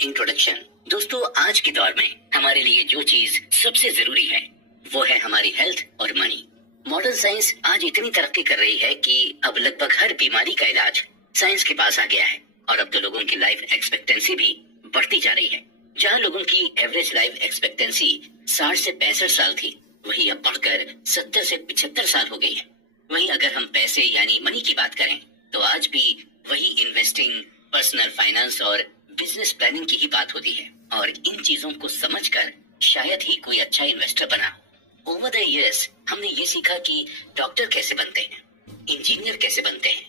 Introduction. दोस्तों, आज के दौर में हमारे लिए जो चीज सबसे जरूरी है वो है हमारी हेल्थ और मनी। मॉडर्न साइंस आज इतनी तरक्की कर रही है कि अब लगभग हर बीमारी का इलाज साइंस के पास आ गया है और अब तो लोगों की लाइफ एक्सपेक्टेंसी भी बढ़ती जा रही है। जहां लोगों की एवरेज लाइफ एक्सपेक्टेंसी 60 से 65 साल थी, वही अब बढ़कर 70 से 75 साल हो गई है। वहीं अगर हम पैसे यानी मनी की बात करें तो आज भी वही इन्वेस्टिंग, पर्सनल फाइनेंस और बिजनेस प्लानिंग की ही बात होती है और इन चीजों को समझकर शायद ही कोई अच्छा इन्वेस्टर बना। ओवर द इयर्स हमने ये सीखा कि डॉक्टर कैसे बनते हैं, इंजीनियर कैसे बनते हैं,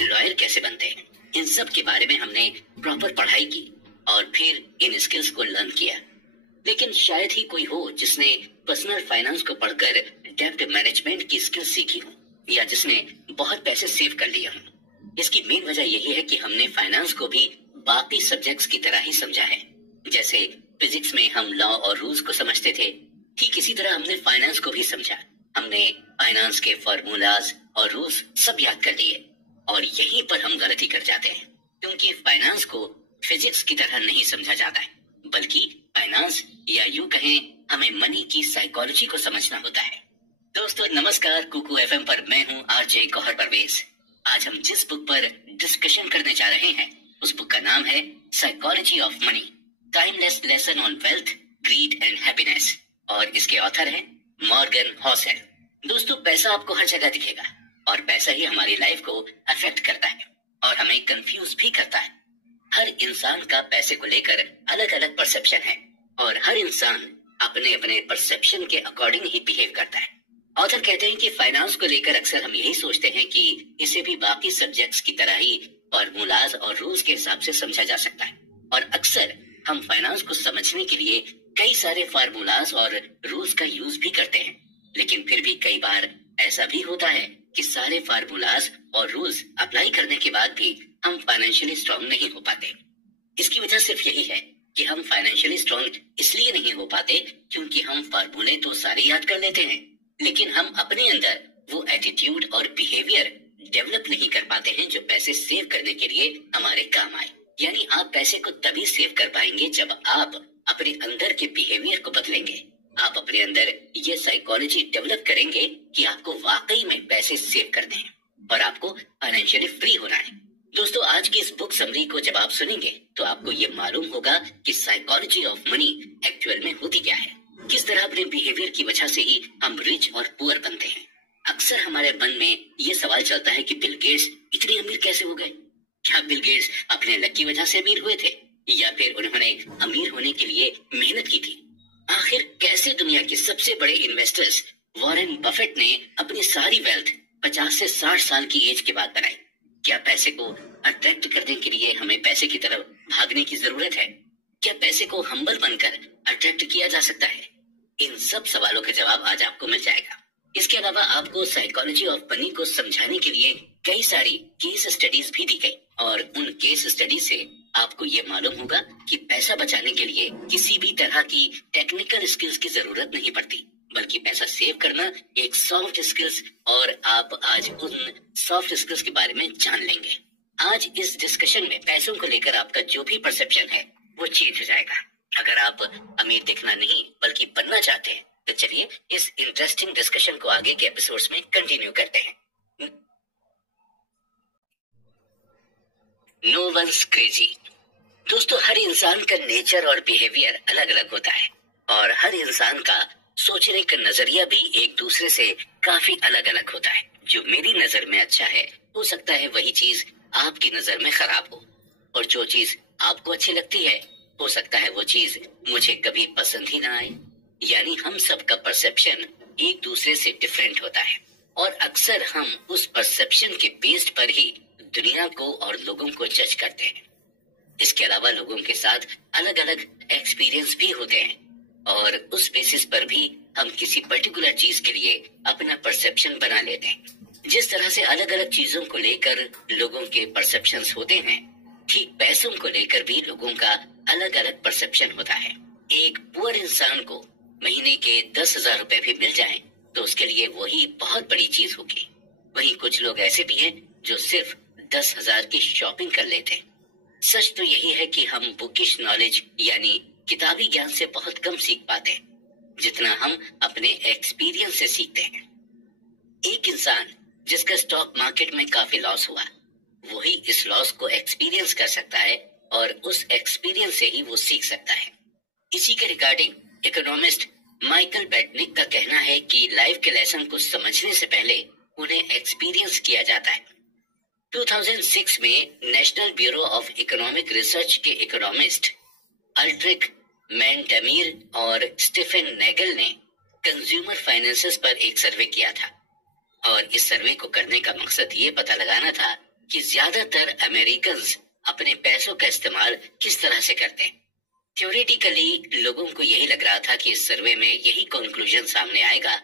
लॉयर कैसे बनते हैं। इन सब के बारे में हमने प्रॉपर पढ़ाई की और फिर इन स्किल्स को लर्न किया। लेकिन शायद ही कोई हो जिसने पर्सनल फाइनेंस को पढ़कर डेब्ट मैनेजमेंट की स्किल्स सीखी हो या जिसने बहुत पैसे सेव कर लिए हों। इसकी मेन वजह यही है कि हमने फाइनेंस को भी बाकी सब्जेक्ट्स की तरह ही समझा है। जैसे फिजिक्स में हम लॉ और रूल्स को समझते थे, ठीक इसी तरह हमने फाइनेंस को भी समझा। हमने फाइनेंस के फॉर्मूलाज और रूल्स सब याद कर लिए और यहीं पर हम गलती कर जाते हैं, क्योंकि फाइनेंस को फिजिक्स की तरह नहीं समझा जाता है, बल्कि फाइनेंस या यूं कहें हमें मनी की साइकोलॉजी को समझना होता है। दोस्तों नमस्कार, कुकू एफएम पर मैं हूं आरजे गौहर परवेज। आज हम जिस बुक पर डिस्कशन करने जा रहे हैं उस बुक का नाम है psychology of money, timeless lesson on wealth, grid and happiness और इसके ऑथर हैं मॉर्गन हॉसेल। दोस्तों, पैसा आपको हर जगह दिखेगा और पैसा ही हमारी लाइफ को अफेक्ट करता है और हमें कंफ्यूज भी करता है। हर इंसान का पैसे को लेकर अलग अलग परसेप्शन है और हर इंसान अपने अपने परसेप्शन के अकॉर्डिंग ही बिहेव करता है। ऑथर कहते हैं कि फाइनेंस को लेकर अक्सर हम यही सोचते हैं कि इसे भी बाकी सब्जेक्ट्स की तरह ही फॉर्मूलाज और रूल्स के हिसाब से समझा जा सकता है और अक्सर हम फाइनेंस को समझने के लिए कई सारे फार्मूलाज और रूल्स का यूज भी करते हैं। लेकिन फिर भी कई बार ऐसा भी होता है कि सारे फार्मूलाज और रूल्स अप्लाई करने के बाद भी हम फाइनेंशियली स्ट्रांग नहीं हो पाते। इसकी वजह सिर्फ यही है कि हम फाइनेंशियली स्ट्रांग इसलिए नहीं हो पाते क्योंकि हम फार्मूले तो सारे याद कर लेते हैं, लेकिन हम अपने अंदर वो एटीट्यूड और बिहेवियर डेवलप नहीं कर पाते हैं जो पैसे सेव करने के लिए हमारे काम आए। यानी आप पैसे को तभी सेव कर पाएंगे जब आप अपने अंदर के बिहेवियर को बदलेंगे। आप अपने अंदर ये साइकोलॉजी डेवलप करेंगे कि आपको वाकई में पैसे सेव करने हैं और आपको फाइनेंशियली फ्री होना है। दोस्तों, आज की इस बुक समरी को जब आप सुनेंगे तो आपको ये मालूम होगा कि साइकोलॉजी ऑफ मनी एक्चुअल में होती क्या है, किस तरह अपने बिहेवियर की वजह से ही हम रिच और पुअर बनते हैं। अक्सर हमारे मन में ये सवाल चलता है कि बिल गेट्स इतने अमीर कैसे हो गए? क्या बिल गेट्स अपने लक की वजह से अमीर हुए थे या फिर उन्होंने अमीर होने के लिए मेहनत की थी? आखिर कैसे दुनिया के सबसे बड़े इन्वेस्टर्स वॉरेन बफेट ने अपनी सारी वेल्थ 50 से 60 साल की एज के बाद बनाई? क्या पैसे को अट्रैक्ट करने के लिए हमें पैसे की तरफ भागने की जरूरत है? क्या पैसे को हम्बल बनकर अट्रैक्ट किया जा सकता है? इन सब सवालों का जवाब आज आपको मिल जाएगा। इसके अलावा आपको साइकोलॉजी ऑफ मनी को समझाने के लिए कई सारी केस स्टडीज भी दी गई और उन केस स्टडी से आपको ये मालूम होगा कि पैसा बचाने के लिए किसी भी तरह की टेक्निकल स्किल्स की जरूरत नहीं पड़ती, बल्कि पैसा सेव करना एक सॉफ्ट स्किल्स और आप आज उन सॉफ्ट स्किल्स के बारे में जान लेंगे। आज इस डिस्कशन में पैसों को लेकर आपका जो भी परसेप्शन है वो चेंज हो जाएगा। अगर आप अमीर दिखना नहीं बल्कि बनना चाहते हैं तो चलिए इस इंटरेस्टिंग डिस्कशन को आगे के एपिसोड्स में कंटिन्यू करते हैं। No once crazy. दोस्तों, हर इंसान का नेचर और बिहेवियर अलग अलग होता है और हर इंसान का सोचने का नजरिया भी एक दूसरे से काफी अलग अलग होता है। जो मेरी नजर में अच्छा है हो सकता है वही चीज आपकी नजर में खराब हो और जो चीज आपको अच्छी लगती है हो सकता है वो चीज मुझे कभी पसंद ही ना आए। यानी हम सबका परसेप्शन एक दूसरे से डिफरेंट होता है और अक्सर हम उस परसेप्शन के बेस्ड पर ही दुनिया को और लोगों को जज करते हैं। इसके अलावा लोगों के साथ अलग अलग एक्सपीरियंस भी होते हैं और उस बेसिस पर भी हम किसी पर्टिकुलर चीज के लिए अपना परसेप्शन बना लेते हैं। जिस तरह से अलग अलग चीजों को लेकर लोगों के परसेप्शंस होते हैं, ठीक पैसों को लेकर भी लोगों का अलग अलग परसेप्शन होता है। एक पुअर इंसान को महीने के 10,000 रुपए भी मिल जाएं तो उसके लिए वही बहुत बड़ी चीज होगी। वहीं कुछ लोग ऐसे भी हैं जो सिर्फ 10,000 की शॉपिंग कर लेते हैं। सच तो यही है कि हम बुकिश नॉलेज यानी किताबी ज्ञान से बहुत कम सीख पाते हैं, जितना हम अपने एक्सपीरियंस से सीखते हैं। एक इंसान जिसका स्टॉक मार्केट में काफी लॉस हुआ, वही इस लॉस को एक्सपीरियंस कर सकता है और उस एक्सपीरियंस से ही वो सीख सकता है। इसी के रिगार्डिंग इकोनॉमिस्ट माइकल बेटनिक का कहना है कि लाइफ के लेसन को समझने से पहले उन्हें एक्सपीरियंस किया जाता है। 2006 में national bureau of economic research के इकोनॉमिस्ट अल्ट्रिक मैनडमीर और स्टीफन नेगल ने कंज्यूमर फाइनेंसेस पर एक सर्वे किया था और इस सर्वे को करने का मकसद ये पता लगाना था कि ज्यादातर अमेरिकन्स अपने पैसों का इस्तेमाल किस तरह से करते हैं। थ्योरेटिकली लोगों को यही लग रहा था कि इस सर्वे में यही कंक्लूजन सामने आएगा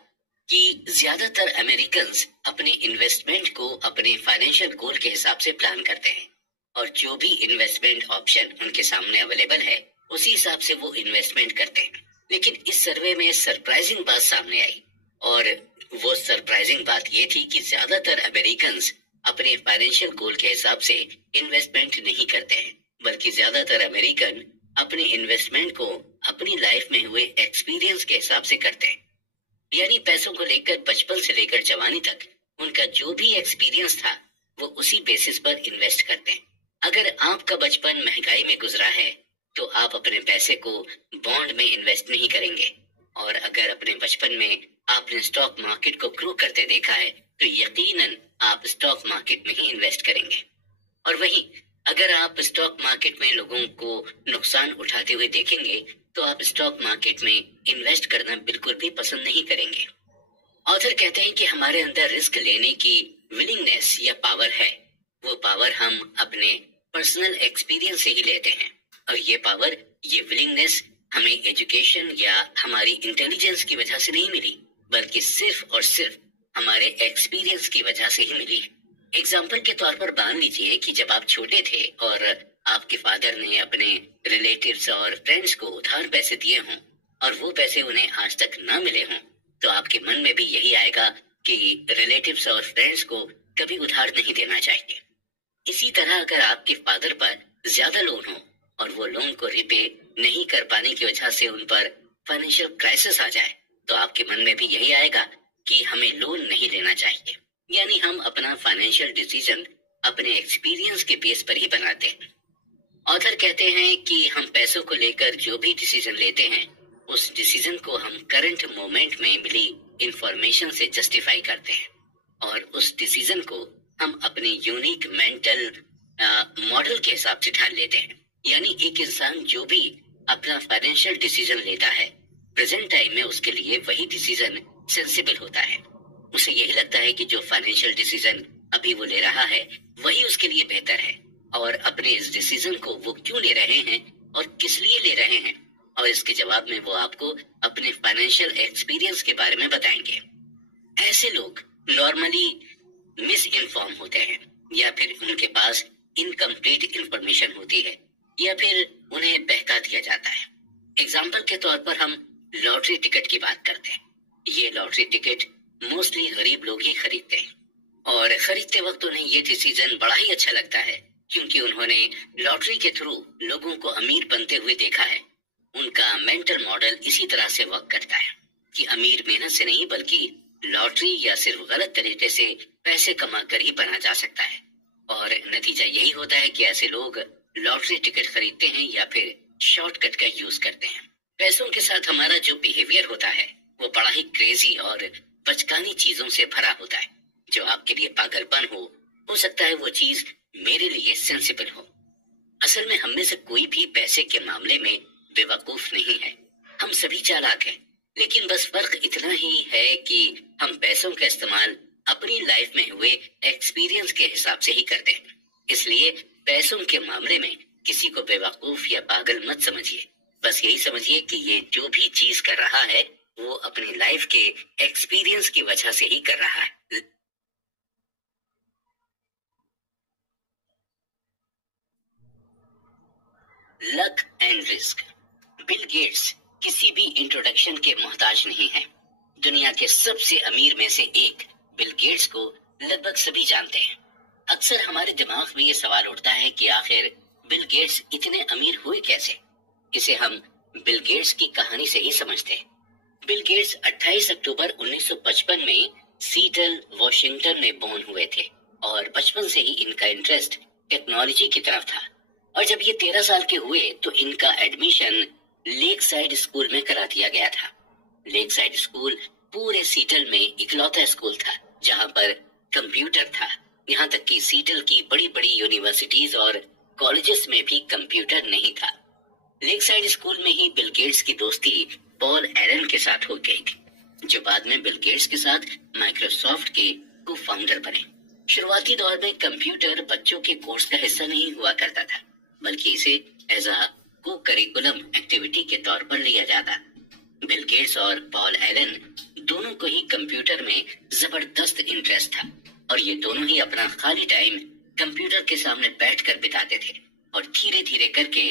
कि ज्यादातर अमेरिकन्स अपने इन्वेस्टमेंट को अपने फाइनेंशियल गोल के हिसाब से प्लान करते हैं और जो भी इन्वेस्टमेंट ऑप्शन उनके सामने अवेलेबल है उसी हिसाब से वो इन्वेस्टमेंट करते हैं। लेकिन इस सर्वे में सरप्राइजिंग बात सामने आई और वो सरप्राइजिंग बात ये थी कि ज्यादातर अमेरिकन्स अपने फाइनेंशियल गोल के हिसाब से इन्वेस्टमेंट नहीं करते हैं, बल्कि ज्यादातर अमेरिकन अपने इन्वेस्टमेंट को अपनी लाइफ में हुए एक्सपीरियंस के हिसाब से करते हैं। यानी पैसों को लेकर बचपन से लेकर जवानी तक उनका जो भी एक्सपीरियंस था वो उसी बेसिस पर इन्वेस्ट करते हैं। अगर आपका बचपन महंगाई में गुजरा है तो आप अपने पैसे को बॉन्ड में इन्वेस्ट नहीं करेंगे, और अगर अपने बचपन में आपने स्टॉक मार्केट को ग्रो करते देखा है तो यकीनन आप स्टॉक मार्केट में ही इन्वेस्ट करेंगे। और वहीं अगर आप स्टॉक मार्केट में लोगों को नुकसान उठाते हुए देखेंगे तो आप स्टॉक मार्केट में इन्वेस्ट करना बिल्कुल भी पसंद नहीं करेंगे। ऑथर कहते हैं कि हमारे अंदर रिस्क लेने की विलिंगनेस या पावर है, वो पावर हम अपने पर्सनल एक्सपीरियंस से ही लेते हैं, और ये पावर, ये विलिंगनेस हमें एजुकेशन या हमारी इंटेलिजेंस की वजह से नहीं मिली, बल्कि सिर्फ और सिर्फ हमारे एक्सपीरियंस की वजह से ही मिली। एग्जाम्पल के तौर पर मान लीजिए कि जब आप छोटे थे और आपके फादर ने अपने रिलेटिव्स और फ्रेंड्स को उधार पैसे दिए हों और वो पैसे उन्हें आज तक ना मिले हों, तो आपके मन में भी यही आएगा कि रिलेटिव्स और फ्रेंड्स को कभी उधार नहीं देना चाहिए। इसी तरह अगर आपके फादर पर ज्यादा लोन हो और वो लोन को रिपे नहीं कर पाने की वजह से उन पर फाइनेंशियल क्राइसिस आ जाए, तो आपके मन में भी यही आएगा कि हमें लोन नहीं लेना चाहिए। यानी हम अपना फाइनेंशियल डिसीजन अपने एक्सपीरियंस के बेस पर ही बनाते हैं। ऑथर कहते हैं कि हम पैसों को लेकर जो भी डिसीजन लेते हैं उस डिसीजन को हम करंट मोमेंट में मिली इंफॉर्मेशन से जस्टिफाई करते हैं, और उस डिसीजन को हम अपने यूनिक मेंटल मॉडल के हिसाब से ढाल लेते हैं। यानी एक इंसान जो भी अपना फाइनेंशियल डिसीजन लेता है, प्रेजेंट टाइम में उसके लिए वही डिसीजन सेंसिबल होता है। उसे यही लगता है कि जो फाइनेंशियल डिसीजन अभी वो ले रहा है वही उसके लिए बेहतर है, और अपने इस डिसीजन को वो क्यों ले रहे हैं और किस लिए ले रहे हैं, और इसके जवाब में वो आपको अपने फाइनेंशियल एक्सपीरियंस के बारे में बताएंगे। ऐसे लोग नॉर्मली मिस इन्फॉर्म होते हैं, या फिर उनके पास इनकम्प्लीट इंफॉर्मेशन होती है, या फिर उन्हें बहका दिया जाता है। एग्जाम्पल के तौर पर हम लॉटरी टिकट की बात करते हैं। ये लॉटरी टिकट मोस्टली गरीब लोग ही खरीदते हैं, और खरीदते वक्त उन्हें ये डिसीजन बड़ा ही अच्छा लगता है क्योंकि उन्होंने लॉटरी के थ्रू लोगों को अमीर बनते हुए देखा है। उनका मेंटल मॉडल इसी तरह से वर्क करता है कि अमीर मेहनत से नहीं बल्कि लॉटरी या सिर्फ गलत तरीके से पैसे कमा कर ही बना जा सकता है, और नतीजा यही होता है कि ऐसे लोग लॉटरी टिकट खरीदते हैं या फिर शॉर्टकट का यूज करते हैं। पैसों के साथ हमारा जो बिहेवियर होता है वो बड़ा ही क्रेजी और बचकानी चीजों से भरा होता है। जो आपके लिए पागलपन हो सकता है वो चीज मेरे लिए सेंसिबल हो। असल में हम में से कोई भी पैसे के मामले में बेवकूफ नहीं है, हम सभी चालाक हैं, लेकिन बस फर्क इतना ही है कि हम पैसों का इस्तेमाल अपनी लाइफ में हुए एक्सपीरियंस के हिसाब से ही करते हैं। इसलिए पैसों के मामले में किसी को बेवकूफ या पागल मत समझिए, बस यही समझिए कि ये जो भी चीज कर रहा है वो अपनी लाइफ के एक्सपीरियंस की वजह से ही कर रहा है। Luck and risk. Bill Gates किसी भी इंट्रोडक्शन के मोहताज नहीं है। दुनिया के सबसे अमीर में से एक बिल गेट्स को लगभग सभी जानते हैं। अक्सर हमारे दिमाग में ये सवाल उठता है कि आखिर बिल गेट्स इतने अमीर हुए कैसे? इसे हम बिल गेट्स की कहानी से ही समझते हैं। बिल गेट्स 28 अक्टूबर 1955 में सीटल, वॉशिंगटन में बोर्न हुए थे और बचपन से ही इनका इंटरेस्ट टेक्नोलॉजी की तरफ था। और जब ये 13 साल के हुए तो इनका एडमिशन लेक साइड स्कूल में करा दिया गया था। लेक साइड स्कूल पूरे सीटल में इकलौता स्कूल था जहां पर कंप्यूटर था। यहाँ तक कि सीटल की बड़ी बड़ी यूनिवर्सिटीज और कॉलेजेस में भी कंप्यूटर नहीं था। लेक साइड स्कूल में ही बिल गेट्स की दोस्ती पॉल एलन के साथ हो गई थी, जो बाद में बिल गेट्स के साथ माइक्रोसॉफ्ट के को फाउंडर बने। शुरुआती दौर में कंप्यूटर बच्चों के कोर्स का हिस्सा नहीं हुआ करता था, बल्कि इसे एज अ को करिकुलम एक्टिविटी के तौर पर लिया जाता। बिल गेट्स और पॉल एलन दोनों को ही कंप्यूटर में जबरदस्त इंटरेस्ट था और ये दोनों ही अपना खाली टाइम कंप्यूटर के सामने बैठकर बिताते थे और धीरे धीरे करके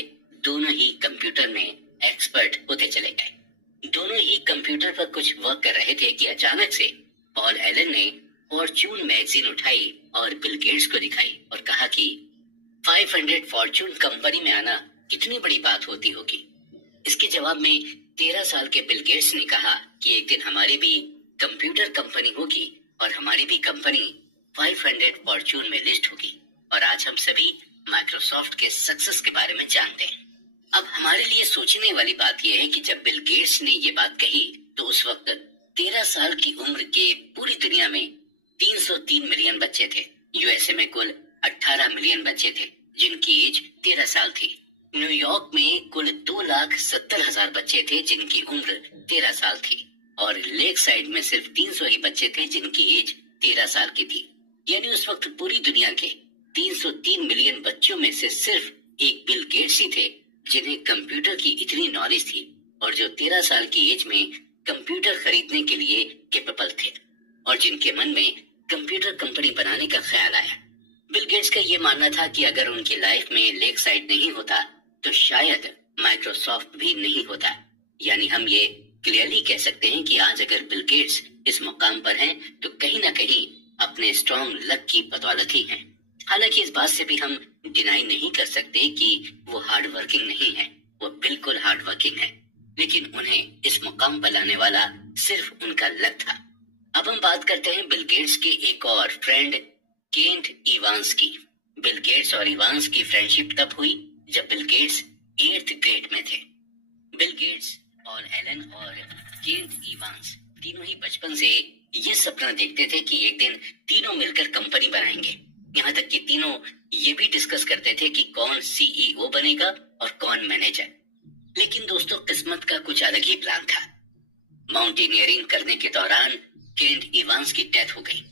दोनों ही कंप्यूटर में एक्सपर्ट होते चले गए। दोनों ही कंप्यूटर पर कुछ वर्क कर रहे थे कि अचानक से पॉल एलन ने फॉर्च्यून मैगजीन उठाई और बिल गेट्स को दिखाई और कहा कि 500 फॉर्च्यून कंपनी में आना कितनी बड़ी बात होती होगी। इसके जवाब में 13 साल के बिल गेट्स ने कहा कि एक दिन हमारी भी कंप्यूटर कंपनी होगी और हमारी भी कंपनी 500 फॉर्च्यून में लिस्ट होगी। और आज हम सभी माइक्रोसॉफ्ट के सक्सेस के बारे में जानते हैं। अब हमारे लिए सोचने वाली बात यह है कि जब बिल गेट्स ने ये बात कही तो उस वक्त 13 साल की उम्र के पूरी दुनिया में 303 मिलियन बच्चे थे। यूएसए में कुल 18 मिलियन बच्चे थे जिनकी एज 13 साल थी। न्यूयॉर्क में कुल 2,70,000 बच्चे थे जिनकी उम्र 13 साल थी और लेक साइड में सिर्फ 300 ही बच्चे थे जिनकी एज 13 साल की थी। यानी उस वक्त पूरी दुनिया के 303 मिलियन बच्चों में से सिर्फ एक बिल गेट्स ही थे जिन्हें कंप्यूटर की इतनी नॉलेज थी और जो 13 साल की एज में कंप्यूटर खरीदने के लिए कैपेबल थे और जिनके मन में कंप्यूटर कंपनी बनाने का ख्याल आया। बिल गेट्स का ये मानना था कि अगर उनकी लाइफ में लेक साइड नहीं होता तो शायद माइक्रोसॉफ्ट भी नहीं होता। यानी हम ये क्लियरली कह सकते हैं कि आज अगर बिल गेट्स इस मुकाम पर हैं तो कहीं ना कहीं अपने स्ट्रॉन्ग लक की बदौलत ही हैं। हालांकि इस बात से भी हम डिनाई नहीं कर सकते कि वो हार्ड वर्किंग नहीं है, वो बिल्कुल हार्ड वर्किंग है, लेकिन उन्हें इस मुकाम पर लाने वाला सिर्फ उनका लक था। अब हम बात करते हैं बिल गेट्स के एक और फ्रेंड केंट इवांस की। बिल गेट्स और इवांस की फ्रेंडशिप तब हुई जब बिल गेट्स 8th ग्रेड में थे। बिल गेट्स, पॉल एलन और केंट इवांस तीनों ही बचपन से ये सपना देखते थे कि एक दिन तीनों मिलकर कंपनी बनाएंगे। यहाँ तक कि तीनों ये भी डिस्कस करते थे कि कौन सीईओ बनेगा और कौन मैनेजर। लेकिन दोस्तों किस्मत का कुछ अलग ही प्लान था। माउंटेनियरिंग करने के दौरान केंट इवांस की डेथ हो गई।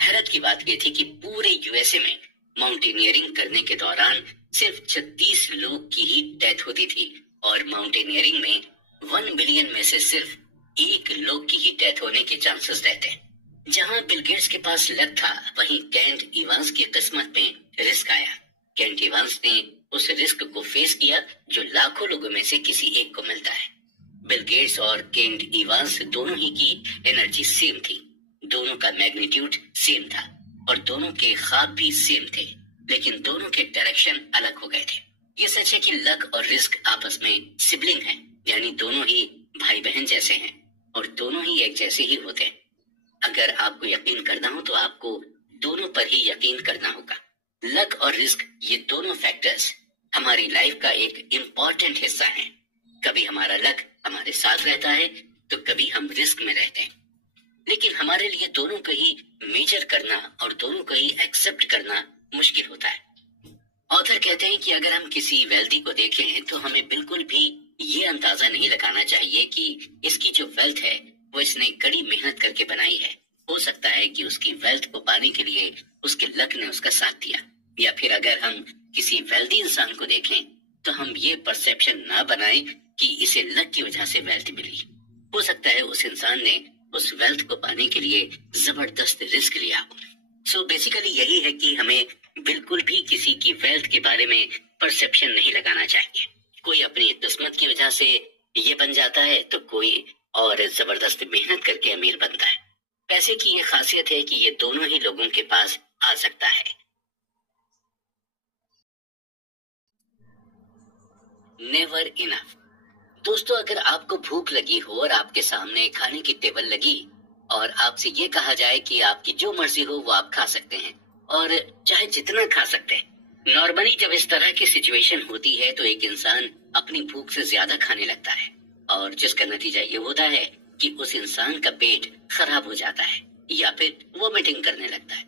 हैरत की बात यह थी कि पूरे यूएसए में माउंटेनियरिंग करने के दौरान सिर्फ 36 लोग की ही डेथ होती थी और माउंटेनियरिंग में 1 मिलियन में से सिर्फ 1 लोग की ही डेथ होने के चांसेस रहते हैं। जहां बिल गेट्स के पास लक था वहीं केंट इवांस की किस्मत में रिस्क आया। केंट इवांस ने उस रिस्क को फेस किया जो लाखों लोगों में से किसी एक को मिलता है। बिल गेट्स और केंट इवांस दोनों ही की एनर्जी सेम थी, दोनों का मैग्नीट्यूड सेम था और दोनों के ख्वाब भी सेम थे, लेकिन दोनों के डायरेक्शन अलग हो गए थे। ये सच है कि लक और रिस्क आपस में सिबलिंग हैं, यानी दोनों ही भाई बहन जैसे हैं और दोनों ही एक जैसे ही होते हैं। अगर आपको यकीन करना हो तो आपको दोनों पर ही यकीन करना होगा। लक और रिस्क ये दोनों फैक्टर्स हमारी लाइफ का एक इम्पॉर्टेंट हिस्सा हैं। कभी हमारा लक हमारे साथ रहता है तो कभी हम रिस्क में रहते हैं, लेकिन हमारे लिए दोनों को ही मेजर करना और दोनों को ही एक्सेप्ट करना मुश्किल होता है। ऑथर कहते हैं कि अगर हम किसी वेल्दी को देखें तो हमें बिल्कुल भी ये अंदाजा नहीं लगाना चाहिए कि इसकी जो वेल्थ है वो इसने कड़ी मेहनत करके बनाई है। हो सकता है कि उसकी वेल्थ को पाने के लिए उसके लक ने उसका साथ दिया, या फिर अगर हम किसी वेल्दी इंसान को देखें तो हम ये परसेप्शन ना बनाएं कि इसे लक की वजह से वेल्थ मिली। हो सकता है उस इंसान ने उस वेल्थ को पाने के लिए जबरदस्त रिस्क लिया। सो बेसिकली यही है कि हमें बिल्कुल भी किसी की वेल्थ के बारे में परसेप्शन नहीं लगाना चाहिए। कोई अपनी किस्मत की वजह से ये बन जाता है तो कोई और जबरदस्त मेहनत करके अमीर बनता है। पैसे की ये खासियत है कि ये दोनों ही लोगों के पास आ सकता है। Never enough. दोस्तों, अगर आपको भूख लगी हो और आपके सामने खाने की टेबल लगी और आपसे ये कहा जाए कि आपकी जो मर्जी हो वो आप खा सकते हैं और चाहे जितना खा सकते हैं। नॉर्मली जब इस तरह की सिचुएशन होती है तो एक इंसान अपनी भूख से ज्यादा खाने लगता है और जिसका नतीजा ये होता है कि उस इंसान का पेट खराब हो जाता है या फिर वोमिटिंग करने लगता है।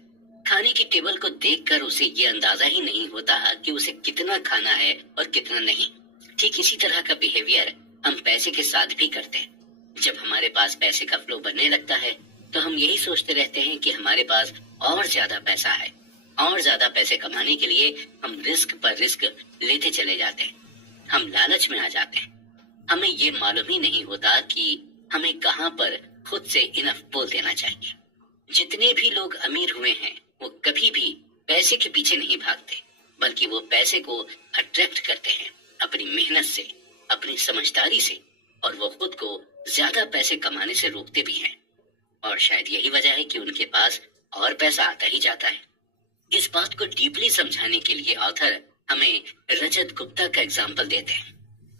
खाने की टेबल को देखकर उसे ये अंदाजा ही नहीं होता कि उसे कितना खाना है और कितना नहीं। ठीक इसी तरह का बिहेवियर हम पैसे के साथ भी करते हैं। जब हमारे पास पैसे का फ्लो बनने लगता है तो हम यही सोचते रहते हैं कि हमारे पास और ज्यादा पैसा है। और ज्यादा पैसे कमाने के लिए हम रिस्क पर रिस्क लेते चले जाते हैं। हम लालच में आ जाते हैं। हमें ये मालूम ही नहीं होता कि हमें कहाँ पर खुद से इनफ बोल देना चाहिए। जितने भी लोग अमीर हुए हैं वो कभी भी पैसे के पीछे नहीं भागते, बल्कि वो पैसे को अट्रैक्ट करते हैं अपनी मेहनत से, अपनी समझदारी से, और वो खुद को ज्यादा पैसे कमाने से रोकते भी हैं। और शायद यही वजह है कि उनके पास और पैसा आता ही जाता है। इस बात को डीपली समझाने के लिए ऑथर हमें रजत गुप्ता का एग्जाम्पल देते हैं।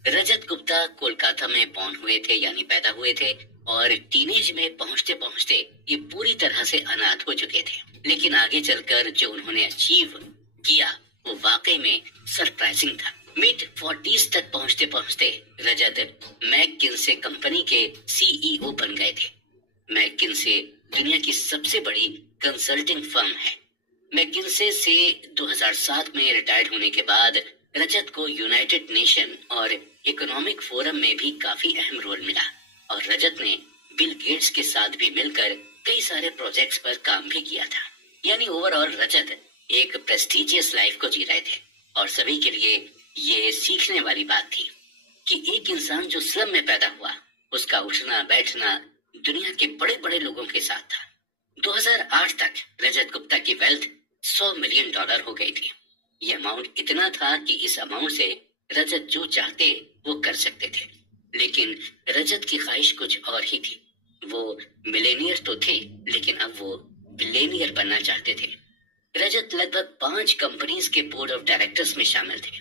रजत गुप्ता कोलकाता में बॉर्न हुए थे, यानी पैदा हुए थे, और टीनेज में पहुंचते पहुंचते ये पूरी तरह से अनाथ हो चुके थे। लेकिन आगे चलकर जो उन्होंने अचीव किया वो वाकई में सरप्राइजिंग था। मिड 40s तक पहुंचते पहुंचते रजत मैककिन्से कंपनी के सीईओ बन गए थे। मैककिन्से दुनिया की सबसे बड़ी कंसल्टिंग फर्म है। मैककिन्से से 2007 में रिटायर्ड होने के बाद रजत को यूनाइटेड नेशन और इकोनॉमिक फोरम में भी काफी अहम रोल मिला और रजत ने बिल गेट्स के साथ भी मिलकर कई सारे प्रोजेक्ट्स पर काम भी किया था। यानी ओवरऑल रजत एक प्रेस्टिजियस लाइफ को जी रहे थे और सभी के लिए ये सीखने वाली बात थी कि एक इंसान जो स्लम में पैदा हुआ, उसका उठना बैठना दुनिया के बड़े बड़े लोगों के साथ था। 2008 तक रजत गुप्ता की वेल्थ $100 मिलियन हो गई थी। यह अमाउंट इतना था कि इस अमाउंट से रजत जो चाहते वो कर सकते थे। लेकिन रजत की ख्वाहिश कुछ और ही थी। वो मिलेनियर तो थे, लेकिन अब वो बिलियनियर बनना चाहते थे। रजत लगभग 5 कंपनीज के बोर्ड ऑफ डायरेक्टर्स में शामिल थे।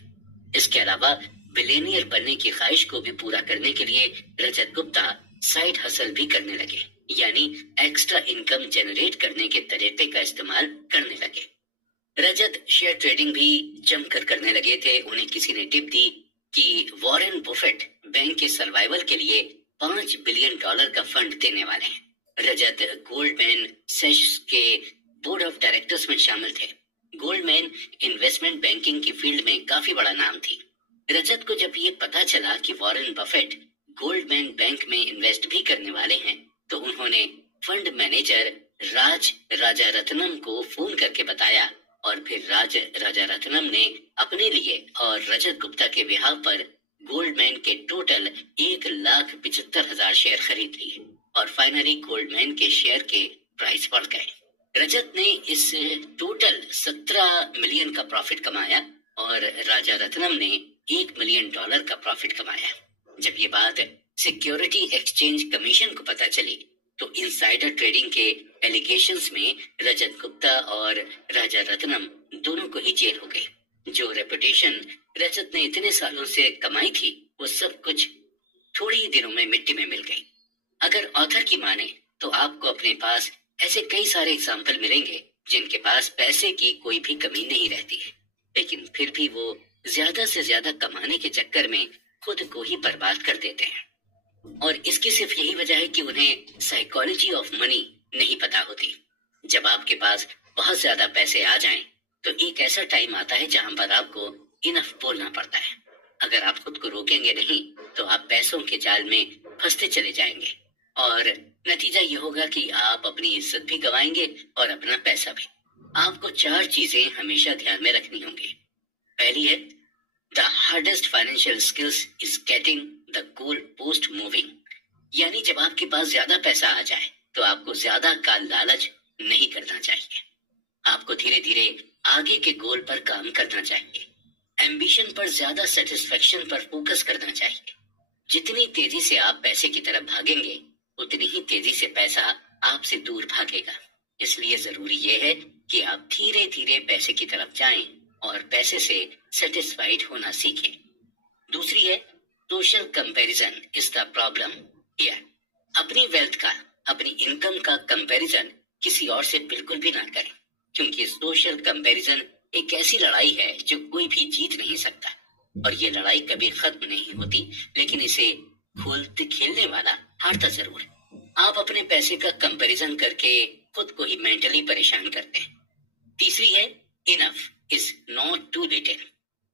इसके अलावा बिलियनियर बनने की ख्वाहिश को भी पूरा करने के लिए रजत गुप्ता साइड हसल भी करने लगे, यानी एक्स्ट्रा इनकम जनरेट करने के तरीके का इस्तेमाल करने लगे। रजत शेयर ट्रेडिंग भी जमकर करने लगे थे। उन्हें किसी ने टिप दी कि वॉरेन बुफेट बैंक के सर्वाइवल के लिए $5 बिलियन का फंड देने वाले हैं। रजत गोल्डमैन सैच्स के बोर्ड ऑफ डायरेक्टर्स में शामिल थे। गोल्डमैन इन्वेस्टमेंट बैंकिंग की फील्ड में काफी बड़ा नाम थी। रजत को जब ये पता चला कि वॉरेन बफेट गोल्डमैन बैंक में इन्वेस्ट भी करने वाले हैं, तो उन्होंने फंड मैनेजर राज राजारत्नम को फोन करके बताया और फिर राज राजारत्नम ने अपने लिए और रजत गुप्ता के बिहाव पर गोल्डमैन के टोटल 1,75,000 शेयर खरीद लिए और फाइनली गोल्डमैन के शेयर के प्राइस बढ़ गए। रजत ने इस टोटल $17 मिलियन का प्रॉफिट कमाया और राजारत्नम ने $1 मिलियन का प्रॉफिट कमाया। जब ये बात सिक्योरिटी एक्सचेंज कमीशन को पता चली तो इनसाइडर ट्रेडिंग के एलिगेशंस में रजत गुप्ता और राजारत्नम दोनों को ही जेल हो गई। जो रेपुटेशन रजत ने इतने सालों से कमाई थी वो सब कुछ थोड़े ही दिनों में मिट्टी में मिल गई। अगर ऑथर की माने तो आपको अपने पास ऐसे कई सारे एग्जाम्पल मिलेंगे जिनके पास पैसे की कोई भी कमी नहीं रहती है, लेकिन फिर भी वो ज्यादा से ज्यादा कमाने के चक्कर में खुद को ही बर्बाद कर देते हैं। और इसकी सिर्फ यही वजह है कि उन्हें साइकोलॉजी ऑफ मनी नहीं पता होती। जब आपके पास बहुत ज्यादा पैसे आ जाएं, तो एक ऐसा टाइम आता है जहां पर आपको इनफ बोलना पड़ता है। अगर आप खुद को रोकेंगे नहीं तो आप पैसों के जाल में फंसते चले जाएंगे और नतीजा ये होगा कि आप अपनी इज्जत भी गंवाएंगे और अपना पैसा भी। आपको 4 चीजें हमेशा ध्यान में रखनी होंगी। पहली है, the hardest financial skills is getting the goal post moving. यानी जब आपके पास ज्यादा पैसा आ जाए तो आपको ज्यादा का लालच नहीं करना चाहिए। आपको धीरे धीरे आगे के गोल पर काम करना चाहिए। एम्बिशन पर ज्यादा सेटिस्फेक्शन पर फोकस करना चाहिए। जितनी तेजी से आप पैसे की तरफ भागेंगे उतनी ही तेजी से पैसा आपसे दूर भागेगा। इसलिए जरूरी यह है कि आप धीरे धीरे पैसे की तरफ जाएं और पैसे से सेटिस्फाइड होना सीखें। दूसरी है social comparison is the problem here. अपनी वेल्थ का, अपनी इनकम का कंपैरिजन किसी और से बिल्कुल भी ना करें, क्योंकि सोशल कंपैरिजन एक ऐसी लड़ाई है जो कोई भी जीत नहीं सकता और ये लड़ाई कभी खत्म नहीं होती, लेकिन इसे खोलते खेलने वाला हारता जरूर है। आप अपने पैसे का कंपैरिजन करके खुद को ही मेंटली परेशान करते हैं। तीसरी है enough is not too little.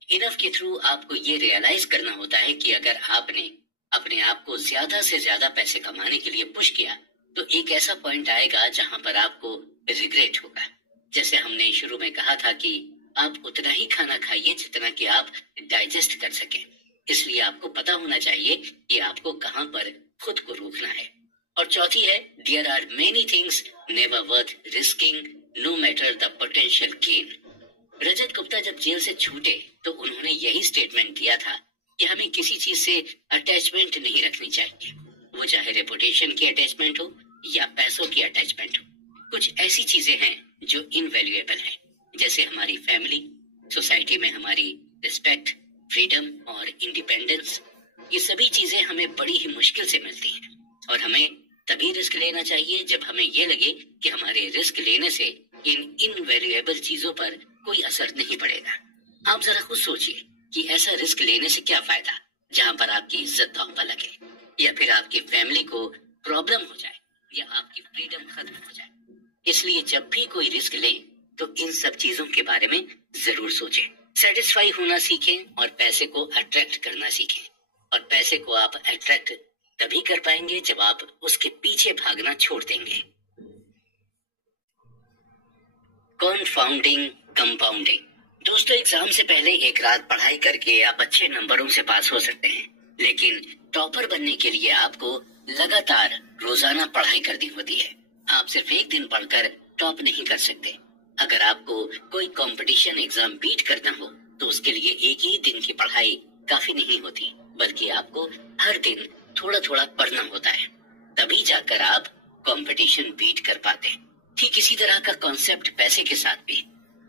Enough के थ्रू आपको ये रियलाइज करना होता है कि अगर आपने अपने आप को ज्यादा से ज्यादा पैसे कमाने के लिए पुश किया तो एक ऐसा पॉइंट आएगा जहां पर आपको रिग्रेट होगा। जैसे हमने शुरू में कहा था कि आप उतना ही खाना खाइए जितना कि आप डाइजेस्ट कर सके। इसलिए आपको पता होना चाहिए कि आपको कहां पर खुद को रोकना है। और चौथी है there are many things never worth risking no matter the potential gain. Rajat Gupta जब जेल से छूटे तो उन्होंने यही स्टेटमेंट दिया था कि हमें किसी चीज से अटैचमेंट नहीं रखनी चाहिए, वो चाहे रेपुटेशन की अटैचमेंट हो या पैसों की अटैचमेंट हो। कुछ ऐसी चीजें हैं जो इनवैल्यूएबल हैं, जैसे हमारी फैमिली, सोसाइटी में हमारी रिस्पेक्ट, फ्रीडम और इंडिपेंडेंस। ये सभी चीजें हमें बड़ी ही मुश्किल से मिलती हैं और हमें तभी रिस्क लेना चाहिए जब हमें ये लगे कि हमारे रिस्क लेने से इन इनवैल्यूएबल चीजों पर कोई असर नहीं पड़ेगा। आप जरा खुद सोचिए कि ऐसा रिस्क लेने से क्या फायदा जहां पर आपकी इज्जत दांव पर लगे, या फिर आपकी फैमिली को प्रॉब्लम हो जाए, या आपकी फ्रीडम खत्म हो जाए। इसलिए जब भी कोई रिस्क ले तो इन सब चीजों के बारे में जरूर सोचें। सेटिस्फाई होना सीखें और पैसे को अट्रैक्ट करना सीखें। और पैसे को आप अट्रैक्ट तभी कर पाएंगे जब आप उसके पीछे भागना छोड़ देंगे। कॉन्फाउंडिंग कंपाउंडिंग। दोस्तों, एग्जाम से पहले एक रात पढ़ाई करके आप अच्छे नंबरों से पास हो सकते हैं, लेकिन टॉपर बनने के लिए आपको लगातार रोजाना पढ़ाई करनी होती है। आप सिर्फ एक दिन पढ़कर टॉप नहीं कर सकते। अगर आपको कोई कंपटीशन एग्जाम बीट करना हो तो उसके लिए एक ही दिन की पढ़ाई काफी नहीं होती, बल्कि आपको हर दिन थोड़ा थोड़ा पढ़ना होता है, तभी जाकर आप कंपटीशन बीट कर पाते। ठीक इसी तरह का कॉन्सेप्ट पैसे के साथ भी।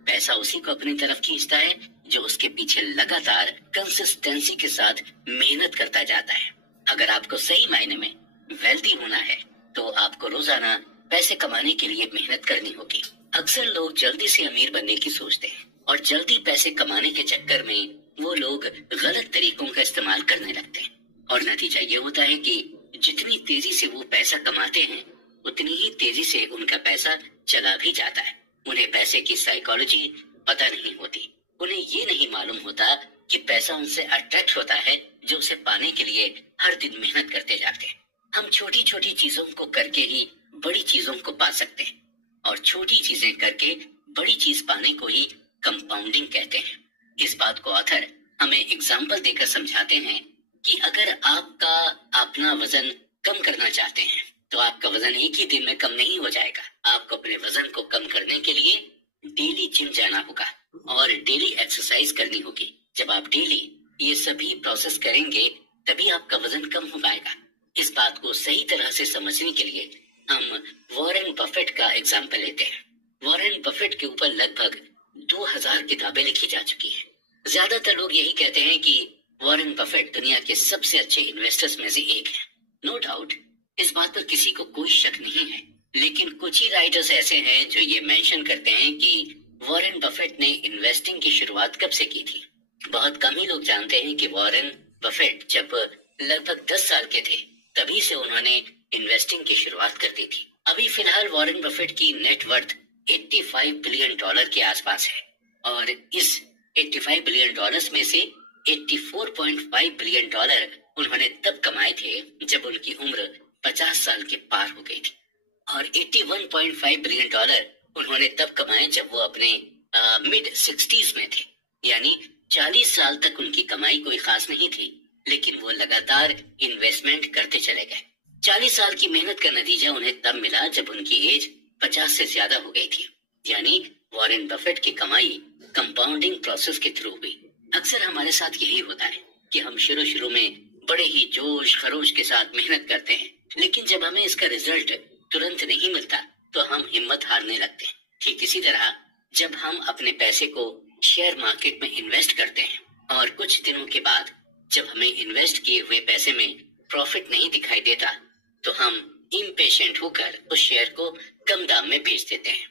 पैसा उसी को अपनी तरफ खींचता है जो उसके पीछे लगातार कंसिस्टेंसी के साथ मेहनत करता जाता है। अगर आपको सही मायने में वेल्दी होना है तो आपको रोजाना पैसे कमाने के लिए मेहनत करनी होगी। अक्सर लोग जल्दी से अमीर बनने की सोचते हैं और जल्दी पैसे कमाने के चक्कर में वो लोग गलत तरीकों का इस्तेमाल करने लगते हैं और नतीजा ये होता है कि जितनी तेजी से वो पैसा कमाते हैं उतनी ही तेजी से उनका पैसा चला भी जाता है। उन्हें पैसे की साइकोलॉजी पता नहीं होती। उन्हें ये नहीं मालूम होता कि पैसा उनसे अट्रैक्ट होता है जो उसे पाने के लिए हर दिन मेहनत करते जाते हैं। हम छोटी छोटी चीजों को करके ही बड़ी चीजों को पा सकते हैं और छोटी चीजें करके बड़ी चीज पाने को ही कंपाउंडिंग कहते हैं। इस बात को ऑथर हमें एग्जाम्पल देकर समझाते हैं कि अगर आपका अपना वजन कम करना चाहते हैं तो आपका वजन एक ही दिन में कम नहीं हो जाएगा। आपको अपने वजन को कम करने के लिए डेली जिम जाना होगा और डेली एक्सरसाइज करनी होगी। जब आप डेली ये सभी प्रोसेस करेंगे तभी आपका वजन कम हो पाएगा। इस बात को सही तरह से समझने के लिए हम वॉरेन बफेट का एग्जाम्पल लेते हैं। वॉरेन बफेट के ऊपर लगभग 2000 किताबें लिखी जा चुकी हैं। ज्यादातर लोग यही कहते हैं कि वॉरेन बफेट दुनिया के सबसे अच्छे इन्वेस्टर्स में से एक है। नो डाउट, इस बात पर किसी को कोई शक नहीं है, लेकिन कुछ ही राइटर्स ऐसे हैं जो ये मेंशन करते हैं कि वॉरेन बफेट ने इन्वेस्टिंग की शुरुआत कब से की थी। बहुत कम ही लोग जानते हैं कि वॉरेन बफेट जब लगभग 10 साल के थे तभी से उन्होंने इन्वेस्टिंग की शुरुआत कर दी थी। अभी फिलहाल वॉरेन बफेट की नेटवर्थ $85 बिलियन के आसपास है और इस $85 बिलियन में से $84.5 बिलियन उन्होंने तब कमाए थे जब उनकी उम्र 50 साल के पार हो गई थी और $81.5 बिलियन उन्होंने तब कमाए जब वो अपने मिड 60s में थे। यानी 40 साल तक उनकी कमाई कोई खास नहीं थी, लेकिन वो लगातार इन्वेस्टमेंट करते चले गए। 40 साल की मेहनत का नतीजा उन्हें तब मिला जब उनकी एज 50 से ज्यादा हो गई थी। यानी वॉरेन बफेट की कमाई कंपाउंडिंग प्रोसेस के थ्रू हुई। अक्सर हमारे साथ यही होता है कि हम शुरू में बड़े ही जोश खरोश के साथ मेहनत करते हैं, लेकिन जब हमें इसका रिजल्ट तुरंत नहीं मिलता तो हम हिम्मत हारने लगते हैं। ठीक इसी तरह जब हम अपने पैसे को शेयर मार्केट में इन्वेस्ट करते हैं और कुछ दिनों के बाद जब हमें इन्वेस्ट किए हुए पैसे में प्रॉफिट नहीं दिखाई देता तो हम इम्पेशेंट होकर उस शेयर को कम दाम में बेच देते हैं।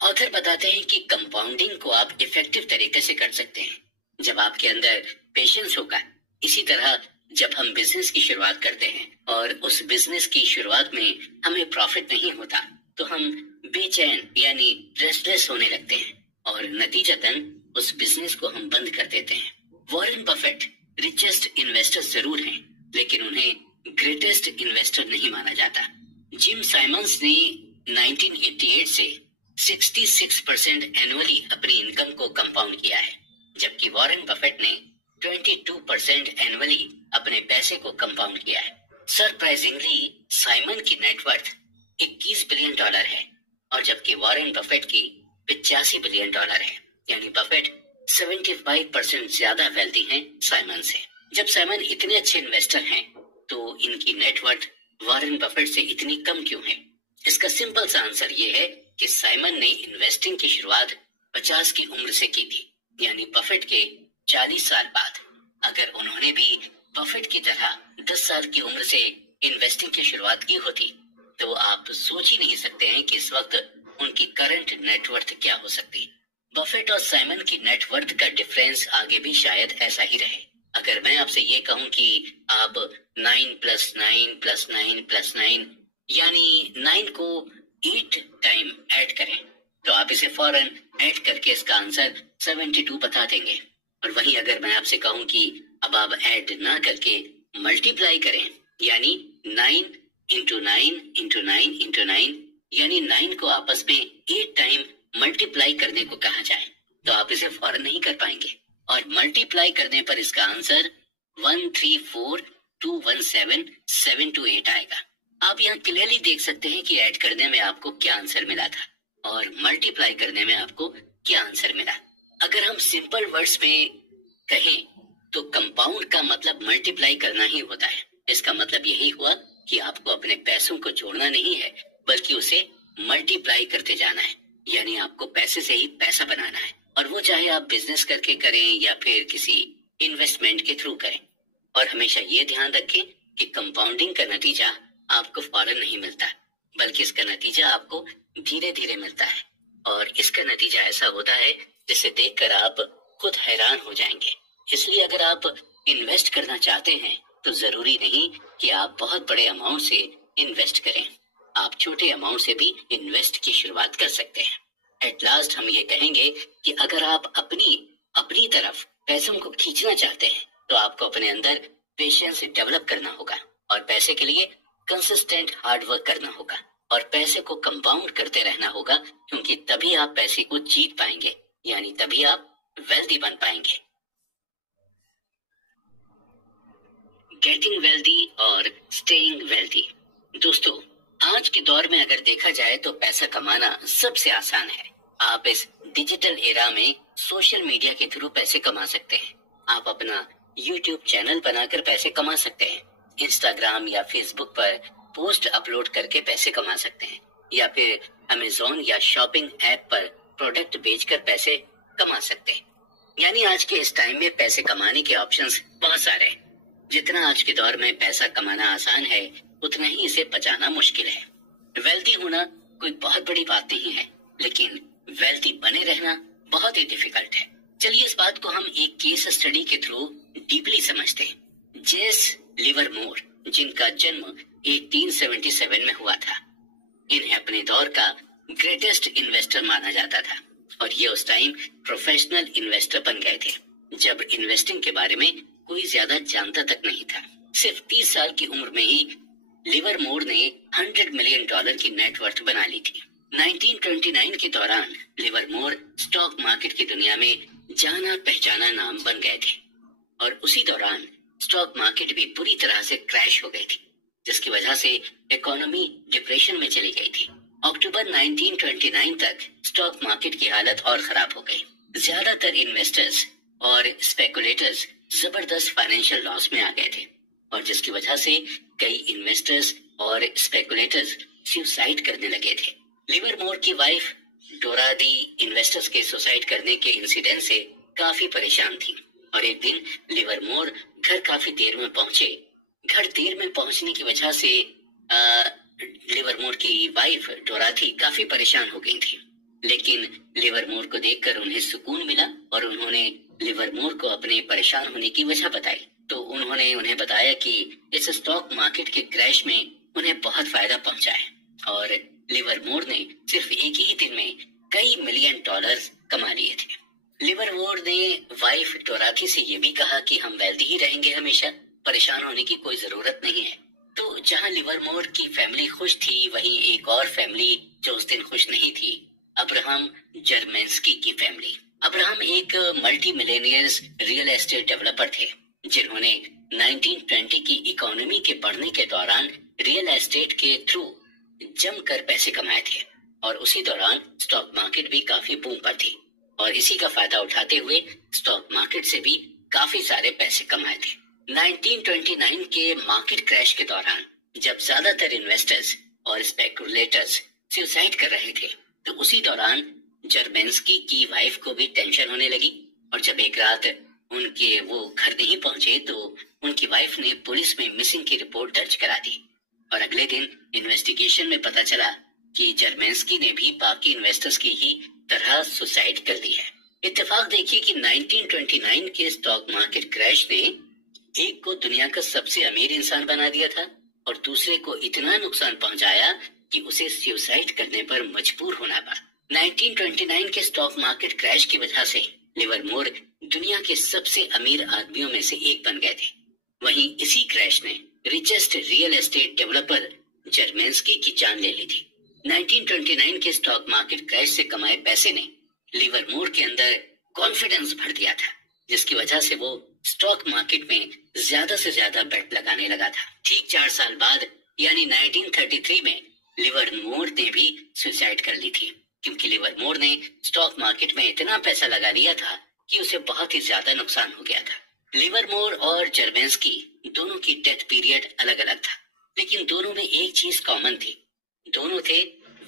ऑथर बताते हैं कि कंपाउंडिंग को आप इफेक्टिव तरीके से कर सकते हैं जब आपके अंदर पेशेंस होगा। इसी तरह जब हम बिजनेस की शुरुआत करते हैं और उस बिजनेस की शुरुआत में हमें प्रॉफिट नहीं होता तो हम बेचैन यानी रेस्टलेस होने लगते हैं और नतीजतन उस बिजनेस को हम बंद कर देते हैं। वॉरेन बफेट रिचेस्ट इन्वेस्टर जरूर हैं, लेकिन उन्हें ग्रेटेस्ट इन्वेस्टर नहीं माना जाता। जिम साइमंस ने 1988 से 66% एनुअली अपनी इनकम को कंपाउंड किया है, जबकि वॉरेन बफेट ने 22% एनुअली अपने पैसे को कंपाउंड किया है। सरप्राइजिंगली साइमन की नेटवर्थ $21 बिलियन है और जबकि वॉरेन बफेट की $85 बिलियन है, यानी बफेट 75% ज्यादा वेल्दी हैं साइमन से। जब साइमन इतने अच्छे इन्वेस्टर हैं तो इनकी नेटवर्थ वॉरेन बफेट से इतनी कम क्यों है? इसका सिंपल सा आंसर ये है कि साइमन ने इन्वेस्टिंग की शुरुआत 50 की उम्र से की थी, यानी बफेट के 40 साल बाद। अगर उन्होंने भी बफेट की तरह 10 साल की उम्र से इन्वेस्टिंग की शुरुआत की होती तो आप सोच ही नहीं सकते हैं कि इस वक्त उनकी करंट नेटवर्थ क्या हो सकती। बफेट और साइमन की नेटवर्थ का डिफरेंस आगे भी शायद ऐसा ही रहे। अगर मैं आपसे ये कहूं कि आप 9 + 9 + 9 + 9 यानी 9 को 8 टाइम ऐड करें तो आप इसे फौरन ऐड करके इसका आंसर 72 बता देंगे। और वहीं अगर मैं आपसे कहूं कि अब आप ऐड ना करके मल्टीप्लाई करें, यानी 9 × 9 × 9 × 9 यानी 9 को आपस में 8 टाइम मल्टीप्लाई करने को कहा जाए तो आप इसे फौरन नहीं कर पाएंगे और मल्टीप्लाई करने पर इसका आंसर 134217728 आएगा। आप यहाँ क्लियरली देख सकते हैं कि ऐड करने में आपको क्या आंसर मिला था और मल्टीप्लाई करने में आपको क्या आंसर मिला। अगर हम सिंपल वर्ड्स में कहें तो कंपाउंड का मतलब मल्टीप्लाई करना ही होता है। इसका मतलब यही हुआ कि आपको अपने पैसों को जोड़ना नहीं है बल्कि उसे मल्टीप्लाई करते जाना है, यानी आपको पैसे से ही पैसा बनाना है, और वो चाहे आप बिजनेस करके करें या फिर किसी इन्वेस्टमेंट के थ्रू करें। और हमेशा ये ध्यान रखें कि कंपाउंडिंग का नतीजा आपको फौरन नहीं मिलता बल्कि इसका नतीजा आपको धीरे धीरे मिलता है और इसका नतीजा ऐसा होता है जिसे देखकर आप खुद हैरान हो जाएंगे। इसलिए अगर आप इन्वेस्ट करना चाहते हैं तो जरूरी नहीं कि आप बहुत बड़े अमाउंट से इन्वेस्ट करें, आप छोटे अमाउंट से भी इन्वेस्ट की शुरुआत कर सकते हैं। एट लास्ट हम ये कहेंगे कि अगर आप अपनी तरफ पैसों को खींचना चाहते हैं तो आपको अपने अंदर पेशेंस डेवलप करना होगा और पैसे के लिए कंसिस्टेंट हार्ड वर्क करना होगा और पैसे को कंपाउंड करते रहना होगा, क्योंकि तभी आप पैसे को जीत पाएंगे, यानी तभी आप वेल्दी बन पाएंगे। गेटिंग वेल्दी और स्टेइंग वेल्दी। दोस्तों, आज के दौर में अगर देखा जाए तो पैसा कमाना सबसे आसान है। आप इस डिजिटल एरा में सोशल मीडिया के थ्रू पैसे कमा सकते हैं। आप अपना YouTube चैनल बनाकर पैसे कमा सकते हैं, इंस्टाग्राम या फेसबुक पर पोस्ट अपलोड करके पैसे कमा सकते हैं, या फिर अमेज़न या शॉपिंग ऐप पर प्रोडक्ट बेचकर पैसे कमा सकते हैं। यानी आज के इस टाइम में पैसे कमाने के ऑप्शंस बहुत सारे हैं। जितना आज के दौर में पैसा कमाना आसान है उतना ही इसे बचाना मुश्किल है। वेल्दी होना कोई बहुत बड़ी बात नहीं है, लेकिन वेल्दी बने रहना बहुत ही डिफिकल्ट है। चलिए इस बात को हम एक केस स्टडी के थ्रू डीपली समझते हैं। जेस लिवरमोर, जिनका जन्म 1877 में हुआ था, इन्हें अपने दौर का ग्रेटेस्ट इन्वेस्टर माना जाता था और ये उस टाइम प्रोफेशनल इन्वेस्टर बन गए थे जब इन्वेस्टिंग के बारे में कोई ज्यादा जानता तक नहीं था। सिर्फ 30 साल की उम्र में ही लिवरमोर ने $100 मिलियन की नेटवर्थ बना ली थी। 1929 के दौरान लिवरमोर स्टॉक मार्केट की दुनिया में जाना पहचाना नाम बन गए थे और उसी दौरान स्टॉक मार्केट भी बुरी तरह से क्रैश हो गई थी, जिसकी वजह से इकोनॉमी डिप्रेशन में चली गई थी। अक्टूबर 1929 तक स्टॉक मार्केट की हालत और खराब हो गई। ज्यादातर इन्वेस्टर्स और स्पेकुलेटर्स जबरदस्त फाइनेंशियल लॉस में आ गए थे और जिसकी वजह से कई इन्वेस्टर्स और स्पेकुलेटर्स सुसाइड करने लगे थे। लिवरमोर की वाइफ डोरा दी इन्वेस्टर्स के सुसाइड करने के इंसिडेंट से काफी परेशान थी और एक दिन लिवरमोर घर काफी देर में पहुंचे। घर देर में पहुंचने की वजह से लिवरमोर की वाइफ डोराथी काफी परेशान हो गई थी, लेकिन लिवरमोर को देखकर उन्हें सुकून मिला और उन्होंने लिवरमोर को अपने परेशान होने की वजह बताई। तो उन्होंने उन्हें बताया कि इस स्टॉक मार्केट के क्रैश में उन्हें बहुत फायदा पहुंचा है और लिवरमोर ने सिर्फ एक ही दिन में कई मिलियन डॉलर्स कमा लिए थे। लिवरमोर ने वाइफ डोराथी से ये भी कहा कि हम वेल्दी ही रहेंगे हमेशा, परेशान होने की कोई जरूरत नहीं है। तो जहां लिवरमोर की फैमिली खुश थी, वहीं एक और फैमिली जो उस दिन खुश नहीं थी, अब्राहम जर्मेंस्की की फैमिली। अब्राहम एक multi millionaires real estate developer थे, जिन्होंने 1920 की इकोनॉमी के बढ़ने के दौरान रियल एस्टेट के थ्रू जमकर पैसे कमाए थे और उसी दौरान स्टॉक मार्केट भी काफी बूम पर थी और इसी का फायदा उठाते हुए स्टॉक मार्केट से भी काफी सारे पैसे कमाए थे। 1929 के मार्केट क्रैश के दौरान जब ज्यादातर इन्वेस्टर्स और स्पेकुलेटर्स सुसाइड कर रहे थे, तो उसी दौरान जर्मेंस्की की वाइफ को भी टेंशन होने लगी और जब एक रात उनके वो घर नहीं पहुंचे तो उनकी वाइफ ने पुलिस में मिसिंग की रिपोर्ट दर्ज करा दी और अगले दिन इन्वेस्टिगेशन में पता चला कि जर्मेंस्की ने भी बाकी इन्वेस्टर्स की ही तरह सुसाइड कर दी है। इत्तेफाक देखिए कि 1929 के स्टॉक मार्केट क्रैश ने एक को दुनिया का सबसे अमीर इंसान बना दिया था और दूसरे को इतना नुकसान पहुंचाया कि उसे सुसाइड करने पर मजबूर होना पड़ा। 1929 के स्टॉक मार्केट क्रैश की वजह से लिवरमोर दुनिया के सबसे अमीर आदमियों में से एक बन गए थे। वहीं इसी क्रैश ने रिचेस्ट रियल एस्टेट डेवलपर जर्मेंस्की की जान ले ली थी। 1929 के स्टॉक मार्केट क्रैश से कमाए पैसे ने लिवरमोर के अंदर कॉन्फिडेंस भर दिया था, जिसकी वजह से वो स्टॉक मार्केट में ज्यादा से ज्यादा बेट लगाने लगा था। ठीक 4 साल बाद यानी 1933 में लिवरमोर ने भी सुसाइड कर ली थी, क्योंकि लिवरमोर ने स्टॉक मार्केट में इतना पैसा लगा लिया था कि उसे बहुत ही ज्यादा नुकसान हो गया था। लिवरमोर और जर्मेंस्की दोनों की डेथ पीरियड अलग अलग था, लेकिन दोनों में एक चीज कॉमन थी। दोनों थे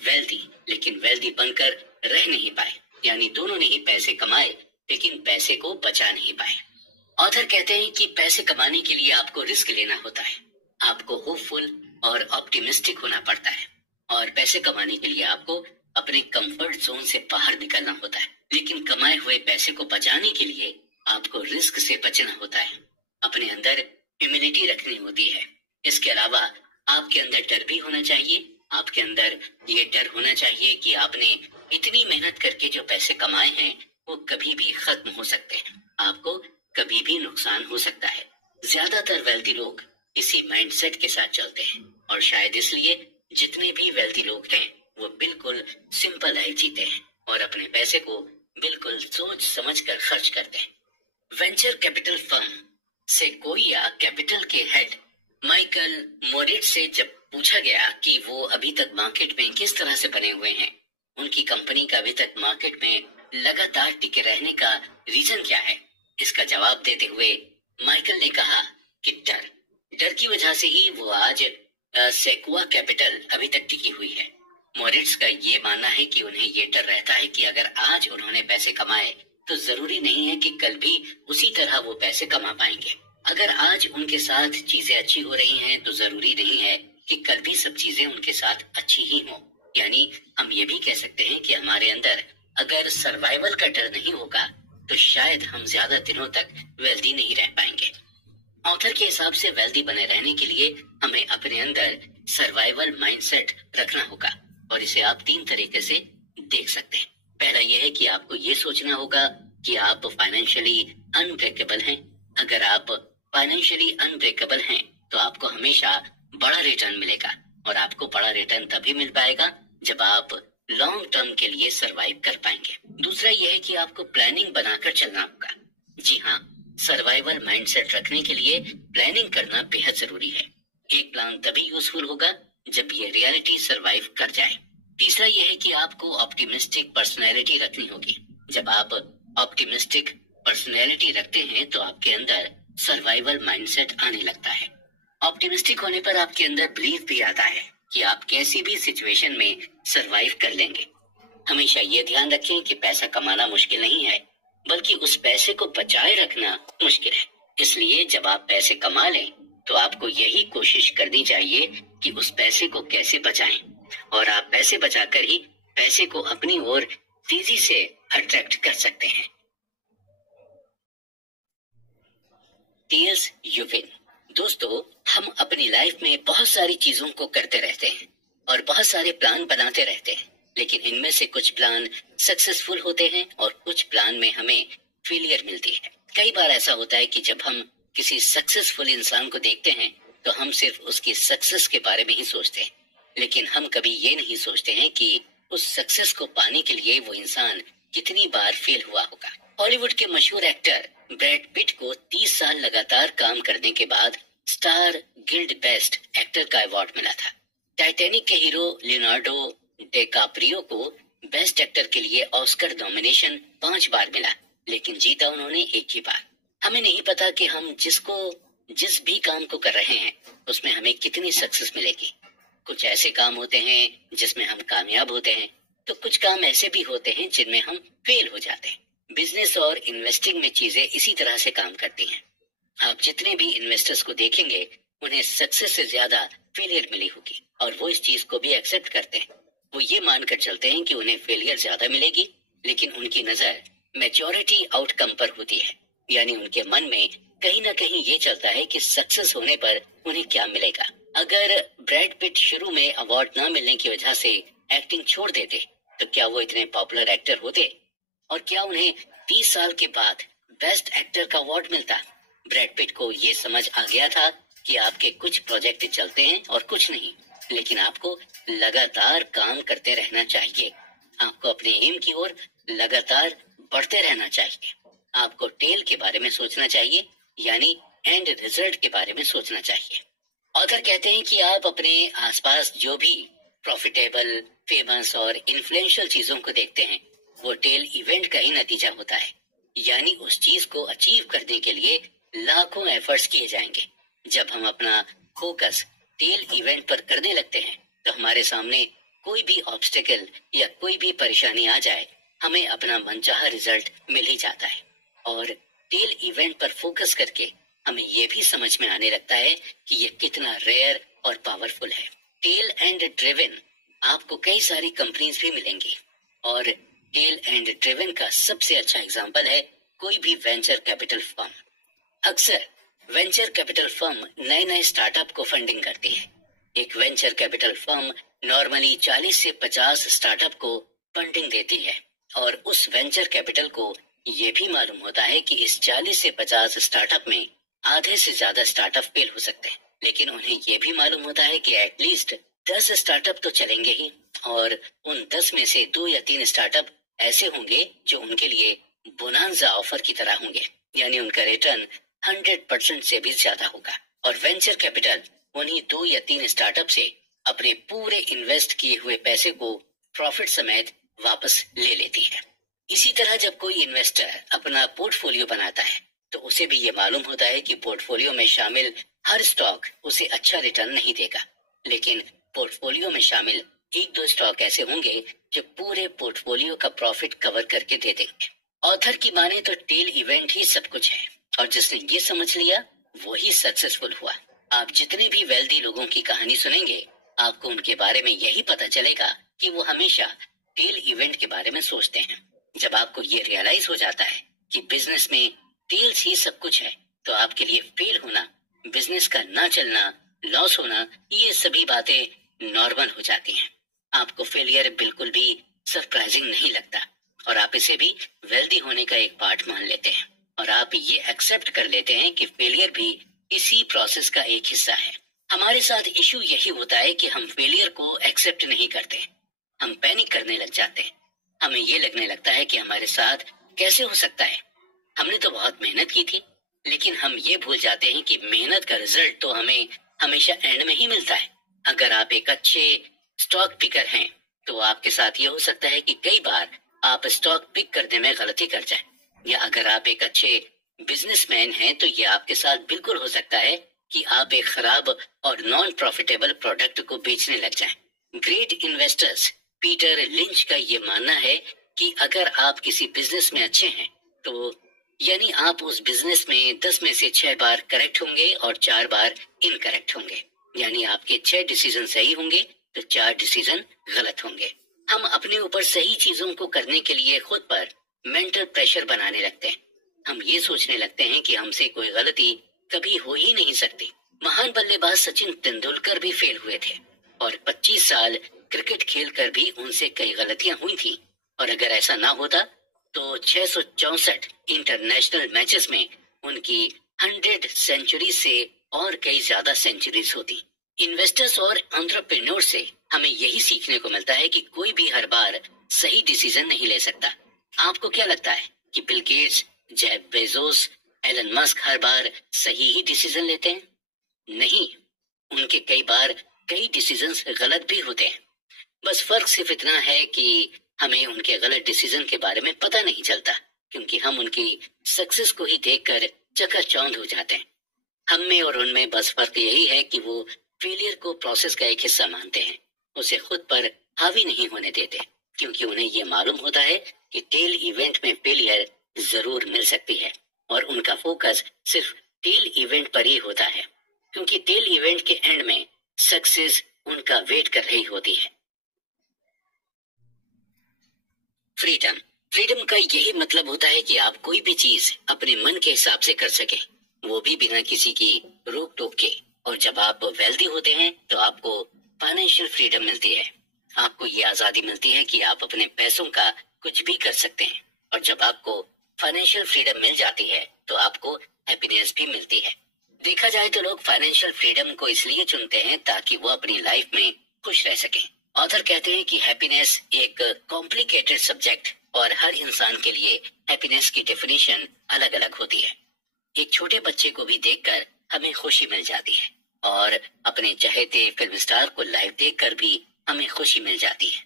वेल्दी, लेकिन वेल्दी बनकर रह नहीं पाए, यानी दोनों ने ही पैसे कमाए लेकिन पैसे को बचा नहीं पाए। ऑथर कहते हैं कि पैसे कमाने के लिए आपको रिस्क लेना होता है, आपको होपफुल और ऑप्टिमिस्टिक होना पड़ता है और पैसे कमाने के लिए आपको अपने कंफर्ट जोन से बाहर निकलना होता है, लेकिन कमाए हुए पैसे को बचाने के लिए आपको रिस्क से बचना होता है, अपने अंदर ह्यूमिलिटी रखनी होती है। इसके अलावा आपके अंदर डर भी होना चाहिए। आपके अंदर ये डर होना चाहिए कि आपने इतनी मेहनत करके जो पैसे कमाए हैं वो कभी भी खत्म हो सकते हैं, आपको कभी भी नुकसान हो सकता है। ज्यादातर वेल्दी लोग इसी माइंडसेट के साथ चलते हैं और शायद इसलिए जितने भी वेल्दी लोग हैं वो बिल्कुल सिंपल लाइफ जीते हैं और अपने पैसे को बिल्कुल सोच समझ कर खर्च करते हैं। वेंचर कैपिटल फर्म सेक्वोइया कैपिटल के हेड माइकल मोरिट्ज से जब पूछा गया कि वो अभी तक मार्केट में किस तरह से बने हुए हैं, उनकी कंपनी का अभी तक मार्केट में लगातार टिके रहने का रीजन क्या है, इसका जवाब देते हुए माइकल ने कहा कि डर की वजह से ही वो आज सेक्वा कैपिटल अभी तक टिकी हुई है। मोरिट्ज का ये मानना है कि उन्हें ये डर रहता है कि अगर आज उन्होंने पैसे कमाए तो जरूरी नहीं है कि कल भी उसी तरह वो पैसे कमा पाएंगे। अगर आज उनके साथ चीजें अच्छी हो रही हैं तो जरूरी नहीं है कि कल भी सब चीजें उनके साथ अच्छी ही हो। यानी हम ये भी कह सकते हैं कि हमारे अंदर अगर सर्वाइवल का डर नहीं होगा तो शायद हम ज्यादा दिनों तक वेल्दी नहीं रह पाएंगे। ऑथर के हिसाब से वेल्दी बने रहने के लिए हमें अपने अंदर सर्वाइवल माइंडसेट रखना होगा और इसे आप 3 तरीके से देख सकते हैं। पहला यह है कि आपको ये सोचना होगा कि आप फाइनेंशियली अनब्रेकेबल हैं। अगर आप फाइनेंशियली अनब्रेकेबल हैं तो आपको हमेशा बड़ा रिटर्न मिलेगा और आपको बड़ा रिटर्न तभी मिल पाएगा जब आप लॉन्ग टर्म के लिए सरवाइव कर पाएंगे। दूसरा यह है कि आपको प्लानिंग बनाकर चलना होगा। जी हाँ, सर्वाइवल माइंडसेट रखने के लिए प्लानिंग करना बेहद जरूरी है। एक प्लान तभी यूजफुल होगा जब ये रियलिटी सरवाइव कर जाए। तीसरा यह है कि आपको ऑप्टिमिस्टिक पर्सनैलिटी रखनी होगी। जब आप ऑप्टिमिस्टिक पर्सनैलिटी रखते हैं तो आपके अंदर सर्वाइवल माइंडसेट आने लगता है। ऑप्टिमिस्टिक होने पर आपके अंदर बिलीफ भी आता है कि आप कैसी भी सिचुएशन में सरवाइव कर लेंगे। हमेशा ये ध्यान रखें कि पैसा कमाना मुश्किल नहीं है, बल्कि उस पैसे को बचाए रखना मुश्किल है। इसलिए जब आप पैसे कमा लें तो आपको यही कोशिश करनी चाहिए कि उस पैसे को कैसे बचाएं, और आप पैसे बचाकर ही पैसे को अपनी ओर तेजी से अट्रैक्ट कर सकते हैं। टीएस यूविन। दोस्तों, हम अपनी लाइफ में बहुत सारी चीजों को करते रहते हैं और बहुत सारे प्लान बनाते रहते हैं, लेकिन इनमें से कुछ प्लान सक्सेसफुल होते हैं और कुछ प्लान में हमें फेलियर मिलती है। कई बार ऐसा होता है कि जब हम किसी सक्सेसफुल इंसान को देखते हैं तो हम सिर्फ उसकी सक्सेस के बारे में ही सोचते हैं, लेकिन हम कभी ये नहीं सोचते हैं कि उस सक्सेस को पाने के लिए वो इंसान कितनी बार फेल हुआ होगा। हॉलीवुड के मशहूर एक्टर ब्रैड पिट को 30 साल लगातार काम करने के बाद स्टार गिल्ड बेस्ट एक्टर का अवार्ड मिला था। टाइटैनिक के हीरो लियोनार्डो डिकाप्रियो को बेस्ट एक्टर के लिए ऑस्कर नॉमिनेशन 5 बार मिला, लेकिन जीता उन्होंने एक ही बार। हमें नहीं पता कि हम जिस भी काम को कर रहे हैं उसमें हमें कितनी सक्सेस मिलेगी। कुछ ऐसे काम होते हैं जिसमें हम कामयाब होते हैं, तो कुछ काम ऐसे भी होते हैं जिनमें हम फेल हो जाते हैं। बिजनेस और इन्वेस्टिंग में चीजें इसी तरह से काम करती हैं। आप जितने भी इन्वेस्टर्स को देखेंगे उन्हें सक्सेस से ज्यादा फेलियर मिली होगी, और वो इस चीज को भी एक्सेप्ट करते हैं। वो ये मानकर चलते हैं कि उन्हें फेलियर ज्यादा मिलेगी, लेकिन उनकी नजर मैच्योरिटी आउटकम पर होती है, यानी उनके मन में कहीं ना कहीं ये चलता है कि सक्सेस होने पर उन्हें क्या मिलेगा। अगर ब्रैड पिट शुरू में अवार्ड न मिलने की वजह से एक्टिंग छोड़ देते तो क्या वो इतने पॉपुलर एक्टर होते, और क्या उन्हें 30 साल के बाद बेस्ट एक्टर का अवार्ड मिलता। ब्रैड पिट को ये समझ आ गया था कि आपके कुछ प्रोजेक्ट चलते हैं और कुछ नहीं, लेकिन आपको लगातार काम करते रहना चाहिए। आपको अपने एम की ओर लगातार बढ़ते रहना चाहिए। आपको टेल के बारे में सोचना चाहिए, यानी एंड रिजल्ट के बारे में सोचना चाहिए। ऑथर कहते हैं कि आप अपने आसपास जो भी प्रॉफिटेबल, फेमस और इन्फ्लुएंशियल चीजों को देखते हैं वो टेल इवेंट का ही नतीजा होता है, यानी उस चीज को अचीव करने के लिए लाखों एफर्ट्स किए जाएंगे। जब हम अपना फोकस टेल इवेंट पर करने लगते हैं तो हमारे सामने कोई भी ऑब्स्टेकल या कोई भी परेशानी आ जाए, हमें अपना मनचाहा रिजल्ट मिल ही जाता है। और टेल इवेंट पर फोकस करके हमें ये भी समझ में आने लगता है कि ये कितना रेयर और पावरफुल है। टेल एंड ड्रिवन आपको कई सारी कंपनीज भी मिलेंगी, और टेल एंड ड्रिवन का सबसे अच्छा एग्जांपल है कोई भी वेंचर कैपिटल फर्म। अक्सर वेंचर कैपिटल फर्म नए नए स्टार्टअप को फंडिंग करती है। एक वेंचर कैपिटल फर्म नॉर्मली 40 से 50 स्टार्टअप को फंडिंग देती है, और उस वेंचर कैपिटल को ये भी मालूम होता है कि इस 40 से 50 स्टार्टअप में आधे से ज्यादा स्टार्टअप फेल हो सकते हैं, लेकिन उन्हें ये भी मालूम होता है कि एटलीस्ट 10 स्टार्टअप तो चलेंगे ही, और उन 10 में से 2 या 3 स्टार्टअप ऐसे होंगे जो उनके लिए बोनांजा ऑफर की तरह होंगे, यानी उनका रिटर्न 100% से भी ज्यादा होगा। और वेंचर कैपिटल उन्हीं 2 या 3 स्टार्टअप से अपने पूरे इन्वेस्ट किए हुए पैसे को प्रॉफिट समेत वापस ले लेती है। इसी तरह जब कोई इन्वेस्टर अपना पोर्टफोलियो बनाता है तो उसे भी ये मालूम होता है कि पोर्टफोलियो में शामिल हर स्टॉक उसे अच्छा रिटर्न नहीं देगा, लेकिन पोर्टफोलियो में शामिल 1-2 स्टॉक ऐसे होंगे जो पूरे पोर्टफोलियो का प्रॉफिट कवर करके दे देंगे। ऑथर की माने तो टेल इवेंट ही सब कुछ है, और जिसने ये समझ लिया वो ही सक्सेसफुल हुआ। आप जितने भी वेल्दी लोगों की कहानी सुनेंगे आपको उनके बारे में यही पता चलेगा कि वो हमेशा टेल इवेंट के बारे में सोचते हैं। जब आपको ये रियलाइज हो जाता है कि बिजनेस में टेल्स ही सब कुछ है, तो आपके लिए फेल होना, बिजनेस का ना चलना, लॉस होना, ये सभी बातें नॉर्मल हो जाती हैं। आपको फेलियर बिल्कुल भी सरप्राइजिंग नहीं लगता, और आप इसे भी वेल्दी होने का एक पार्ट मान लेते हैं, और आप ये एक्सेप्ट कर लेते हैं कि फेलियर भी इसी प्रोसेस का एक हिस्सा है। हमारे साथ इश्यू यही होता है कि हम फेलियर को एक्सेप्ट नहीं करते, हम पैनिक करने लग जाते हैं। हमें ये लगने लगता है कि हमारे साथ कैसे हो सकता है, हमने तो बहुत मेहनत की थी, लेकिन हम ये भूल जाते हैं कि मेहनत का रिजल्ट तो हमें हमेशा एंड में ही मिलता है। अगर आप एक अच्छे स्टॉक पिकर हैं तो आपके साथ ये हो सकता है कि कई बार आप स्टॉक पिक करने में गलती कर जाएं, या अगर आप एक अच्छे बिजनेसमैन हैं तो ये आपके साथ बिल्कुल हो सकता है कि आप एक खराब और नॉन प्रॉफिटेबल प्रोडक्ट को बेचने लग जाएं। ग्रेट इन्वेस्टर्स पीटर लिंच का ये मानना है कि अगर आप किसी बिजनेस में अच्छे हैं तो यानी आप उस बिजनेस में 10 में से 6 बार करेक्ट होंगे और 4 बार इनकरेक्ट होंगे। यानी आपके 6 डिसीजन सही होंगे तो 4 डिसीजन गलत होंगे। हम अपने ऊपर सही चीजों को करने के लिए खुद पर मेंटल प्रेशर बनाने लगते हैं। हम ये सोचने लगते हैं कि हमसे कोई गलती कभी हो ही नहीं सकती। महान बल्लेबाज सचिन तेंदुलकर भी फेल हुए थे और 25 साल क्रिकेट खेलकर भी उनसे कई गलतियां हुई थी। और अगर ऐसा ना होता तो 664 इंटरनेशनल मैचेस में उनकी 100 सेंचुरी से और कई ज्यादा सेंचुरीज होती। इन्वेस्टर्स और एंटरप्रेन्योर से हमें यही सीखने को मिलता है कि कोई भी हर बार सही डिसीजन नहीं ले सकता। आपको क्या लगता है कि Bill Gates, Jeff Bezos, Elon Musk हर बार सही ही डिसीजन लेते हैं? नहीं, उनके कई बार कई डिसीजंस गलत भी होते हैं। बस फर्क सिर्फ इतना है कि हमें उनके गलत डिसीजन के बारे में पता नहीं चलता, क्योंकि हम उनकी सक्सेस को ही देखकर चकाचौंध हो जाते हैं। हम में और उनमें बस फर्क यही है कि वो फेलियर को प्रोसेस का एक हिस्सा मानते हैं, उसे खुद पर हावी नहीं होने देते, क्योंकि उन्हें ये मालूम होता है कि टेल इवेंट में फेलियर जरूर मिल सकती है और उनका फोकस सिर्फ टेल इवेंट पर ही होता है, क्योंकि टेल इवेंट के एंड में सक्सेस उनका वेट कर रही होती है। फ्रीडम फ्रीडम का यही मतलब होता है कि आप कोई भी चीज अपने मन के हिसाब से कर सके, वो भी बिना किसी की रोक टोक के। और जब आप वेल्दी होते हैं तो आपको फाइनेंशियल फ्रीडम मिलती है। आपको ये आजादी मिलती है कि आप अपने पैसों का कुछ भी कर सकते हैं। और जब आपको फाइनेंशियल फ्रीडम मिल जाती है तो आपको हैप्पीनेस भी मिलती है। देखा जाए तो लोग फाइनेंशियल फ्रीडम को इसलिए चुनते हैं ताकि वो अपनी लाइफ में खुश रह सकें। ऑथर कहते हैं कि हैप्पीनेस एक कॉम्प्लिकेटेड सब्जेक्ट और हर इंसान के लिए हैप्पीनेस की डेफिनेशन अलग अलग होती है। एक छोटे बच्चे को भी देखकर हमें खुशी मिल जाती है और अपने चहेते फिल्म स्टार को लाइव देखकर भी हमें खुशी मिल जाती है।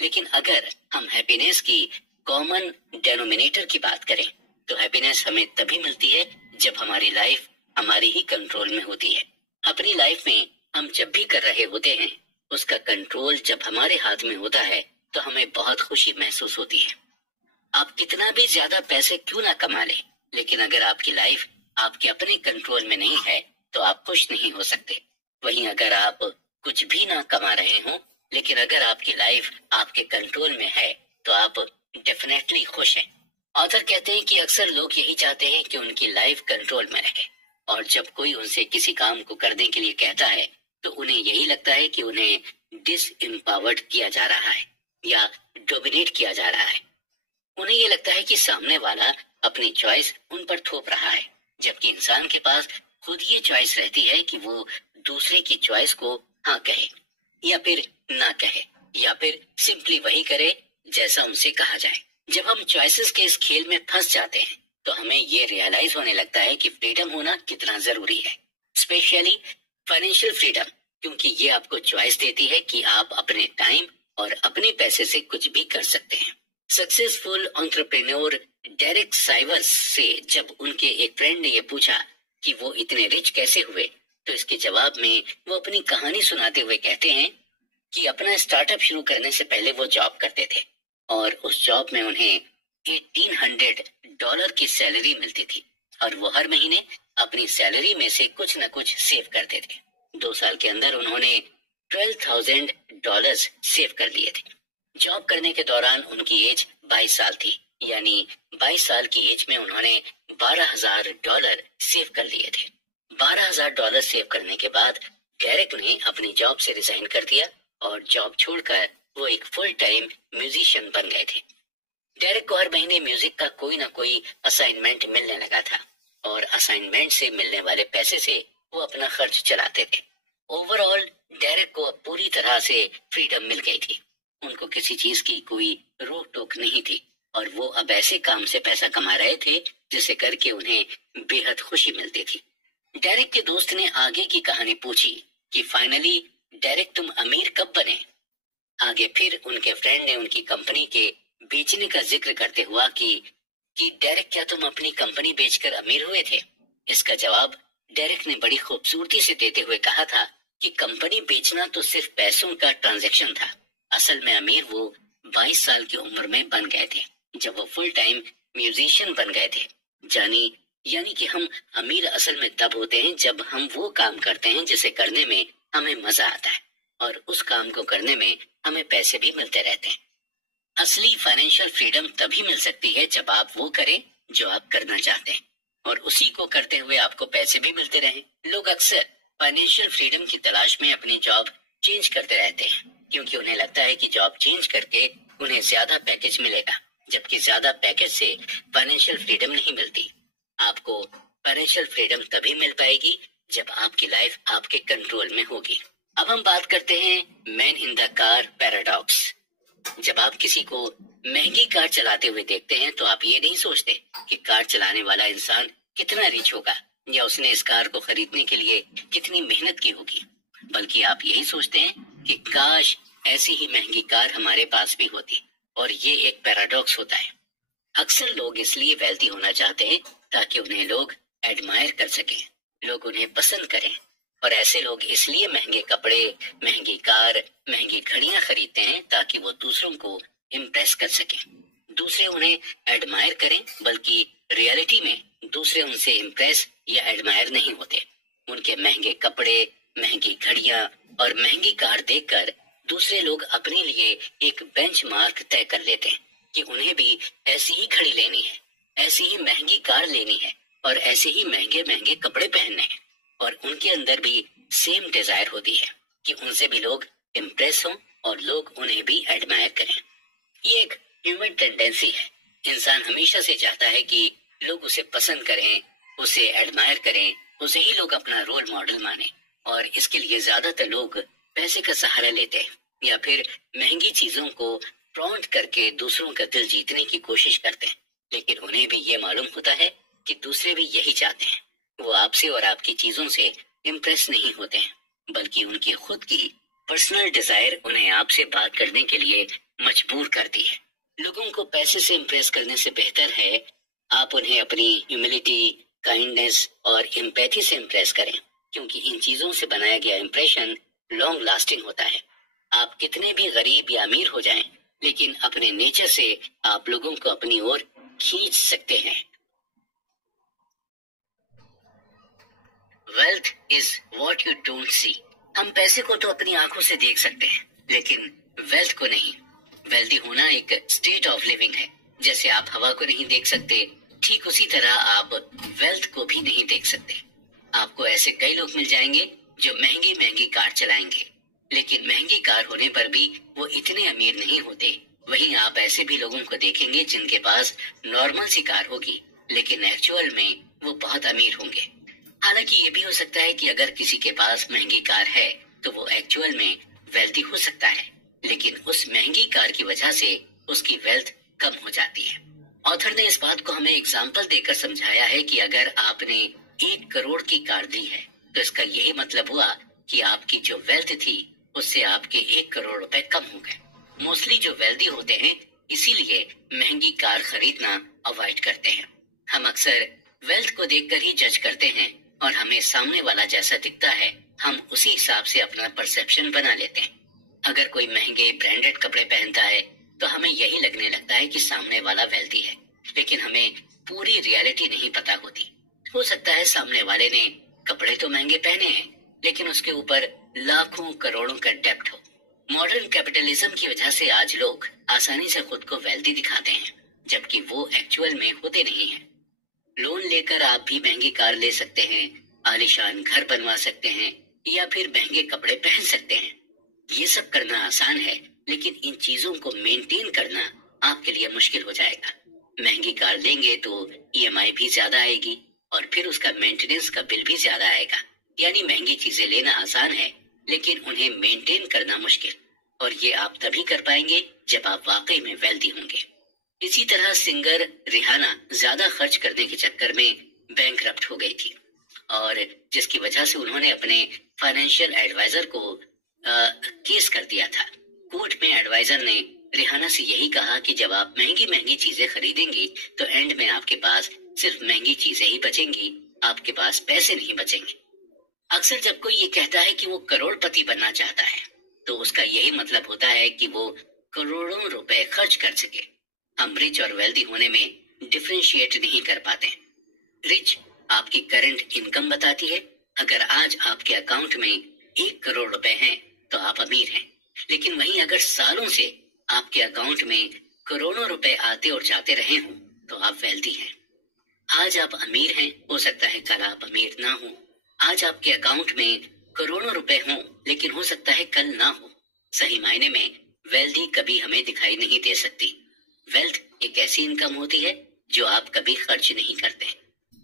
लेकिन अगर हम हैप्पीनेस की कॉमन डेनोमिनेटर की बात करें तो हैप्पीनेस हमें तभी मिलती है जब हमारी लाइफ हमारी ही कंट्रोल में होती है। अपनी लाइफ में हम जब भी कर रहे होते हैं उसका कंट्रोल जब हमारे हाथ में होता है तो हमें बहुत खुशी महसूस होती है। आप कितना भी ज्यादा पैसे क्यों ना कमा लें, लेकिन अगर आपकी लाइफ आपके अपने कंट्रोल में नहीं है तो आप खुश नहीं हो सकते। वहीं अगर आप कुछ भी ना कमा रहे हो लेकिन अगर आपकी लाइफ आपके कंट्रोल में है तो आप डेफिनेटली खुश हैं। ऑथर कहते हैं कि अक्सर लोग यही चाहते हैं कि उनकी लाइफ कंट्रोल में रहे और जब कोई उनसे किसी काम को करने के लिए कहता है तो उन्हें यही लगता है कि उन्हें डिसएम्पावर्ड किया जा रहा है या डोमिनेट किया जा रहा है। उन्हें ये लगता है कि सामने वाला अपनी चॉइस उन पर थोप रहा है, जबकि इंसान के पास खुद ये चॉइस रहती है कि वो दूसरे की चॉइस को हाँ कहे या फिर ना कहे या फिर सिंपली वही करे जैसा उनसे कहा जाए। जब हम चॉइसेस के इस खेल में फंस जाते हैं तो हमें ये रियलाइज होने लगता है कि फ्रीडम होना कितना जरूरी है, स्पेशली फाइनेंशियल फ्रीडम, क्योंकि ये आपको चॉइस देती है कि आप अपने टाइम और अपने पैसे से कुछ भी कर सकते हैं। सक्सेसफुल एंटरप्रेन्योर डेरेक साइवर्स से जब उनके एक फ्रेंड ने ये पूछा कि वो इतने रिच कैसे हुए तो इसके जवाब में वो अपनी कहानी सुनाते हुए कहते हैं कि अपना स्टार्टअप शुरू करने से पहले वो जॉब करते थे और उस जॉब में उन्हें $1800 की सैलरी मिलती थी और वो हर महीने अपनी सैलरी में से कुछ न कुछ सेव करते थे। 2 साल के अंदर उन्होंने $12,000 सेव कर लिए थे। जॉब करने के दौरान उनकी एज 22 साल थी, यानी 22 साल की एज में उन्होंने $12,000 सेव कर लिए थे। $12,000 सेव करने के बाद डेरेक ने अपनी जॉब से रिजाइन कर दिया और जॉब छोड़कर वो एक फुल टाइम म्यूजिशियन बन गए थे। डेरेक को हर महीने म्यूजिक का कोई ना कोई असाइनमेंट मिलने लगा था और असाइनमेंट से मिलने वाले पैसे से वो अपना खर्च चलाते थे। ओवरऑल डेरेक को अब पूरी तरह से फ्रीडम मिल गई थी। उनको किसी चीज की कोई रोक टोक नहीं थी और वो अब ऐसे काम से पैसा कमा रहे थे जिसे करके उन्हें बेहद खुशी मिलती थी। डेरेक के दोस्त ने आगे की कहानी पूछी कि फाइनली डेरेक तुम अमीर कब बने। आगे फिर उनके फ्रेंड ने उनकी कंपनी के बेचने का जिक्र करते हुआ कि डेरेक क्या तुम अपनी कंपनी बेचकर अमीर हुए थे। इसका जवाब डेरेक ने बड़ी खूबसूरती से देते हुए कहा था कि कंपनी बेचना तो सिर्फ पैसों का ट्रांजैक्शन था, असल में अमीर वो 22 साल की उम्र में बन गए थे जब वो फुल टाइम म्यूजिशियन बन गए थे। जानी यानी कि हम अमीर असल में तब होते हैं जब हम वो काम करते हैं जिसे करने में हमें मजा आता है और उस काम को करने में हमें पैसे भी मिलते रहते हैं। असली फाइनेंशियल फ्रीडम तभी मिल सकती है जब आप वो करें जो आप करना चाहते हैं और उसी को करते हुए आपको पैसे भी मिलते रहें। लोग अक्सर फाइनेंशियल फ्रीडम की तलाश में अपनी जॉब चेंज करते रहते हैं क्योंकि उन्हें लगता है कि जॉब चेंज करके उन्हें ज्यादा पैकेज मिलेगा, जबकि ज्यादा पैकेज से फाइनेंशियल फ्रीडम नहीं मिलती। आपको फाइनेंशियल फ्रीडम तभी मिल पाएगी जब आपकी लाइफ आपके कंट्रोल में होगी। अब हम बात करते हैं man in the car paradox. जब आप किसी को महंगी कार चलाते हुए देखते हैं तो आप ये नहीं सोचते कि कार चलाने वाला इंसान कितना रिच होगा या उसने इस कार को खरीदने के लिए कितनी मेहनत की होगी, बल्कि आप यही सोचते हैं कि काश ऐसी ही महंगी कार हमारे पास भी होती। और ये एक पैराडॉक्स होता है। अक्सर लोग इसलिए वेल्दी होना चाहते हैं ताकि उन्हें लोग एडमायर कर सकें, लोग उन्हें पसंद करें। और ऐसे लोग इसलिए महंगे कपड़े, महंगी कार, महंगी घड़ियां खरीदते हैं ताकि वो दूसरों को इम्प्रेस कर सकें, दूसरे उन्हें एडमायर करें। बल्कि रियलिटी में दूसरे उनसे इम्प्रेस या एडमायर नहीं होते। उनके महंगे कपड़े, महंगी घड़ियां और महंगी कार देखकर दूसरे लोग अपने लिए एक बेंचमार्क तय कर लेते हैं कि उन्हें भी ऐसी ही घड़ी लेनी है, ऐसी ही महंगी कार लेनी है और ऐसे ही महंगे महंगे कपड़े पहनने हैं। और उनके अंदर भी सेम डिजायर होती है कि उनसे भी लोग इम्प्रेस हों और लोग उन्हें भी एडमायर करें। ये एक ह्यूमन टेंडेंसी है। इंसान हमेशा से चाहता है कि लोग उसे पसंद करें, उसे एडमायर करें, उसे ही लोग अपना रोल मॉडल माने। और इसके लिए ज्यादातर लोग पैसे का सहारा लेते हैं या फिर महंगी चीजों को फ्लॉन्ट करके दूसरों का दिल जीतने की कोशिश करते हैं। लेकिन उन्हें भी ये मालूम होता है कि दूसरे भी यही चाहते हैं। वो आपसे और आपकी चीजों से इम्प्रेस नहीं होते हैं, बल्कि उनकी खुद की पर्सनल डिजायर उन्हें आपसे बात करने के लिए मजबूर करती है। लोगों को पैसे से इम्प्रेस करने से बेहतर है आप उन्हें अपनी ह्यूमिलिटी, काइंडनेस और एम्पैथी से इम्प्रेस करें, क्योंकि इन चीजों से बनाया गया इंप्रेशन लॉन्ग लास्टिंग होता है। आप कितने भी गरीब या अमीर हो जाएं, लेकिन अपने नेचर से आप लोगों को अपनी ओर खींच सकते हैं। Wealth is what you don't see. हम पैसे को तो अपनी आंखों से देख सकते हैं, लेकिन वेल्थ को नहीं। वेल्दी होना एक स्टेट ऑफ लिविंग है। जैसे आप हवा को नहीं देख सकते, ठीक उसी तरह आप वेल्थ को भी नहीं देख सकते। आपको ऐसे कई लोग मिल जाएंगे जो महंगी महंगी कार चलाएंगे, लेकिन महंगी कार होने पर भी वो इतने अमीर नहीं होते। वहीं आप ऐसे भी लोगों को देखेंगे जिनके पास नॉर्मल सी कार होगी, लेकिन एक्चुअल में वो बहुत अमीर होंगे। हालांकि ये भी हो सकता है कि अगर किसी के पास महंगी कार है तो वो एक्चुअल में वेल्दी हो सकता है, लेकिन उस महंगी कार की वजह से उसकी वेल्थ कम हो जाती है। ऑथर ने इस बात को हमें एग्जाम्पल देकर समझाया है कि अगर आपने 1 करोड़ की कार दी है तो इसका यही मतलब हुआ कि आपकी जो वेल्थ थी उससे आपके 1 करोड़ रुपए कम हो गए। मोस्टली जो वेल्दी होते हैं इसीलिए महंगी कार खरीदना अवॉइड करते हैं। हम अक्सर वेल्थ को देखकर ही जज करते हैं और हमें सामने वाला जैसा दिखता है हम उसी हिसाब से अपना परसेप्शन बना लेते हैं। अगर कोई महंगे ब्रांडेड कपड़े पहनता है तो हमें यही लगने लगता है कि सामने वाला वेल्दी है, लेकिन हमें पूरी रियलिटी नहीं पता होती। हो सकता है सामने वाले ने कपड़े तो महंगे पहने हैं, लेकिन उसके ऊपर लाखों करोड़ों का डेब्ट हो। मॉडर्न कैपिटलिज्म की वजह से आज लोग आसानी से खुद को वेल्दी दिखाते हैं, जबकि वो एक्चुअल में होते नहीं हैं। लोन लेकर आप भी महंगी कार ले सकते हैं, आलीशान घर बनवा सकते हैं या फिर महंगे कपड़े पहन सकते हैं। ये सब करना आसान है, लेकिन इन चीजों को मेंटेन करना आपके लिए मुश्किल हो जाएगा। महंगी कार लेंगे तो ईएमआई भी ज्यादा आएगी और फिर उसका मेंटेनेंस का बिल भी ज्यादा आएगा। यानी महंगी चीजें लेना आसान है, लेकिन उन्हें मेंटेन करना मुश्किल। और ये आप तभी कर पाएंगे जब आप वाकई में वेल्दी होंगे। इसी तरह सिंगर रिहाना ज्यादा खर्च करने के चक्कर में बैंकरप्ट हो गई थी, और जिसकी वजह से उन्होंने अपने फाइनेंशियल एडवाइजर को केस कर दिया था। कोर्ट में एडवाइजर ने रिहाना से यही कहा कि जब आप महंगी महंगी चीजें खरीदेंगी तो एंड में आपके पास सिर्फ महंगी चीजें ही बचेंगी, आपके पास पैसे नहीं बचेंगे। अक्सर जब कोई ये कहता है कि वो करोड़पति बनना चाहता है तो उसका यही मतलब होता है कि वो करोड़ों रुपए खर्च कर सके। हम रिच और वेल्दी होने में डिफरेंशिएट नहीं कर पाते। रिच आपकी करंट इनकम बताती है। अगर आज आपके अकाउंट में 1 करोड़ रुपए हैं तो आप अमीर हैं, लेकिन वहीं अगर सालों से आपके अकाउंट में करोड़ों रुपए आते और जाते रहे हों तो आप वेल्दी हैं। आज आप अमीर हैं, हो सकता है कल आप अमीर ना हो। आज आपके अकाउंट में करोड़ों रुपए हों, लेकिन हो सकता है कल ना हो। सही मायने में वेल्दी कभी हमें दिखाई नहीं दे सकती। वेल्थ एक ऐसी इनकम होती है जो आप कभी खर्च नहीं करते।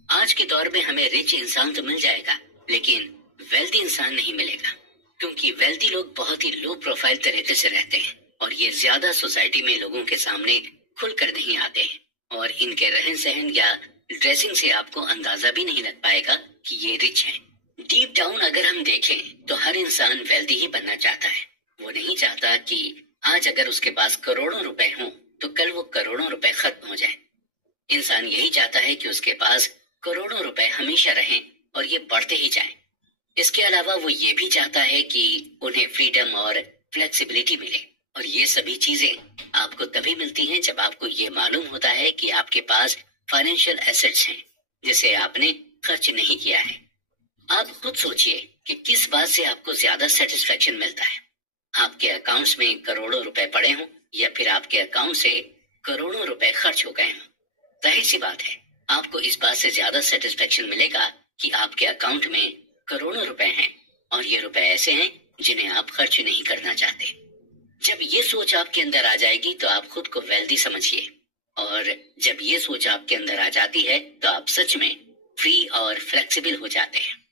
आज के दौर में हमें रिच इंसान तो मिल जाएगा, लेकिन वेल्दी इंसान नहीं मिलेगा, क्योंकि वेल्दी लोग बहुत ही लो प्रोफाइल तरीके से रहते हैं और ये ज्यादा सोसाइटी में लोगों के सामने खुलकर नहीं आते हैं और इनके रहन सहन या ड्रेसिंग से आपको अंदाजा भी नहीं लग पाएगा कि ये रिच हैं। डीप डाउन अगर हम देखें तो हर इंसान वेल्दी ही बनना चाहता है। वो नहीं चाहता कि आज अगर उसके पास करोड़ों रुपए हों तो कल वो करोड़ों रुपए खत्म हो जाए। इंसान यही चाहता है कि उसके पास करोड़ों रुपए हमेशा रहें और ये बढ़ते ही जाएं। इसके अलावा वो ये भी चाहता है कि उन्हें फ्रीडम और फ्लेक्सिबिलिटी मिले, और ये सभी चीजें आपको तभी मिलती हैं जब आपको ये मालूम होता है कि आपके पास फाइनेंशियल एसेट्स हैं जिसे आपने खर्च नहीं किया है। आप खुद सोचिए कि किस बात से आपको ज्यादा सेटिस्फेक्शन मिलता है, आपके अकाउंट्स में करोड़ों रुपए पड़े हों या फिर आपके अकाउंट से करोड़ों रुपए खर्च हो गए हों। जाहिर सी बात है आपको इस बात से ज्यादा सेटिस्फेक्शन मिलेगा कि आपके अकाउंट में करोड़ों रुपए हैं और ये रुपए ऐसे हैं जिन्हें आप खर्च नहीं करना चाहते। जब ये सोच आपके अंदर आ जाएगी तो आप खुद को वेल्दी समझिए, और जब ये सोच आपके अंदर आ जाती है तो आप सच में फ्री और फ्लेक्सिबल हो जाते हैं।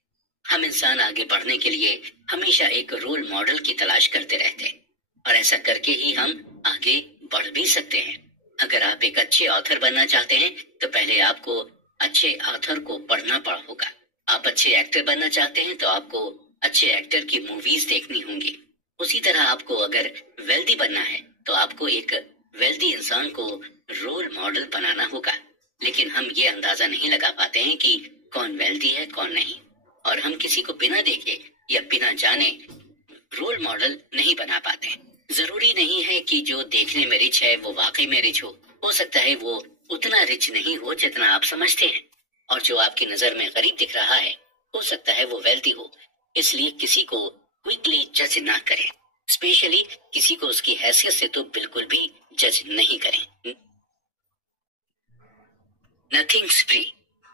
हम इंसान आगे बढ़ने के लिए हमेशा एक रोल मॉडल की तलाश करते रहते हैं और ऐसा करके ही हम आगे बढ़ भी सकते हैं। अगर आप एक अच्छे ऑथर बनना चाहते हैं तो पहले आपको अच्छे ऑथर को पढ़ना होगा। आप अच्छे एक्टर बनना चाहते हैं तो आपको अच्छे एक्टर की मूवीज देखनी होंगी। उसी तरह आपको अगर वेल्दी बनना है तो आपको एक वेल्दी इंसान को रोल मॉडल बनाना होगा। लेकिन हम ये अंदाजा नहीं लगा पाते हैं कि कौन वेल्दी है कौन नहीं, और हम किसी को बिना देखे या बिना जाने रोल मॉडल नहीं बना पाते। जरूरी नहीं है कि जो देखने में रिच है वो वाकई में रिच हो सकता है वो उतना रिच नहीं हो जितना आप समझते हैं, और जो आपकी नजर में गरीब दिख रहा है हो सकता है वो वेल्दी हो। इसलिए किसी को क्विकली जज ना करें, स्पेशली किसी को उसकी हैसियत से तो बिल्कुल भी जज नहीं करें। Nothings free.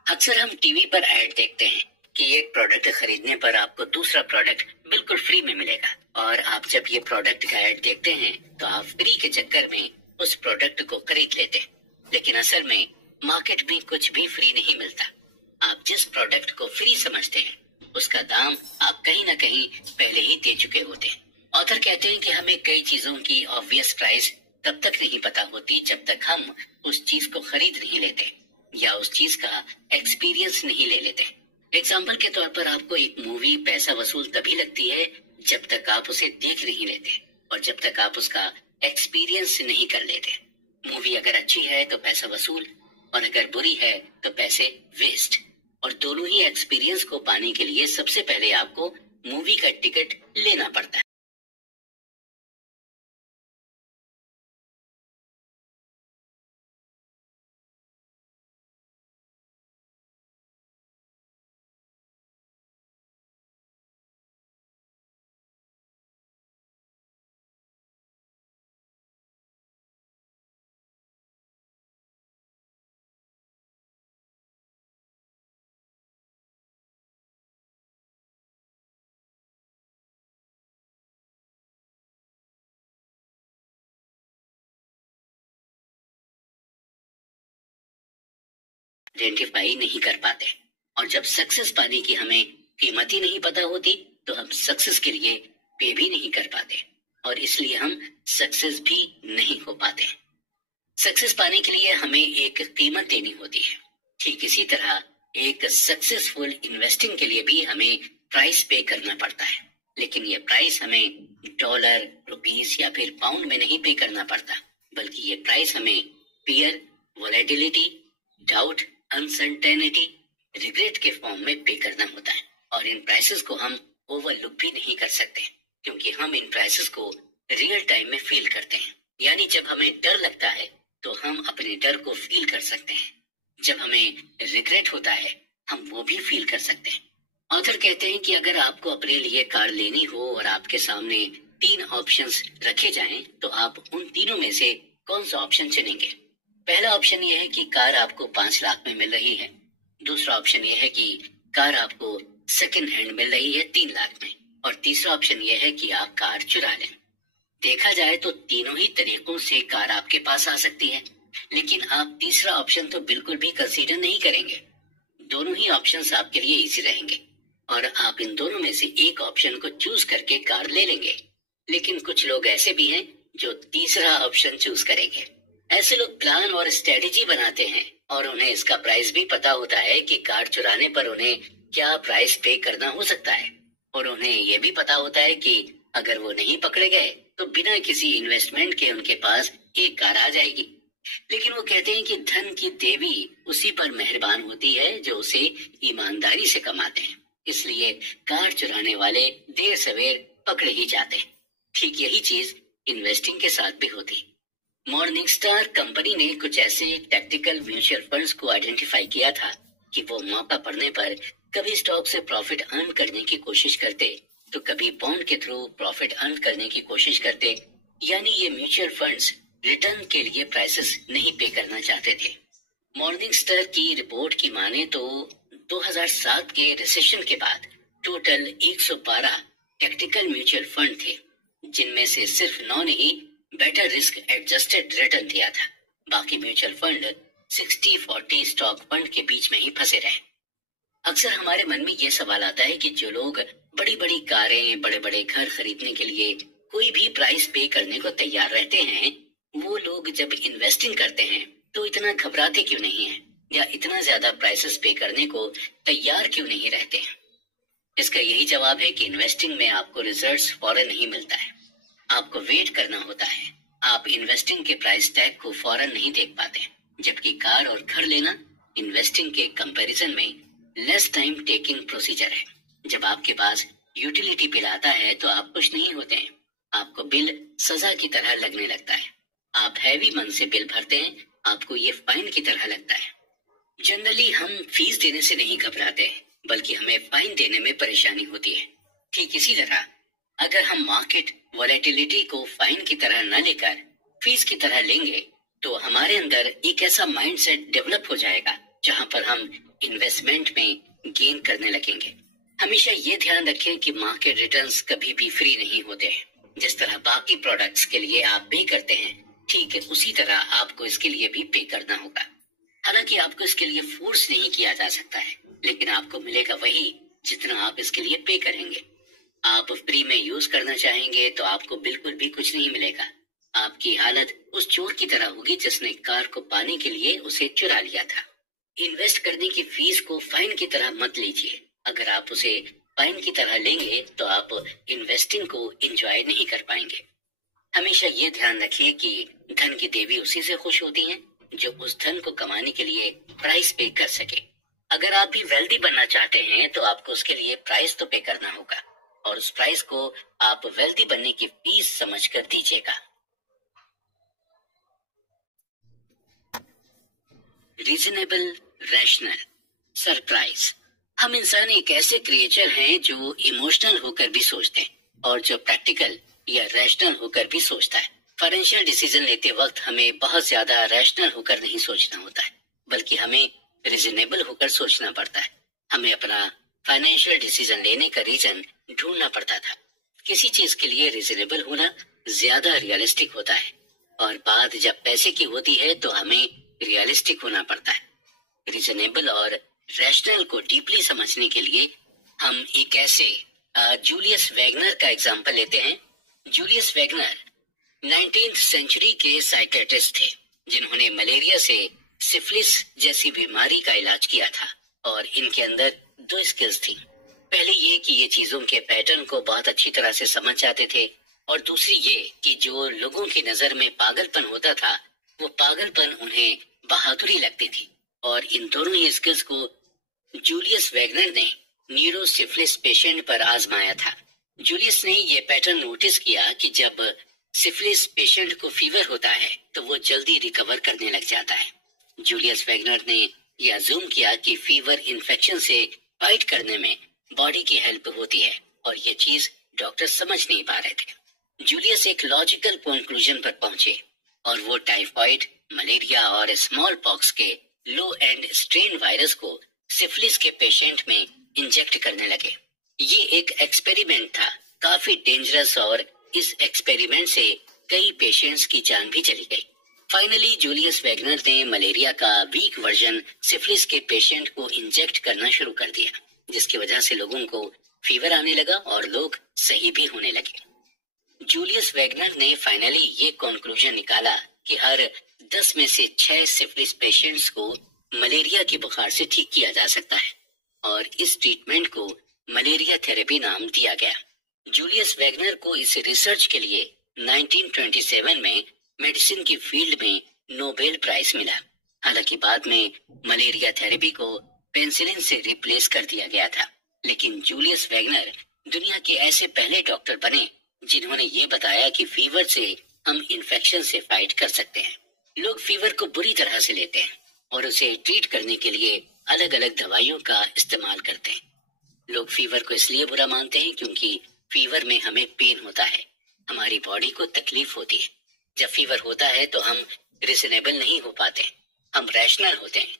अक्सर हम टीवी पर ऐड देखते हैं कि एक प्रोडक्ट खरीदने पर आपको दूसरा प्रोडक्ट बिल्कुल फ्री में मिलेगा, और आप जब ये प्रोडक्ट का ऐड देखते हैं तो आप फ्री के चक्कर में उस प्रोडक्ट को खरीद लेते हैं। लेकिन असल में मार्केट में कुछ भी फ्री नहीं मिलता। आप जिस प्रोडक्ट को फ्री समझते हैं उसका दाम आप कहीं ना कहीं पहले ही दे चुके होते हैं। ऑथर कहते हैं कि हमें कई चीजों की ऑब्वियस प्राइस तब तक नहीं पता होती जब तक हम उस चीज को खरीद नहीं लेते या उस चीज का एक्सपीरियंस नहीं ले लेते। एग्जाम्पल के तौर पर आपको एक मूवी पैसा वसूल तभी लगती है जब तक आप उसे देख नहीं लेते और जब तक आप उसका एक्सपीरियंस नहीं कर लेते। मूवी अगर अच्छी है तो पैसा वसूल, और अगर बुरी है तो पैसे वेस्ट। और दोनों ही एक्सपीरियंस को पाने के लिए सबसे पहले आपको मूवी का टिकट लेना पड़ता है। आइडेंटिफाई नहीं कर पाते, और जब सक्सेस पाने की हमें कीमत ही नहीं पता होती तो हम सक्सेस के लिए पे भी नहीं कर पाते, और इसलिए हम सक्सेस भी नहीं हो पाते। सक्सेस पाने के लिए हमें एक कीमत देनी होती है। ठीक इसी तरह एक सक्सेसफुल इन्वेस्टिंग के लिए भी हमें प्राइस पे करना पड़ता है, लेकिन ये प्राइस हमें डॉलर, रुपीस या फिर पाउंड में नहीं पे करना पड़ता, बल्कि ये प्राइस हमें fear, volatility, doubt, uncertainty, regret के फॉर्म में पे करना होता है। और इन प्राइसेस को हम ओवरलुक भी नहीं कर सकते, क्योंकि हम इन प्राइसेस को रियल टाइम में फील करते हैं। यानी जब हमें डर लगता है तो हम अपने डर को फील कर सकते हैं। जब हमें रिग्रेट होता है, हम वो भी फील कर सकते हैं। ऑथर कहते हैं कि अगर आपको अपने लिए कार लेनी हो और आपके सामने 3 ऑप्शंस रखे जाएं, तो आप उन तीनों में से कौन सा ऑप्शन चुनेंगे? पहला ऑप्शन ये है कि कार आपको 5 लाख में मिल रही है। दूसरा ऑप्शन ये है कि कार आपको सेकंड हैंड मिल रही है 3 लाख में। और तीसरा ऑप्शन ये है कि आप कार चुरा लें। देखा जाए तो तीनों ही तरीकों से कार आपके पास आ सकती है, लेकिन आप तीसरा ऑप्शन तो बिल्कुल भी कंसीडर नहीं करेंगे। दोनों ही ऑप्शंस आपके लिए इजी रहेंगे और आप इन दोनों में से एक ऑप्शन को चूज करके कार ले लेंगे। लेकिन कुछ लोग ऐसे भी हैं जो तीसरा ऑप्शन चूज करेंगे। ऐसे लोग प्लान और स्ट्रेटेजी बनाते हैं और उन्हें इसका प्राइस भी पता होता है कि कार चुराने पर उन्हें क्या प्राइस पे करना हो सकता है। और उन्हें यह भी पता होता है कि अगर वो नहीं पकड़े गए तो बिना किसी इन्वेस्टमेंट के उनके पास एक कार आ जाएगी। लेकिन वो कहते हैं कि धन की देवी उसी पर मेहरबान होती है जो उसे ईमानदारी से कमाते हैं। इसलिए कार चुराने वाले देर सवेर पकड़े ही जाते हैं। ठीक यही चीज इन्वेस्टिंग के साथ भी होती। मॉर्निंग स्टार कंपनी ने कुछ ऐसे टैक्टिकल म्यूचुअल फंड्स को आइडेंटिफाई किया था कि वो मौका पड़ने पर कभी स्टॉक से प्रॉफिट अर्न करने की कोशिश करते, तो कभी बॉन्ड के थ्रू प्रॉफिट अर्न करने की कोशिश करते। यानी ये म्यूचुअल फंड्स रिटर्न के लिए प्राइसेस नहीं पे करना चाहते थे। मॉर्निंग स्टार की रिपोर्ट की माने तो 2007 के रिसेशन के बाद टोटल 112 टैक्टिकल म्यूचुअल फंड थे, जिनमें से सिर्फ 9 ने ही बेटर रिस्क एडजस्टेड रिटर्न दिया था। बाकी म्यूचुअल फंड 60-40 स्टॉक फंड के बीच में ही फंसे रहे। अक्सर हमारे मन में ये सवाल आता है कि जो लोग बड़ी बड़ी कारें, बड़े बड़े घर खरीदने के लिए कोई भी प्राइस पे करने को तैयार रहते हैं, वो लोग जब इन्वेस्टिंग करते हैं तो इतना घबराते क्यों नहीं है, या इतना ज्यादा प्राइसेस पे करने को तैयार क्यों नहीं रहते हैं? इसका यही जवाब है कि इन्वेस्टिंग में आपको रिजल्ट्स फौरन नहीं मिलता है, आपको वेट करना होता है। आप इन्वेस्टिंग के प्राइस टैग को फौरन नहीं देख पाते, जबकि कार और घर लेना इन्वेस्टिंग के कंपैरिजन में लेस टाइम टेकिंग प्रोसीजर है। जब आपके पास यूटिलिटी बिल आता है तो आप खुश नहीं होते हैं, आपको बिल सजा की तरह लगने लगता है। आप हैवी मन से बिल भरते हैं, आपको ये फाइन की तरह लगता है। जनरली हम फीस देने से नहीं घबराते हैं, बल्कि हमें फाइन देने में परेशानी होती है। ठीक इसी तरह अगर हम मार्केट वॉलेटिलिटी को फाइन की तरह न लेकर फीस की तरह लेंगे, तो हमारे अंदर एक ऐसा माइंडसेट डेवलप हो जाएगा जहां पर हम इन्वेस्टमेंट में गेन करने लगेंगे। हमेशा ये ध्यान रखें कि मार्केट रिटर्न्स कभी भी फ्री नहीं होते हैं। जिस तरह बाकी प्रोडक्ट्स के लिए आप पे करते हैं, ठीक है उसी तरह आपको इसके लिए भी पे करना होगा। हालांकि आपको इसके लिए फोर्स नहीं किया जा सकता है, लेकिन आपको मिलेगा वही जितना आप इसके लिए पे करेंगे। आप फ्री में यूज करना चाहेंगे तो आपको बिल्कुल भी कुछ नहीं मिलेगा। आपकी हालत उस चोर की तरह होगी जिसने कार को पाने के लिए उसे चुरा लिया था। इन्वेस्ट करने की फीस को फाइन की तरह मत लीजिए। अगर आप उसे फाइन की तरह लेंगे तो आप इन्वेस्टिंग को एंजॉय नहीं कर पाएंगे। हमेशा ये ध्यान रखिए कि धन की देवी उसी से खुश होती हैं जो उस धन को कमाने के लिए प्राइस पे कर सके। अगर आप भी वेल्दी बनना चाहते हैं तो आपको उसके लिए प्राइस तो पे करना होगा, और उस प्राइस को आप वेल्दी बनने की फीस समझकर दीजिएगा। Reasonable, rational, surprise. हम इंसान एक ऐसे क्रिएचर हैं जो इमोशनल होकर भी सोचते हैं और जो प्रैक्टिकल या रैशनल होकर भी सोचता है। फाइनेंशियल डिसीजन लेते वक्त हमें बहुत ज्यादा रैशनल होकर नहीं सोचना होता है, बल्कि हमें रीजनेबल होकर सोचना पड़ता है। हमें अपना फाइनेंशियल डिसीजन लेने का रीजन ढूंढना पड़ता था। किसी चीज के लिए रीजनेबल होना ज्यादा रियलिस्टिक होता है, और बात जब पैसे की होती है तो हमें रियलिस्टिक होना पड़ता है। रीजनेबल और रैशनल को डीपली समझने के लिए हम एक ऐसे जूलियस वैगनर का एग्जांपल लेते हैं। जूलियस वैगनर 19th सेंचुरी के साइकेट्रिस्ट थे जिन्होंने मलेरिया से सिफिलिस जैसी बीमारी का इलाज किया था, और इनके अंदर 2 स्किल्स थी। पहले ये कि ये चीजों के पैटर्न को बहुत अच्छी तरह से समझ जाते थे, और दूसरी ये कि जो लोगों की नजर में पागलपन होता था वो पागलपन उन्हें बहादुरी लगती थी। और इन दोनों ही स्किल्स को जूलियस वैगनर ने न्यूरोसिफिलिस पेशेंट पर आजमाया था। जूलियस ने ये पैटर्न नोटिस किया कि जब सिफिलिस पेशेंट को फीवर होता है तो वो जल्दी रिकवर करने लग जाता है। जूलियस वैगनर ने यह अज्यूम किया कि फीवर इन्फेक्शन से फाइट करने में बॉडी की हेल्प होती है और ये चीज डॉक्टर समझ नहीं पा रहे थे। जूलियस एक लॉजिकल कंक्लूजन पर पहुंचे और वो टाइफाइड, मलेरिया और स्मॉल पॉक्स के लो एंड स्ट्रेन वायरस को सिफिलिस के पेशेंट में इंजेक्ट करने लगे। ये एक एक्सपेरिमेंट था, काफी डेंजरस, और इस एक्सपेरिमेंट से कई पेशेंट्स की जान भी चली गई। फाइनली जूलियस वैगनर ने मलेरिया का वीक वर्जन सिफिलिस के पेशेंट को इंजेक्ट करना शुरू कर दिया, जिसकी वजह से लोगों को फीवर आने लगा और लोग सही भी होने लगे। जूलियस वैगनर ने फाइनली ये कंक्लूजन निकाला कि हर 10 में से 6 सिफिलिस पेशेंट्स को मलेरिया की बुखार से ठीक किया जा सकता है और इस ट्रीटमेंट को मलेरिया थेरेपी नाम दिया गया। जूलियस वैगनर को इस रिसर्च के लिए 1927 में मेडिसिन की फील्ड में नोबेल प्राइज मिला। हालांकि बाद में मलेरिया थेरेपी को पेनिसिलिन से रिप्लेस कर दिया गया था, लेकिन जूलियस वैगनर दुनिया के ऐसे पहले डॉक्टर बने जिन्होंने ये बताया कि फीवर से हम इन्फेक्शन से फाइट कर सकते हैं। लोग फीवर को बुरी तरह से लेते हैं और उसे ट्रीट करने के लिए अलग अलग दवाइयों का इस्तेमाल करते हैं। लोग फीवर को इसलिए बुरा मानते हैं क्योंकि फीवर में हमें पेन होता है, हमारी बॉडी को तकलीफ होती है। जब फीवर होता है तो हम रिजनेबल नहीं हो पाते, हम रैशनल होते हैं।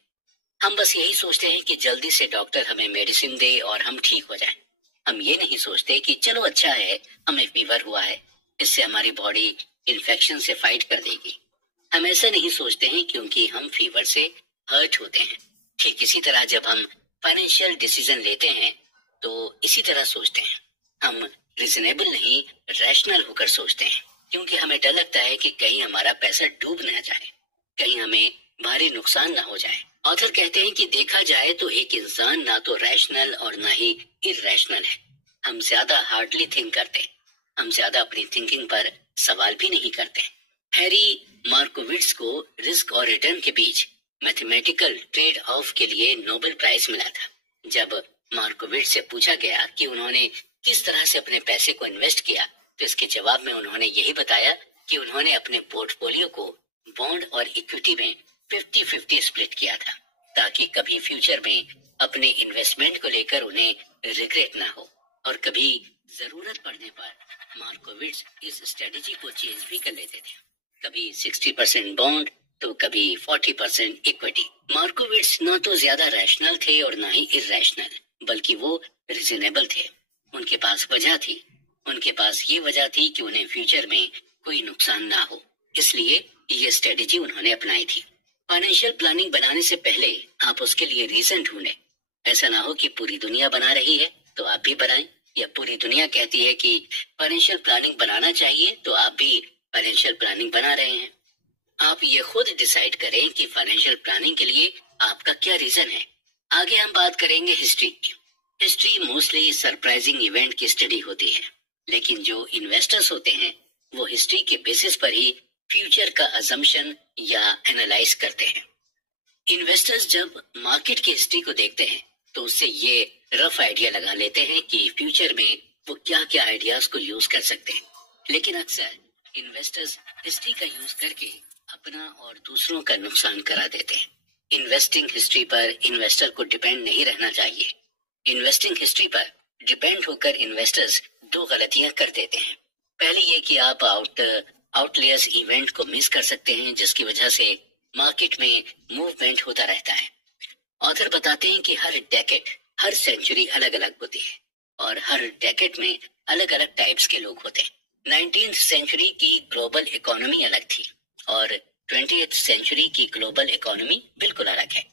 हम बस यही सोचते हैं कि जल्दी से डॉक्टर हमें मेडिसिन दे और हम ठीक हो जाएं। हम ये नहीं सोचते कि चलो अच्छा है हमें फीवर हुआ है, इससे हमारी बॉडी इन्फेक्शन से फाइट कर देगी। हम ऐसा नहीं सोचते हैं क्योंकि हम फीवर से हर्ट होते हैं। ठीक इसी तरह जब हम फाइनेंशियल डिसीजन लेते हैं तो इसी तरह सोचते हैं। हम रिजनेबल नहीं, रैशनल होकर सोचते हैं क्योंकि हमें डर लगता है कि कहीं हमारा पैसा डूब ना जाए, कहीं हमें भारी नुकसान ना हो जाए। ऑथर कहते हैं कि देखा जाए तो एक इंसान ना तो रैशनल और ना ही इरैशनल है। हम ज्यादा हार्डली थिंक करते हैं, हम ज्यादा अपनी थिंकिंग पर सवाल भी नहीं करते। हैरी मार्कोविट्ज को रिस्क और रिटर्न के बीच मैथमेटिकल ट्रेड ऑफ के लिए नोबेल प्राइज मिला था। जब मार्कोविट्ज से पूछा गया कि उन्होंने किस तरह से अपने पैसे को इन्वेस्ट किया तो इसके जवाब में उन्होंने यही बताया कि उन्होंने अपने पोर्टफोलियो को बॉन्ड और इक्विटी में 50-50 स्प्लिट किया था ताकि कभी फ्यूचर में अपने इन्वेस्टमेंट को लेकर उन्हें रिग्रेट ना हो। और कभी जरूरत पड़ने पर मार्कोविट्ज इस स्ट्रेटेजी को चेंज भी कर लेते थे, कभी 60% बॉन्ड तो कभी 40% इक्विटी। मार्कोविट्ज ना तो ज्यादा रैशनल थे और ना ही इरैशनल, बल्कि वो रिजनेबल थे। उनके पास वजह थी, उनके पास ये वजह थी कि उन्हें फ्यूचर में कोई नुकसान ना हो, इसलिए ये स्ट्रेटेजी उन्होंने अपनाई थी। फाइनेंशियल प्लानिंग बनाने से पहले आप उसके लिए रीजन ढूंढें। ऐसा ना हो कि पूरी दुनिया बना रही है तो आप भी बनाएं, या पूरी दुनिया कहती है कि फाइनेंशियल प्लानिंग बनाना चाहिए तो आप भी फाइनेंशियल प्लानिंग बना रहे हैं। आप ये खुद डिसाइड करें कि फाइनेंशियल प्लानिंग के लिए आपका क्या रीजन है। आगे हम बात करेंगे हिस्ट्री की। हिस्ट्री मोस्टली सरप्राइजिंग इवेंट की स्टडी होती है, लेकिन जो इन्वेस्टर्स होते हैं वो हिस्ट्री के बेसिस पर ही फ्यूचर का अजम्पशन या एनालाइज करते हैं। इन्वेस्टर्स जब मार्केट की हिस्ट्री को देखते हैं तो उससे ये रफ आइडिया लगा लेते हैं कि फ्यूचर में वो क्या क्या आइडियाज को यूज कर सकते हैं, लेकिन अक्सर इन्वेस्टर्स हिस्ट्री का यूज करके अपना और दूसरों का नुकसान करा देते हैं। इन्वेस्टिंग हिस्ट्री पर इन्वेस्टर को डिपेंड नहीं रहना चाहिए। इन्वेस्टिंग हिस्ट्री पर डिपेंड होकर इन्वेस्टर्स दो गलतियां कर देते हैं। पहली ये कि आप आउटलेयर्स इवेंट को मिस कर सकते हैं, जिसकी वजह से मार्केट में मूवमेंट होता रहता है। ऑथर बताते हैं कि हर डेकेड, हर सेंचुरी अलग अलग होती है और हर डेकेड में अलग अलग टाइप्स के लोग होते हैं। 19th सेंचुरी की ग्लोबल इकोनॉमी अलग थी और 20th सेंचुरी की ग्लोबल इकोनॉमी बिल्कुल अलग है।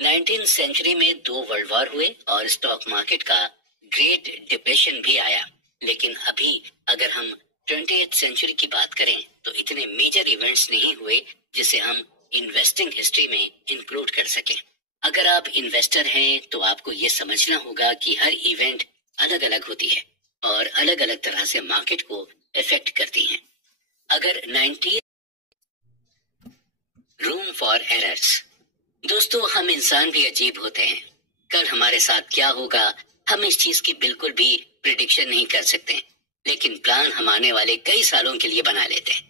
19th सेंचुरी में 2 वर्ल्ड वॉर हुए और स्टॉक मार्केट का ग्रेट डिप्रेशन भी आया, लेकिन अभी अगर हम 20th सेंचुरी की बात करें तो इतने मेजर इवेंट्स नहीं हुए जिसे हम इन्वेस्टिंग हिस्ट्री में इंक्लूड कर सकें। अगर आप इन्वेस्टर हैं तो आपको ये समझना होगा कि हर इवेंट अलग अलग होती है और अलग अलग तरह से मार्केट को इफेक्ट करती हैं। अगर 90 रूम फॉर एरर्स। दोस्तों, हम इंसान भी अजीब होते हैं। कल हमारे साथ क्या होगा हम इस चीज की बिल्कुल भी प्रिडिक्शन नहीं कर सकते। लेकिन प्लान हम आने वाले कई सालों के लिए बना लेते हैं।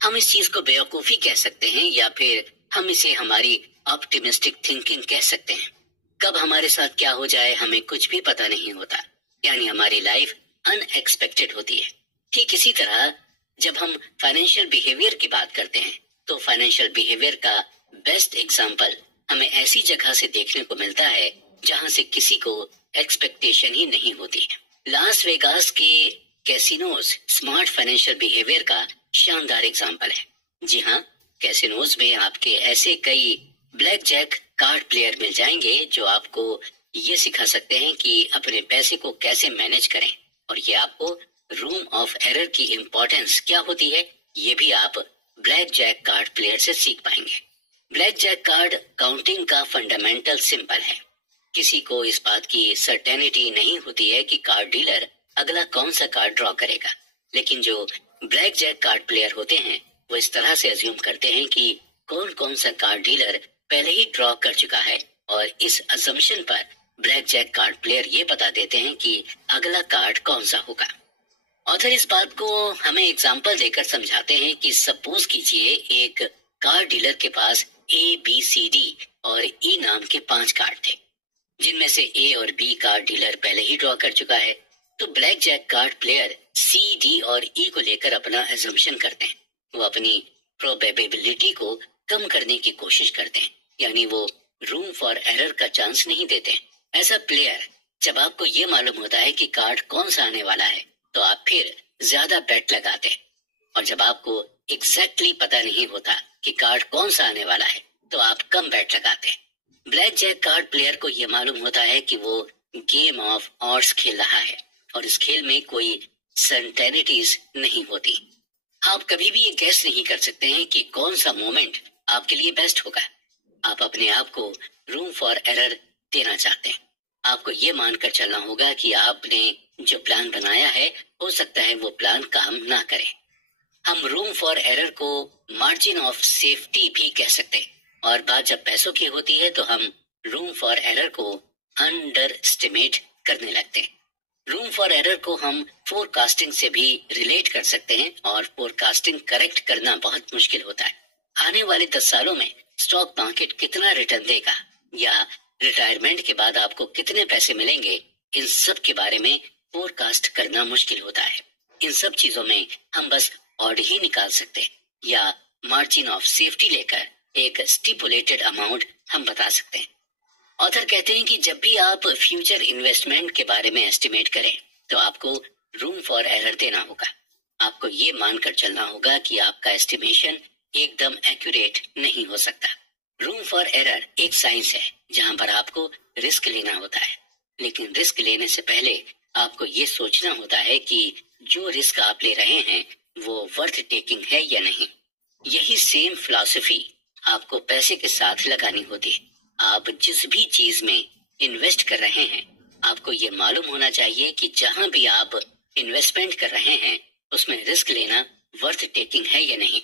हम इस चीज को बेवकूफी कह सकते हैं या फिर हम इसे हमारी ऑप्टिमिस्टिक थिंकिंग कह सकते हैं। कब हमारे साथ क्या हो जाए हमें कुछ भी पता नहीं होता, यानी हमारी लाइफ अनएक्सपेक्टेड होती है। ठीक इसी तरह जब हम फाइनेंशियल बिहेवियर की बात करते हैं तो फाइनेंशियल बिहेवियर का बेस्ट एग्जाम्पल हमें ऐसी जगह से देखने को मिलता है जहां से किसी को एक्सपेक्टेशन ही नहीं होती। लास वेगास के कैसीनोज स्मार्ट फाइनेंशियल बिहेवियर का शानदार एग्जाम्पल है। जी हाँ, कैसीनोज में आपके ऐसे कई ब्लैक जैक कार्ड प्लेयर मिल जाएंगे जो आपको ये सिखा सकते हैं कि अपने पैसे को कैसे मैनेज करें, और ये आपको रूम ऑफ एरर की इम्पोर्टेंस क्या होती है ये भी आप ब्लैक जैक कार्ड प्लेयर से सीख पाएंगे। ब्लैक जैक कार्ड काउंटिंग का फंडामेंटल सिंपल है। किसी को इस बात की सर्टेनिटी नहीं होती है कि कार्ड डीलर अगला कौन सा कार्ड ड्रॉ करेगा, लेकिन जो ब्लैक जैक कार्ड प्लेयर होते हैं वो इस तरह से अज्यूम करते हैं कि कौन कौन सा कार्ड डीलर पहले ही ड्रॉ कर चुका है, और इस अजम्पशन पर ब्लैक जैक कार्ड प्लेयर ये बता देते हैं कि अगला कार्ड कौन सा होगा। ऑथर इस बात को हमें एग्जाम्पल देकर समझाते हैं कि सपोज कीजिए एक कार्ड डीलर के पास ABCD और E नाम के 5 कार्ड थे, जिनमें से A और B कार्ड डीलर पहले ही ड्रॉ कर चुका है। तो black jack card player C, D और E को लेकर अपना एजम्पशन करते हैं। वो अपनी प्रोबेबिलिटी को कम करने की कोशिश करते हैं, यानी वो रूम फॉर एरर का चांस नहीं देते। ऐसा प्लेयर जब आपको ये मालूम होता है कि कार्ड कौन सा आने वाला है तो आप फिर ज्यादा बेट लगाते हैं, और जब आपको एग्जैक्टली पता नहीं होता कि कार्ड कौन सा आने वाला है तो आप कम बेट लगाते हैं। ब्लैक जैक कार्ड प्लेयर को यह मालूम होता है कि वो गेम ऑफ ऑड्स खेल रहा है और इस खेल में कोई सर्टेनिटीज नहीं होती। आप कभी भी ये गैस नहीं कर सकते हैं कि कौन सा मोमेंट आपके लिए बेस्ट होगा। आप अपने आप को रूम फॉर एरर देना चाहते हैं। आपको ये मानकर चलना होगा कि आपने जो प्लान बनाया है हो सकता है वो प्लान काम ना करे। हम रूम फॉर एरर को मार्जिन ऑफ सेफ्टी भी कह सकते हैं, और बात जब पैसों की होती है तो हम रूम फॉर एरर को अंडर एस्टिमेट करने लगते हैं। रूम फॉर एरर को हम फोरकास्टिंग से भी रिलेट कर सकते हैं, और फोरकास्टिंग करेक्ट करना बहुत मुश्किल होता है। आने वाले 10 सालों में स्टॉक मार्केट कितना रिटर्न देगा या रिटायरमेंट के बाद आपको कितने पैसे मिलेंगे, इन सब के बारे में फोरकास्ट करना मुश्किल होता है। इन सब चीजों में हम बस ऑड ही निकाल सकते हैं या मार्जिन ऑफ सेफ्टी लेकर एक स्टिपुलेटेड अमाउंट हम बता सकते हैं। ऑथर कहते हैं कि जब भी आप फ्यूचर इन्वेस्टमेंट के बारे में एस्टिमेट करें तो आपको रूम फॉर एरर देना होगा। आपको ये मानकर चलना होगा कि आपका एस्टिमेशन एकदम एक्यूरेट नहीं हो सकता। रूम फॉर एरर एक साइंस है जहां पर आपको रिस्क लेना होता है, लेकिन रिस्क लेने से पहले आपको ये सोचना होता है कि जो रिस्क आप ले रहे हैं वो वर्थ टेकिंग है या नहीं। यही सेम फिलॉसफी आपको पैसे के साथ लगानी होती है। आप जिस भी चीज में इन्वेस्ट कर रहे हैं आपको ये मालूम होना चाहिए कि जहां भी आप इन्वेस्टमेंट कर रहे हैं उसमें रिस्क लेना वर्थ टेकिंग है या नहीं।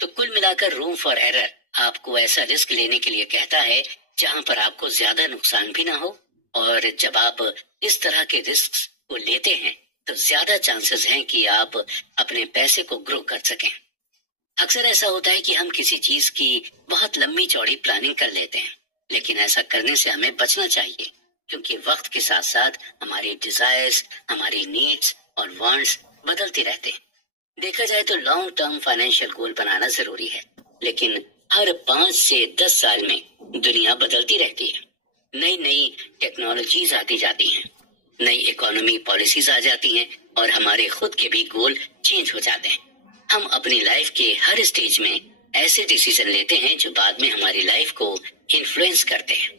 तो कुल मिलाकर रूम फॉर एरर आपको ऐसा रिस्क लेने के लिए कहता है जहां पर आपको ज्यादा नुकसान भी ना हो, और जब आप इस तरह के रिस्क को लेते हैं तो ज्यादा चांसेस हैं कि आप अपने पैसे को ग्रो कर सकें। अक्सर ऐसा होता है कि हम किसी चीज की बहुत लंबी चौड़ी प्लानिंग कर लेते हैं, लेकिन ऐसा करने से हमें बचना चाहिए, क्योंकि वक्त के साथ साथ हमारे डिजायर्स, हमारी नीड्स और वांट्स बदलते रहते हैं। देखा जाए तो लॉन्ग टर्म फाइनेंशियल गोल बनाना जरूरी है, लेकिन हर 5 से 10 साल में दुनिया बदलती रहती है। नई नई टेक्नोलॉजीज आती जाती हैं, नई इकोनॉमी पॉलिसीज आ जाती हैं और हमारे खुद के भी गोल चेंज हो जाते हैं। हम अपनी लाइफ के हर स्टेज में ऐसे डिसीजन लेते हैं जो बाद में हमारी लाइफ को इन्फ्लुएंस करते हैं,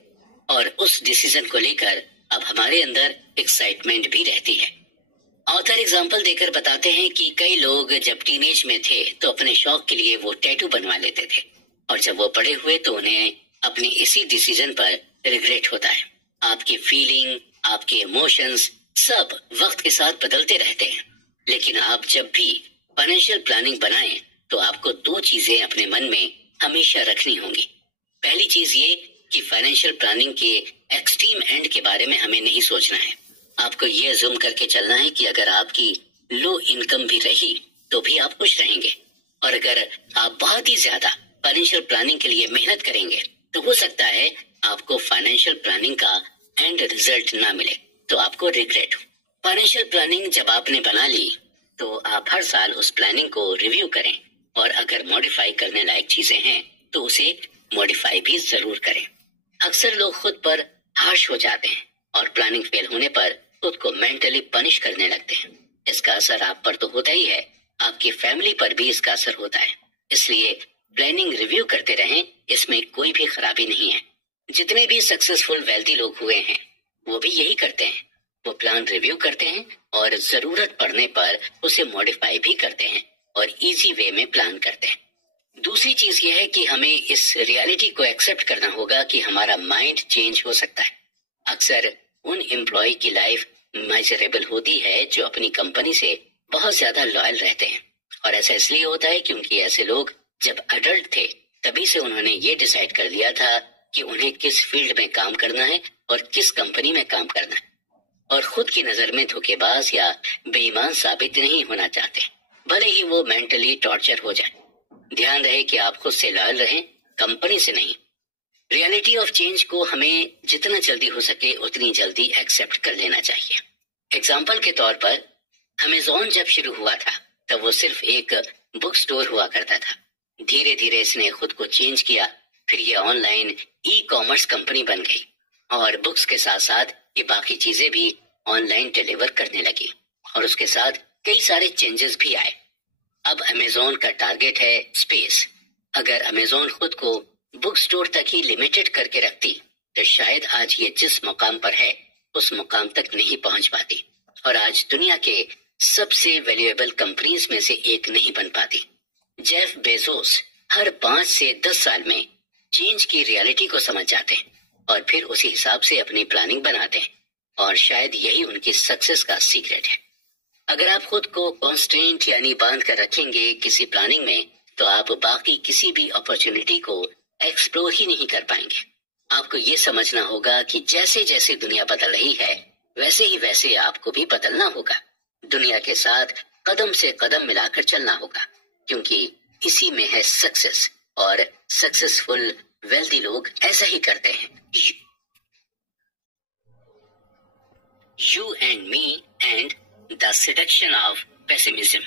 और उस डिसीजन को लेकर अब हमारे अंदर एक्साइटमेंट भी रहती है। ऑथर एग्जाम्पल देकर बताते हैं कि कई लोग जब टीनेज में थे तो अपने शौक के लिए वो टैटू बनवा लेते थे, और जब वो बड़े हुए तो उन्हें अपने इसी डिसीजन पर रिग्रेट होता है। आपकी फीलिंग, आपके इमोशंस सब वक्त के साथ बदलते रहते हैं, लेकिन आप जब भी फाइनेंशियल प्लानिंग बनाएं तो आपको 2 चीजें अपने मन में हमेशा रखनी होंगी। पहली चीज ये कि फाइनेंशियल प्लानिंग के एक्सट्रीम एंड के बारे में हमें नहीं सोचना है। आपको ये अज्यूम करके चलना है कि अगर आपकी लो इनकम भी रही तो भी आप खुश रहेंगे। और अगर आप बहुत ही ज्यादा फाइनेंशियल प्लानिंग के लिए मेहनत करेंगे तो हो सकता है आपको फाइनेंशियल प्लानिंग का एंड रिजल्ट ना मिले, तो आपको रिग्रेट हो। फाइनेंशियल प्लानिंग जब आपने बना ली तो आप हर साल उस प्लानिंग को रिव्यू करें, और अगर मॉडिफाई करने लायक चीजें हैं तो उसे मॉडिफाई भी जरूर करें। अक्सर लोग खुद पर हार्श हो जाते हैं और प्लानिंग फेल होने पर खुद को मेंटली पनिश करने लगते हैं। इसका असर आप पर तो होता ही है, आपकी फैमिली पर भी इसका असर होता है। इसलिए प्लानिंग रिव्यू करते रहें, इसमें कोई भी खराबी नहीं है। जितने भी सक्सेसफुल वेल्दी लोग हुए हैं वो भी यही करते हैं, वो प्लान रिव्यू करते हैं और जरूरत पड़ने पर उसे मॉडिफाई भी करते हैं और इजी वे में प्लान करते हैं। दूसरी चीज यह है कि हमें इस रियलिटी को एक्सेप्ट करना होगा कि हमारा माइंड चेंज हो सकता है। अक्सर उन एम्प्लॉय की लाइफ मेजरेबल होती है जो अपनी कंपनी से बहुत ज्यादा लॉयल रहते हैं, और ऐसा इसलिए होता है क्योंकि ऐसे लोग जब अडल्ट थे तभी से उन्होंने ये डिसाइड कर लिया था कि उन्हें किस फील्ड में काम करना है और किस कंपनी में काम करना है, और खुद की नजर में धोखेबाज या बेईमान साबित नहीं होना चाहते, भले ही वो मेंटली टॉर्चर हो जाए। ध्यान रहे कि आप खुद से लॉयल रहें, कंपनी से नहीं। रियलिटी ऑफ चेंज को हमें जितना जल्दी हो सके उतनी जल्दी एक्सेप्ट कर लेना चाहिए। एग्जाम्पल के तौर पर अमेज़न जब शुरू हुआ था तब वो सिर्फ एक बुक स्टोर हुआ करता था। धीरे धीरे इसने खुद को चेंज किया, फिर ये ऑनलाइन ई कॉमर्स कंपनी बन गई और बुक्स के साथ साथ ये बाकी चीजें भी ऑनलाइन डिलीवर करने लगी, और उसके साथ कई सारे चेंजेस भी आए। अब अमेज़न का टारगेट है स्पेस। अगर अमेज़न खुद को बुक स्टोर तक ही लिमिटेड करके रखती तो शायद आज ये जिस मुकाम पर है उस मुकाम तक नहीं पहुंच पाती, और आज दुनिया के सबसे वैल्यूएबल कंपनीज में से एक नहीं बन पाती। जेफ बेजोस हर 5 से 10 साल में चेंज की रियलिटी को समझ जाते हैं और फिर उसी हिसाब से अपनी प्लानिंग बनाते हैं, और शायद यही उनकी सक्सेस का सीक्रेट है। अगर आप खुद को कॉन्स्टेंट यानी बांध कर रखेंगे किसी प्लानिंग में तो आप बाकी किसी भी अपॉर्चुनिटी को एक्सप्लोर ही नहीं कर पाएंगे। आपको ये समझना होगा कि जैसे जैसे दुनिया बदल रही है वैसे ही वैसे आपको भी बदलना होगा। दुनिया के साथ कदम से कदम मिलाकर चलना होगा, क्योंकि इसी में है सक्सेस, और सक्सेसफुल वेल्दी लोग ऐसा ही करते हैं। You and me and the seduction of pessimism.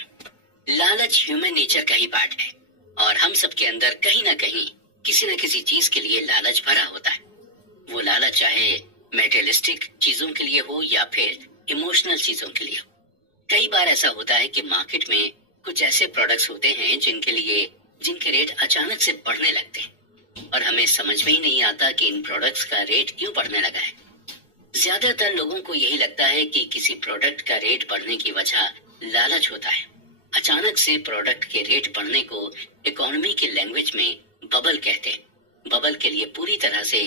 लालच ह्यूमन नेचर का ही पार्ट है, और हम सबके अंदर कहीं ना कहीं किसी न किसी चीज के लिए लालच भरा होता है। वो लालच चाहे मेटेरियलिस्टिक चीजों के लिए हो या फिर इमोशनल चीजों के लिए हो। कई बार ऐसा होता है कि मार्केट में कुछ ऐसे प्रोडक्ट्स होते हैं जिनके रेट अचानक से बढ़ने लगते हैं, और हमें समझ में ही नहीं आता कि इन प्रोडक्ट्स का रेट क्यों बढ़ने लगा है। ज्यादातर लोगों को यही लगता है कि किसी प्रोडक्ट का रेट बढ़ने की वजह लालच होता है। अचानक से प्रोडक्ट के रेट बढ़ने को इकोनॉमी की लैंग्वेज में बबल कहते हैं। बबल के लिए पूरी तरह से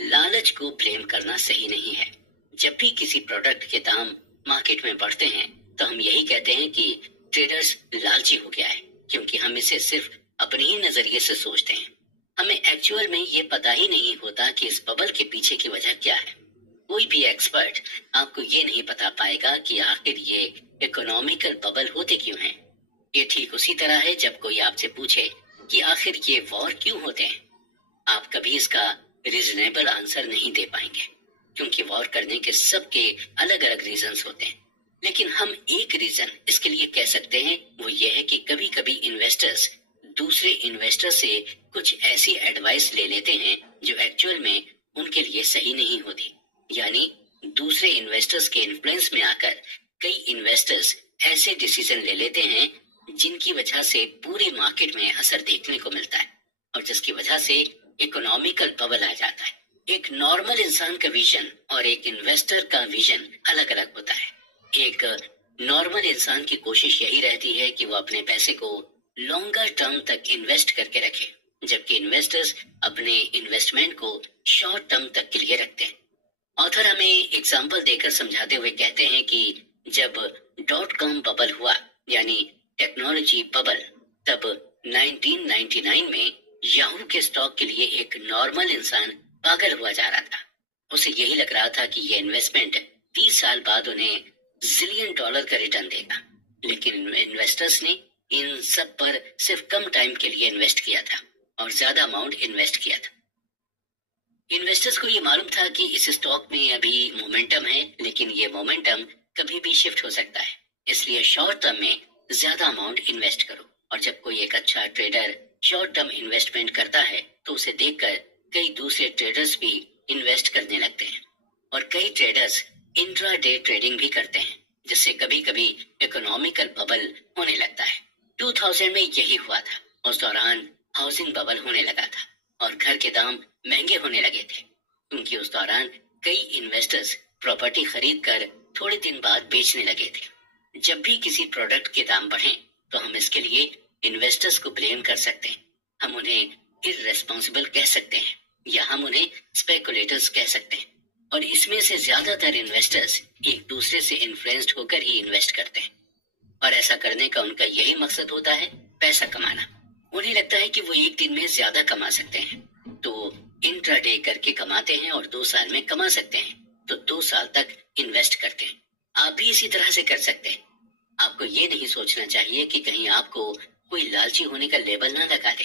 लालच को ब्लेम करना सही नहीं है। जब भी किसी प्रोडक्ट के दाम मार्केट में बढ़ते हैं तो हम यही कहते हैं कि ट्रेडर्स लालची हो गया है, क्योंकि हम इसे सिर्फ अपने ही नजरिए से सोचते हैं। हमें एक्चुअल में ये पता ही नहीं होता कि इस बबल के पीछे की वजह क्या है। कोई भी एक्सपर्ट आपको ये नहीं बता पाएगा कि आखिर ये इकोनॉमिकल बबल होते क्यों हैं। ये ठीक उसी तरह है जब कोई आपसे पूछे कि आखिर ये वॉर क्यों होते हैं। आप कभी इसका रीजनेबल आंसर नहीं दे पाएंगे, क्योंकि वॉर करने के सबके अलग अलग रीजंस होते हैं। लेकिन हम एक रीजन इसके लिए कह सकते हैं, वो ये है कि कभी कभी इन्वेस्टर्स दूसरे इन्वेस्टर से कुछ ऐसी एडवाइस ले लेते हैं जो एक्चुअल में उनके लिए सही नहीं होती। यानी दूसरे इन्वेस्टर्स के इन्फ्लुएंस में आकर कई इन्वेस्टर्स ऐसे डिसीजन ले लेते हैं जिनकी वजह से पूरी मार्केट में असर देखने को मिलता है, और जिसकी वजह से इकोनॉमिकल बबल आ जाता है। एक नॉर्मल इंसान का विजन और एक इन्वेस्टर का विजन अलग अलग होता है। एक नॉर्मल इंसान की कोशिश यही रहती है कि वो अपने पैसे को लॉन्गर टर्म तक इन्वेस्ट करके रखे, जबकि इन्वेस्टर्स अपने इन्वेस्टमेंट को शॉर्ट टर्म तक के लिए रखते हैं। ऑथर हमें एग्जाम्पल देकर समझाते हुए कहते हैं कि जब .com बबल हुआ यानी टेक्नोलॉजी बबल, तब 1999 में याहू के स्टॉक के लिए एक नॉर्मल इंसान पागल हुआ जा रहा था। उसे यही लग रहा था कि यह इन्वेस्टमेंट 30 साल बाद उन्हें $1 जिलियन का रिटर्न देगा। लेकिन इन्वेस्टर्स ने इन सब पर सिर्फ कम टाइम के लिए इन्वेस्ट किया था और ज्यादा अमाउंट इन्वेस्ट किया था। इन्वेस्टर्स को ये मालूम था कि इस स्टॉक में अभी मोमेंटम है, लेकिन ये मोमेंटम कभी भी शिफ्ट हो सकता है, इसलिए शॉर्ट टर्म में ज्यादा अमाउंट इन्वेस्ट करो। और जब कोई एक अच्छा ट्रेडर शॉर्ट टर्म इन्वेस्टमेंट करता है तो उसे देखकर कई दूसरे ट्रेडर्स भी इन्वेस्ट करने लगते हैं और कई ट्रेडर्स इंट्राडे ट्रेडिंग भी करते हैं, जिससे कभी कभी इकोनॉमिकल बबल होने लगता है। 2000 में यही हुआ था। उस दौरान हाउसिंग बबल होने लगा था और घर के दाम महंगे होने लगे थे, क्योंकि उस दौरान कई इन्वेस्टर्स प्रॉपर्टी खरीद कर थोड़े दिन बाद बेचने लगे थे। जब भी किसी प्रोडक्ट के दाम बढ़े तो हम इसके लिए इन्वेस्टर्स को ब्लेम कर सकते हैं, हम उन्हें इररेस्पॉन्सिबल कह सकते हैं या हम उन्हें स्पेकुलेटर्स कह सकते हैं। और इसमें से ज्यादातर इन्वेस्टर्स एक दूसरे से इन्फ्लुएंस्ड होकर ही इन्वेस्ट करते हैं और ऐसा करने का उनका यही मकसद होता है, पैसा कमाना। उन्हें लगता है कि वो एक दिन में ज्यादा कमा सकते हैं तो इंट्राडे करके कमाते हैं और 2 साल में कमा सकते हैं तो 2 साल तक इन्वेस्ट करते हैं। आप भी इसी तरह से कर सकते हैं। आपको ये नहीं सोचना चाहिए कि कहीं आपको कोई लालची होने का लेबल ना लगा दे।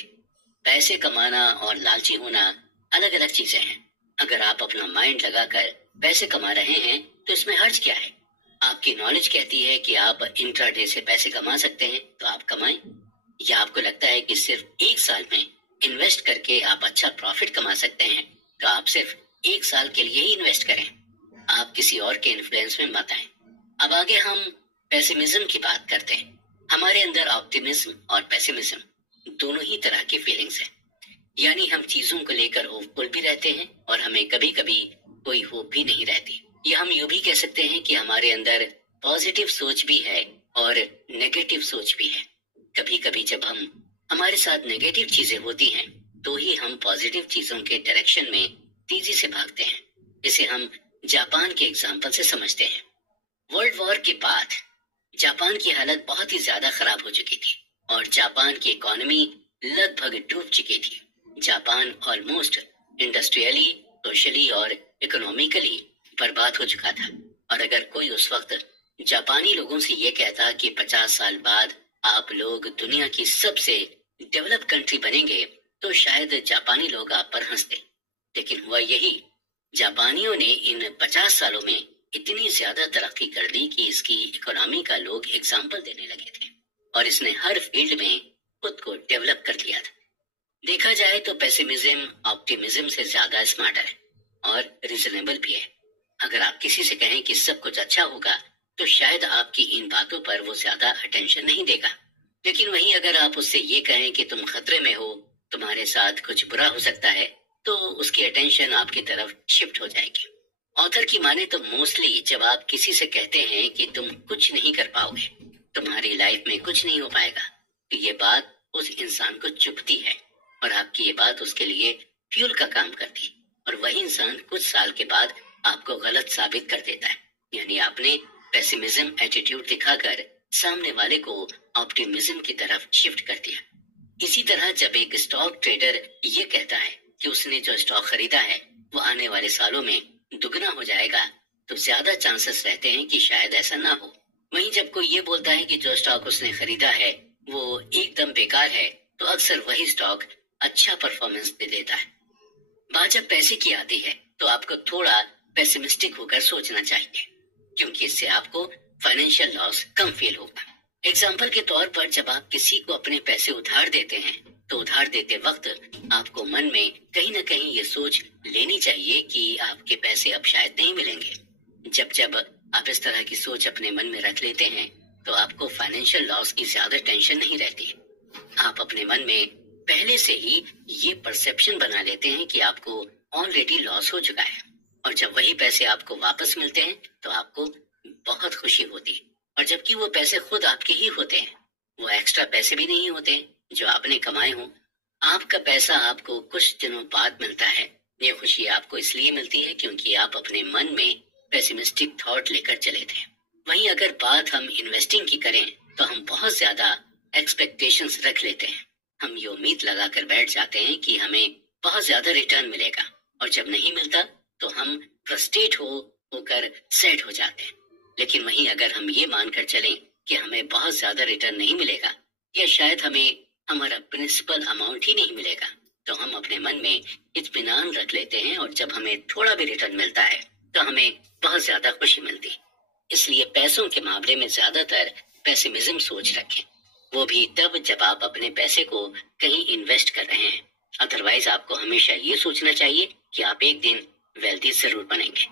पैसे कमाना और लालची होना अलग अलग चीजें हैं। अगर आप अपना माइंड लगाकर पैसे कमा रहे हैं तो इसमें हर्ज क्या है? आपकी नॉलेज कहती है कि आप इंट्राडे से पैसे कमा सकते हैं तो आप कमाएं, या आपको लगता है कि सिर्फ 1 साल में इन्वेस्ट करके आप अच्छा प्रॉफिट कमा सकते हैं तो आप सिर्फ 1 साल के लिए ही इन्वेस्ट करें। आप किसी और के इन्फ्लुएंस में मत आए। अब आगे हम पेसिमिज्म की बात करते हैं। हमारे अंदर ऑप्टिमिज्म और पेसिमिज्म दोनों ही तरह की फीलिंग्स हैं, यानी हम चीजों को लेकर होपफुल भी रहते हैं और हमें कभी कभी कोई होप भी नहीं रहती। या हम यूं भी कह सकते हैं कि हमारे अंदर पॉजिटिव सोच भी है और नेगेटिव सोच भी है। कभी कभी जब हमारे साथ नेगेटिव चीजें होती हैं तो ही हम पॉजिटिव चीजों के डायरेक्शन में तेजी से भागते हैं। इसे हम जापान के एग्जाम्पल से समझते हैं। वर्ल्ड वॉर के बाद जापान की हालत बहुत ही ज्यादा खराब हो चुकी थी और जापान की इकोनॉमी लगभग डूब चुकी थी। जापान ऑलमोस्ट इंडस्ट्रियली, सोशली और इकोनॉमिकली बर्बाद हो चुका था। और अगर कोई उस वक्त जापानी लोगों से ये कहता कि 50 साल बाद आप लोग दुनिया की सबसे डेवलप कंट्री बनेंगे तो शायद जापानी लोग आप पर हंसते। लेकिन हुआ यही, जापानियों ने इन 50 सालों में इतनी ज्यादा तरक्की कर ली कि इसकी इकोनॉमी का लोग एग्जाम्पल देने लगे थे और इसने हर फील्ड में खुद को डेवलप कर लिया था। देखा जाए तो पेसिमिज्म ऑप्टिमिज्म से ज्यादा स्मार्टर है और रीजनेबल भी है। अगर आप किसी से कहें कि सब कुछ अच्छा होगा तो शायद आपकी इन बातों पर वो ज्यादा अटेंशन नहीं देगा। लेकिन वहीं अगर आप उससे ये कहें कि तुम खतरे में हो, तुम्हारे साथ कुछ बुरा हो सकता है, तो उसकी अटेंशन आपकी तरफ शिफ्ट हो जाएगी। ऑथर की माने तो मोस्टली जब आप किसी से कहते हैं कि तुम कुछ नहीं कर पाओगे, तुम्हारी लाइफ में कुछ नहीं हो पाएगा, तो ये बात उस इंसान को चुभती है और आपकी ये बात उसके लिए फ्यूल का काम करती है और वही इंसान कुछ साल के बाद आपको गलत साबित कर देता है। यानी आपने पेसिमिज्म एटीट्यूड दिखाकर सामने वाले को ऑप्टिमिज्म की तरफ शिफ्ट कर दिया। इसी तरह जब एक स्टॉक ट्रेडर ये कहता है कि उसने जो स्टॉक खरीदा है वो आने वाले सालों में दुगना हो जाएगा, तो ज्यादा चांसेस रहते हैं कि शायद ऐसा ना हो। वहीं जब कोई ये बोलता है कि जो स्टॉक उसने खरीदा है वो एकदम बेकार है, तो अक्सर वही स्टॉक अच्छा परफॉर्मेंस दे देता है। बात जब पैसे की आती है तो आपको थोड़ा पेसिमिस्टिक होकर सोचना चाहिए, क्योंकि इससे आपको फाइनेंशियल लॉस कम फील होगा। एग्जाम्पल के तौर पर जब आप किसी को अपने पैसे उधार देते हैं तो उधार देते वक्त आपको मन में कहीं ना कहीं ये सोच लेनी चाहिए कि आपके पैसे अब शायद नहीं मिलेंगे। जब जब आप इस तरह की सोच अपने मन में रख लेते हैं तो आपको फाइनेंशियल लॉस की ज्यादा टेंशन नहीं रहती। आप अपने मन में पहले से ही ये परसेप्शन बना लेते हैं कि आपको ऑलरेडी लॉस हो चुका है और जब वही पैसे आपको वापस मिलते हैं तो आपको बहुत खुशी होती है। और जबकि वो पैसे खुद आपके ही होते हैं, वो एक्स्ट्रा पैसे भी नहीं होते जो आपने कमाए हों। आपका पैसा आपको कुछ दिनों बाद मिलता है। ये खुशी आपको इसलिए मिलती है क्योंकि आप अपने मन में पेसिमिस्टिक थॉट लेकर चले थे। वहीं अगर बात हम इन्वेस्टिंग की करें तो हम बहुत ज्यादा एक्सपेक्टेशंस रख लेते हैं। हम ये उम्मीद लगाकर बैठ जाते हैं कि हमें बहुत ज्यादा रिटर्न मिलेगा और जब नहीं मिलता तो हम फ्रस्ट्रेट होकर सैड हो जाते हैं। लेकिन वहीं अगर हम ये मानकर चलें कि हमें बहुत ज्यादा रिटर्न नहीं मिलेगा या शायद हमें हमारा प्रिंसिपल अमाउंट ही नहीं मिलेगा, तो हम अपने मन में इत्मीनान रख लेते हैं और जब हमें थोड़ा भी रिटर्न मिलता है तो हमें बहुत ज्यादा खुशी मिलती। इसलिए पैसों के मामले में ज्यादातर पेसिमिज्म सोच रखें, वो भी तब जब आप अपने पैसे को कहीं इन्वेस्ट कर रहे हैं। अदरवाइज आपको हमेशा ये सोचना चाहिए कि आप एक दिन वेल्दी जरूर बनेंगे।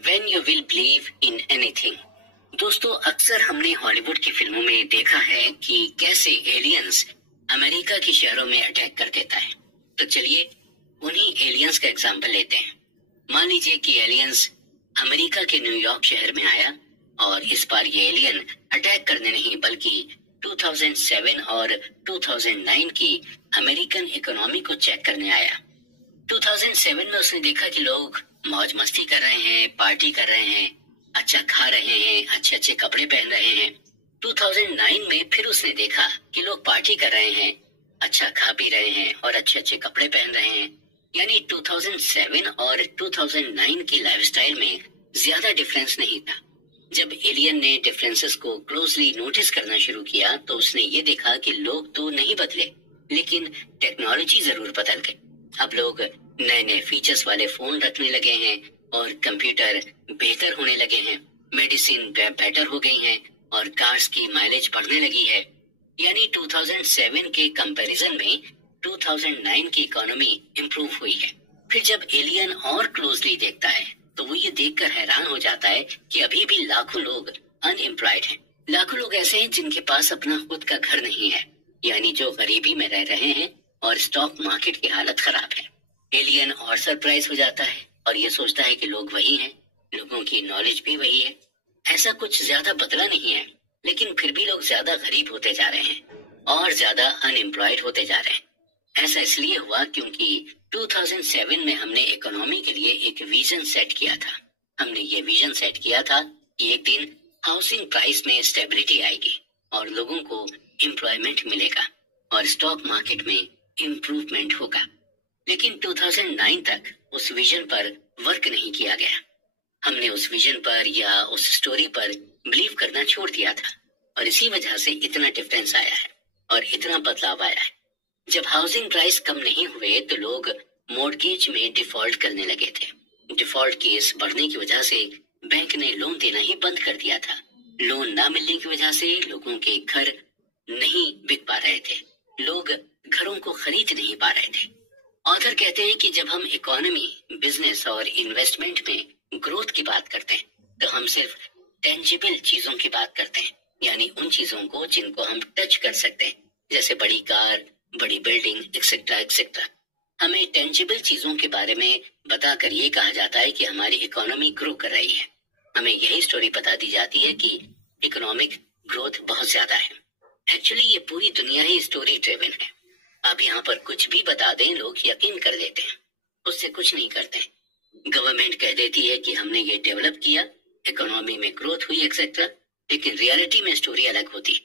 When you will believe in anything। दोस्तों, अक्सर हमने हॉलीवुड की फिल्मों में देखा है कि कैसे एलियंस अमेरिका के शहरों में अटैक कर देता है। तो चलिए उन्हीं एलियंस का एग्जाम्पल लेते हैं। मान लीजिए कि एलियंस अमेरिका के न्यूयॉर्क शहर में आया और इस बार ये एलियन अटैक करने नहीं बल्कि 2007 और 2009 की अमेरिकन इकोनॉमी को चेक करने आया। 2007 में उसने देखा कि लोग मौज मस्ती कर रहे हैं, पार्टी कर रहे हैं, अच्छा खा रहे हैं, अच्छे अच्छे कपड़े पहन रहे हैं। 2009 में फिर उसने देखा कि लोग पार्टी कर रहे हैं, अच्छा खा पी रहे हैं और अच्छे अच्छे कपड़े पहन रहे हैं। यानी 2007 और 2009 की लाइफस्टाइल में ज्यादा डिफरेंस नहीं था। जब एलियन ने डिफरेंसेस को क्लोजली नोटिस करना शुरू किया तो उसने ये देखा कि लोग तो नहीं बदले, लेकिन टेक्नोलॉजी जरूर बदल गई। अब लोग नए नए फीचर्स वाले फोन रखने लगे हैं और कंप्यूटर बेहतर होने लगे हैं, मेडिसिन बेटर हो गई हैं और कार्स की माइलेज बढ़ने लगी है। यानी 2007 के कंपैरिजन में 2009 की इकोनॉमी इम्प्रूव हुई है। फिर जब एलियन और क्लोजली देखता है तो वो ये देखकर हैरान हो जाता है कि अभी भी लाखों लोग अनएम्प्लॉयड हैं। लाखों लोग ऐसे हैं जिनके पास अपना खुद का घर नहीं है, यानी जो गरीबी में रह रहे हैं और स्टॉक मार्केट की हालत खराब है। एलियन और सरप्राइज हो जाता है और ये सोचता है कि लोग वही हैं, लोगों की नॉलेज भी वही है, ऐसा कुछ ज्यादा बदला नहीं है, लेकिन फिर भी लोग ज्यादा गरीब होते जा रहे हैं और ज्यादा अनएम्प्लॉयड होते जा रहे हैं। ऐसा इसलिए हुआ क्योंकि 2007 में हमने इकोनॉमी के लिए एक विजन सेट किया था। हमने ये विजन सेट किया था कि एक दिन हाउसिंग प्राइस में स्टेबिलिटी आएगी और लोगों को एम्प्लॉयमेंट मिलेगा और स्टॉक मार्केट में इम्प्रूवमेंट होगा। लेकिन 2009 तक उस विजन पर वर्क नहीं किया गया। हमने उस विजन पर या उस स्टोरी पर बिलीव करना छोड़ दिया था और इसी वजह से इतना डिफरेंस आया है और इतना बदलाव आया है। जब हाउसिंग प्राइस कम नहीं हुए तो लोग मॉर्गेज में डिफॉल्ट करने लगे थे। डिफॉल्ट केस बढ़ने की वजह से बैंक ने लोन देना ही बंद कर दिया था। लोन ना मिलने की वजह से लोगों के घर नहीं बिक पा रहे थे, लोग घरों को खरीद नहीं पा रहे थे। ऑथर कहते हैं कि जब हम इकोनॉमी, बिजनेस और इन्वेस्टमेंट में ग्रोथ की बात करते हैं तो हम सिर्फ टेंजिबल चीजों की बात करते हैं, यानी उन चीजों को जिनको हम टच कर सकते हैं, जैसे बड़ी कार, बड़ी बिल्डिंग, एक्सेट्रा एक्सेट्रा। हमें टेंजिबल चीजों के बारे में बताकर ये कहा जाता है कि हमारी इकोनॉमी ग्रो कर रही है। हमें यही स्टोरी बता दी जाती है कि इकोनॉमिक ग्रोथ बहुत ज्यादा है। एक्चुअली ये पूरी दुनिया ही स्टोरी ड्रिवन है। आप यहाँ पर कुछ भी बता दें, लोग यकीन कर देते हैं, उससे कुछ नहीं करते। गवर्नमेंट कह देती है कि हमने ये डेवलप किया, इकोनॉमी में ग्रोथ हुई एक्सेट्रा, लेकिन रियलिटी में स्टोरी अलग होती।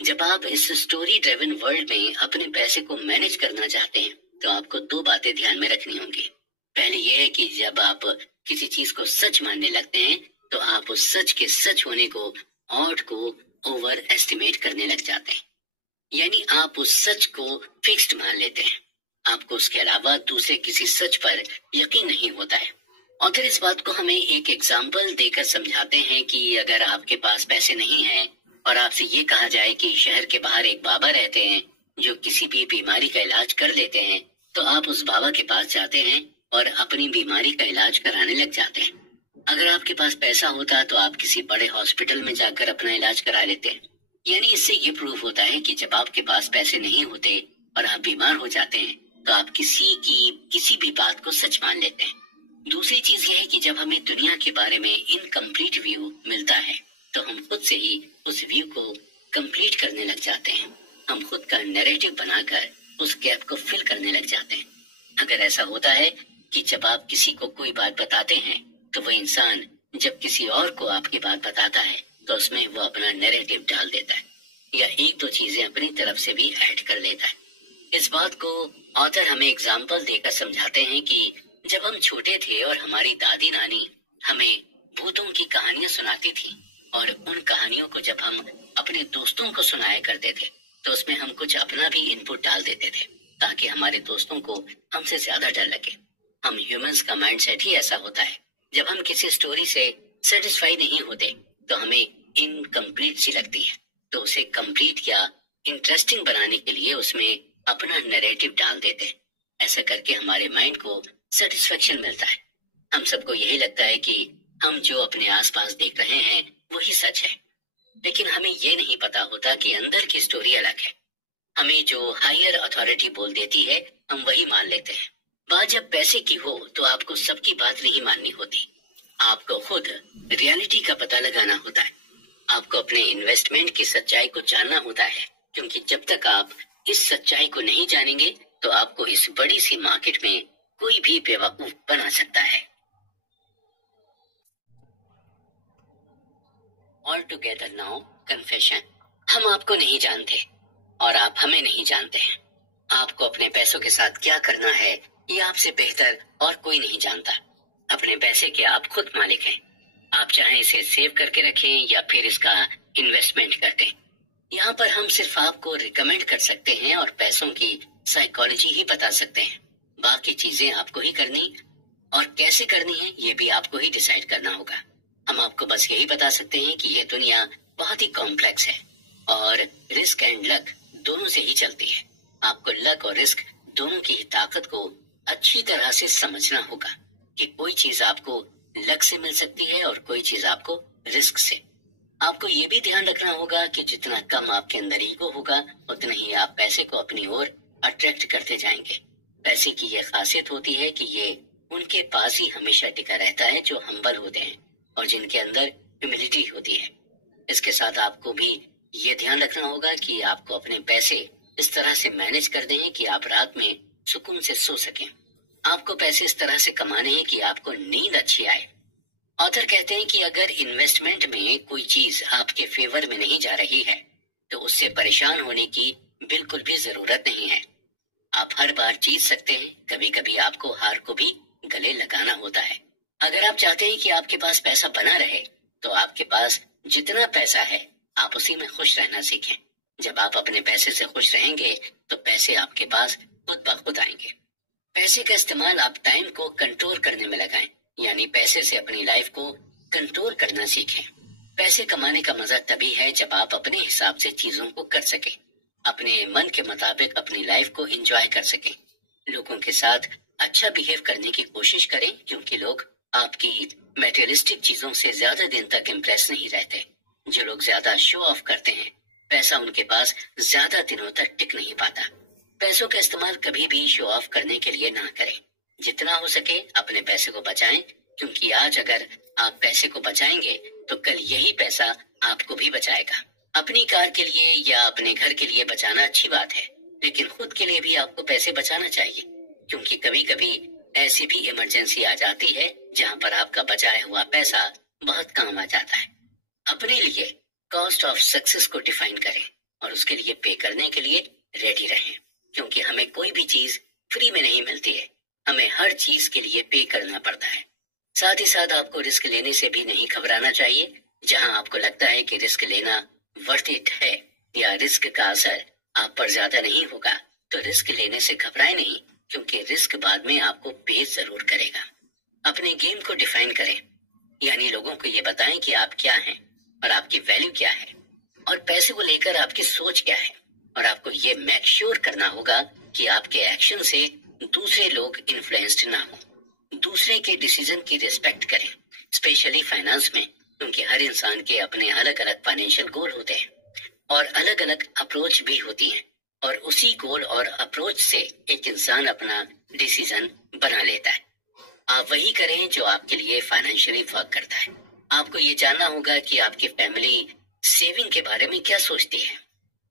जब आप इस स्टोरी ड्रिवन वर्ल्ड में अपने पैसे को मैनेज करना चाहते हैं तो आपको दो बातें ध्यान में रखनी होंगी। पहले यह है कि जब आप किसी चीज को सच मानने लगते हैं तो आप उस सच के सच होने को, ऑड को ओवर एस्टिमेट करने लग जाते हैं, यानी आप उस सच को फिक्स्ड मान लेते हैं। आपको उसके अलावा दूसरे किसी सच पर यकीन नहीं होता है। ऑथर इस बात को हमें एक एग्जाम्पल देकर समझाते हैं कि अगर आपके पास पैसे नहीं हैं और आपसे ये कहा जाए कि शहर के बाहर एक बाबा रहते हैं जो किसी भी बीमारी का इलाज कर लेते हैं, तो आप उस बाबा के पास जाते हैं और अपनी बीमारी का इलाज कराने लग जाते हैं। अगर आपके पास पैसा होता तो आप किसी बड़े हॉस्पिटल में जाकर अपना इलाज करा लेते हैं। यानी इससे ये प्रूव होता है कि जब आपके पास पैसे नहीं होते और आप बीमार हो जाते हैं तो आप किसी भी बात को सच मान लेते हैं। दूसरी चीज ये है कि जब हमें दुनिया के बारे में इनकम्प्लीट व्यू मिलता है तो हम खुद से ही उस व्यू को कंप्लीट करने लग जाते हैं। हम खुद का नैरेटिव बनाकर उस गैप को फिल करने लग जाते हैं। अगर ऐसा होता है कि जब आप किसी को कोई बात बताते हैं तो वो इंसान जब किसी और को आपकी बात बताता है तो उसमें वो अपना नैरेटिव डाल देता है या एक दो चीजें अपनी तरफ से भी ऐड कर लेता है। इस बात को ऑथर हमें एग्जाम्पल देकर समझाते हैं कि जब हम छोटे थे और हमारी दादी नानी हमें भूतों की कहानियां सुनाती थी और उन कहानियों को जब हम अपने दोस्तों को सुनाया करते थे तो उसमें हम कुछ अपना भी इनपुट डाल देते थे ताकि हमारे दोस्तों को हमसे ज्यादा डर लगे। हम ह्यूमंस का माइंडसेट ही ऐसा होता है, जब हम किसी स्टोरी से सेटिस्फाई नहीं होते तो हमें इनकम्प्लीट सी लगती है, तो उसे कंप्लीट या इंटरेस्टिंग बनाने के लिए उसमें अपना नैरेटिव डाल देते हैं। ऐसा करके हमारे माइंड को सेटिस्फेक्शन मिलता है। हम सबको यही लगता है कि हम जो अपने आसपास देख रहे हैं वही सच है, लेकिन हमें ये नहीं पता होता कि अंदर की स्टोरी अलग है। हमें जो हायर अथॉरिटी बोल देती है हम वही मान लेते हैं। बात जब पैसे की हो तो आपको सबकी बात नहीं माननी होती, आपको खुद रियलिटी का पता लगाना होता है। आपको अपने इन्वेस्टमेंट की सच्चाई को जानना होता है, क्योंकि जब तक आप इस सच्चाई को नहीं जानेंगे तो आपको इस बड़ी सी मार्केट में कोई भी बेवकूफ बना सकता है। All together now confession. हम आपको नहीं जानते और आप हमें नहीं जानते हैं। आपको अपने पैसों के साथ क्या करना है ये आपसे बेहतर और कोई नहीं जानता। अपने पैसे के आप खुद मालिक हैं। आप चाहे इसे सेव करके रखें या फिर इसका इन्वेस्टमेंट कर दें। यहाँ पर हम सिर्फ आपको रिकमेंड कर सकते हैं और पैसों की साइकोलॉजी ही बता सकते हैं। बाकी चीजें आपको ही करनी और कैसे करनी है ये भी आपको ही डिसाइड करना होगा। हम आपको बस यही बता सकते हैं कि ये दुनिया बहुत ही कॉम्प्लेक्स है और रिस्क एंड लक दोनों से ही चलती है। आपको लक और रिस्क दोनों की ही ताकत को अच्छी तरह से समझना होगा कि कोई चीज आपको लक से मिल सकती है और कोई चीज आपको रिस्क से। आपको ये भी ध्यान रखना होगा कि जितना कम आपके अंदर ईगो होगा उतना ही आप पैसे को अपनी ओर अट्रैक्ट करते जाएंगे। पैसे की यह खासियत होती है कि ये उनके पास ही हमेशा टिका रहता है जो हम्बल होते हैं और जिनके अंदर ह्यूमिलिटी होती है। इसके साथ आपको भी ये ध्यान रखना होगा कि आपको अपने पैसे इस तरह से मैनेज कर दें कि आप रात में सुकून से सो सकें। आपको पैसे इस तरह से कमाने हैं कि आपको नींद अच्छी आए। ऑथर कहते हैं कि अगर इन्वेस्टमेंट में कोई चीज आपके फेवर में नहीं जा रही है तो उससे परेशान होने की बिल्कुल भी जरूरत नहीं है। आप हर बार जीत सकते हैं, कभी कभी आपको हार को भी गले लगाना होता है। अगर आप चाहते हैं कि आपके पास पैसा बना रहे तो आपके पास जितना पैसा है आप उसी में खुश रहना सीखें। जब आप अपने पैसे से खुश रहेंगे तो पैसे आपके पास खुद ब खुद आएंगे। पैसे का इस्तेमाल आप टाइम को कंट्रोल करने में लगाएं, यानी पैसे से अपनी लाइफ को कंट्रोल करना सीखें। पैसे कमाने का मजा तभी है जब आप अपने हिसाब से चीजों को कर सकें, अपने मन के मुताबिक अपनी लाइफ को एंजॉय कर सकें। लोगों के साथ अच्छा बिहेव करने की कोशिश करें, क्योंकि लोग आपकी मटेरियलिस्टिक चीजों से ज्यादा दिन तक इम्प्रेस नहीं रहते। जो लोग ज्यादा शो ऑफ करते हैं पैसा उनके पास ज्यादा दिनों तक टिक नहीं पाता। पैसों का इस्तेमाल कभी भी शो ऑफ करने के लिए ना करें। जितना हो सके अपने पैसे को बचाएं, क्योंकि आज अगर आप पैसे को बचाएंगे तो कल यही पैसा आपको भी बचाएगा। अपनी कार के लिए या अपने घर के लिए बचाना अच्छी बात है, लेकिन खुद के लिए भी आपको पैसे बचाना चाहिए, क्योंकि कभी कभी ऐसी भी इमरजेंसी आ जाती है जहाँ पर आपका बचाया हुआ पैसा बहुत काम आ जाता है। अपने लिए कॉस्ट ऑफ सक्सेस को डिफाइन करें और उसके लिए पे करने के लिए रेडी रहें, क्योंकि हमें कोई भी चीज फ्री में नहीं मिलती है, हमें हर चीज के लिए पे करना पड़ता है। साथ ही साथ आपको रिस्क लेने से भी नहीं घबराना चाहिए। जहां आपको लगता है कि रिस्क लेना वर्थ इट है या रिस्क का असर आप पर ज्यादा नहीं होगा तो रिस्क लेने से घबराए नहीं, क्योंकि रिस्क बाद में आपको पे जरूर करेगा। अपने गेम को डिफाइन करें, यानी लोगों को ये बताएं कि आप क्या हैं और आपकी वैल्यू क्या है और पैसे को लेकर आपकी सोच क्या है। और आपको ये मेक श्योर करना होगा कि आपके एक्शन से दूसरे लोग इन्फ्लुएंस्ड ना हो। दूसरे के डिसीजन की रिस्पेक्ट करें, स्पेशली फाइनेंस में, क्योंकि हर इंसान के अपने अलग अलग फाइनेंशियल गोल होते हैं और अलग अलग अप्रोच भी होती है, और उसी गोल और अप्रोच से एक इंसान अपना डिसीजन बना लेता है। आप वही करें जो आपके लिए फाइनेंशियली वर्क करता है। आपको ये जानना होगा कि आपकी फैमिली सेविंग के बारे में क्या सोचती है।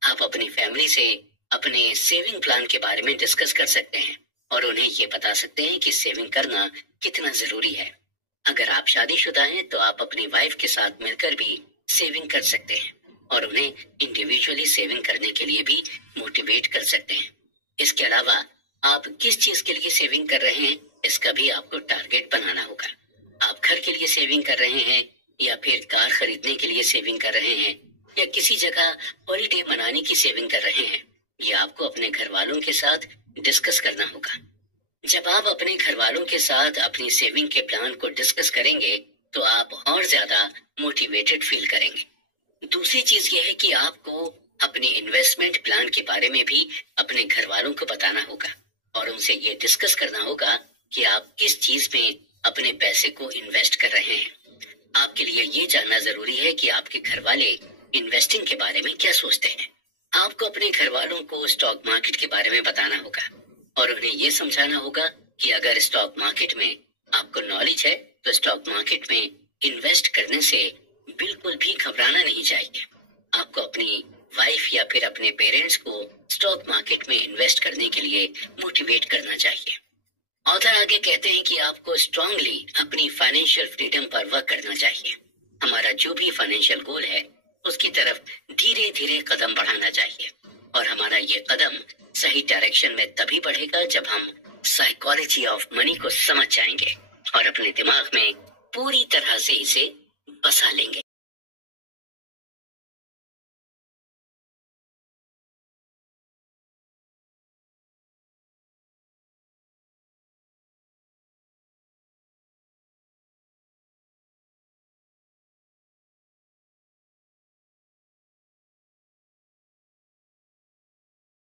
आप अपनी फैमिली से अपने सेविंग प्लान के बारे में डिस्कस कर सकते हैं और उन्हें ये बता सकते हैं कि सेविंग करना कितना जरूरी है। अगर आप शादीशुदा हैं तो आप अपनी वाइफ के साथ मिलकर भी सेविंग कर सकते हैं और उन्हें इंडिविजुअली सेविंग करने के लिए भी मोटिवेट कर सकते हैं। इसके अलावा आप किस चीज के लिए सेविंग कर रहे हैं इसका भी आपको टारगेट बनाना होगा। आप घर के लिए सेविंग कर रहे हैं या फिर कार खरीदने के लिए सेविंग कर रहे हैं, या किसी जगह हॉलीडे मनाने की सेविंग कर रहे हैं, ये आपको अपने घर वालों के साथ डिस्कस करना होगा। जब आप अपने घर वालों के साथ अपनी सेविंग के प्लान को डिस्कस करेंगे तो आप और ज्यादा मोटिवेटेड फील करेंगे। दूसरी चीज ये है कि आपको अपने इन्वेस्टमेंट प्लान के बारे में भी अपने घर वालों को बताना होगा और उनसे ये डिस्कस करना होगा कि आप किस चीज में अपने पैसे को इन्वेस्ट कर रहे हैं। आपके लिए ये जानना जरूरी है कि आपके घर वाले इन्वेस्टिंग के बारे में क्या सोचते हैं। आपको अपने घर वालों को स्टॉक मार्केट के बारे में बताना होगा और उन्हें ये समझाना होगा कि अगर स्टॉक मार्केट में आपको नॉलेज है तो स्टॉक मार्केट में इन्वेस्ट करने से बिल्कुल भी घबराना नहीं चाहिए। आपको अपनी वाइफ या फिर अपने पेरेंट्स को स्टॉक मार्केट में इन्वेस्ट करने के लिए मोटिवेट करना चाहिए। ऑथर आगे कहते हैं कि आपको स्ट्रांगली अपनी फाइनेंशियल फ्रीडम पर वर्क करना चाहिए। हमारा जो भी फाइनेंशियल गोल है उसकी तरफ धीरे धीरे कदम बढ़ाना चाहिए और हमारा ये कदम सही डायरेक्शन में तभी बढ़ेगा जब हम साइकोलॉजी ऑफ मनी को समझ जाएंगे और अपने दिमाग में पूरी तरह से इसे बसा लेंगे।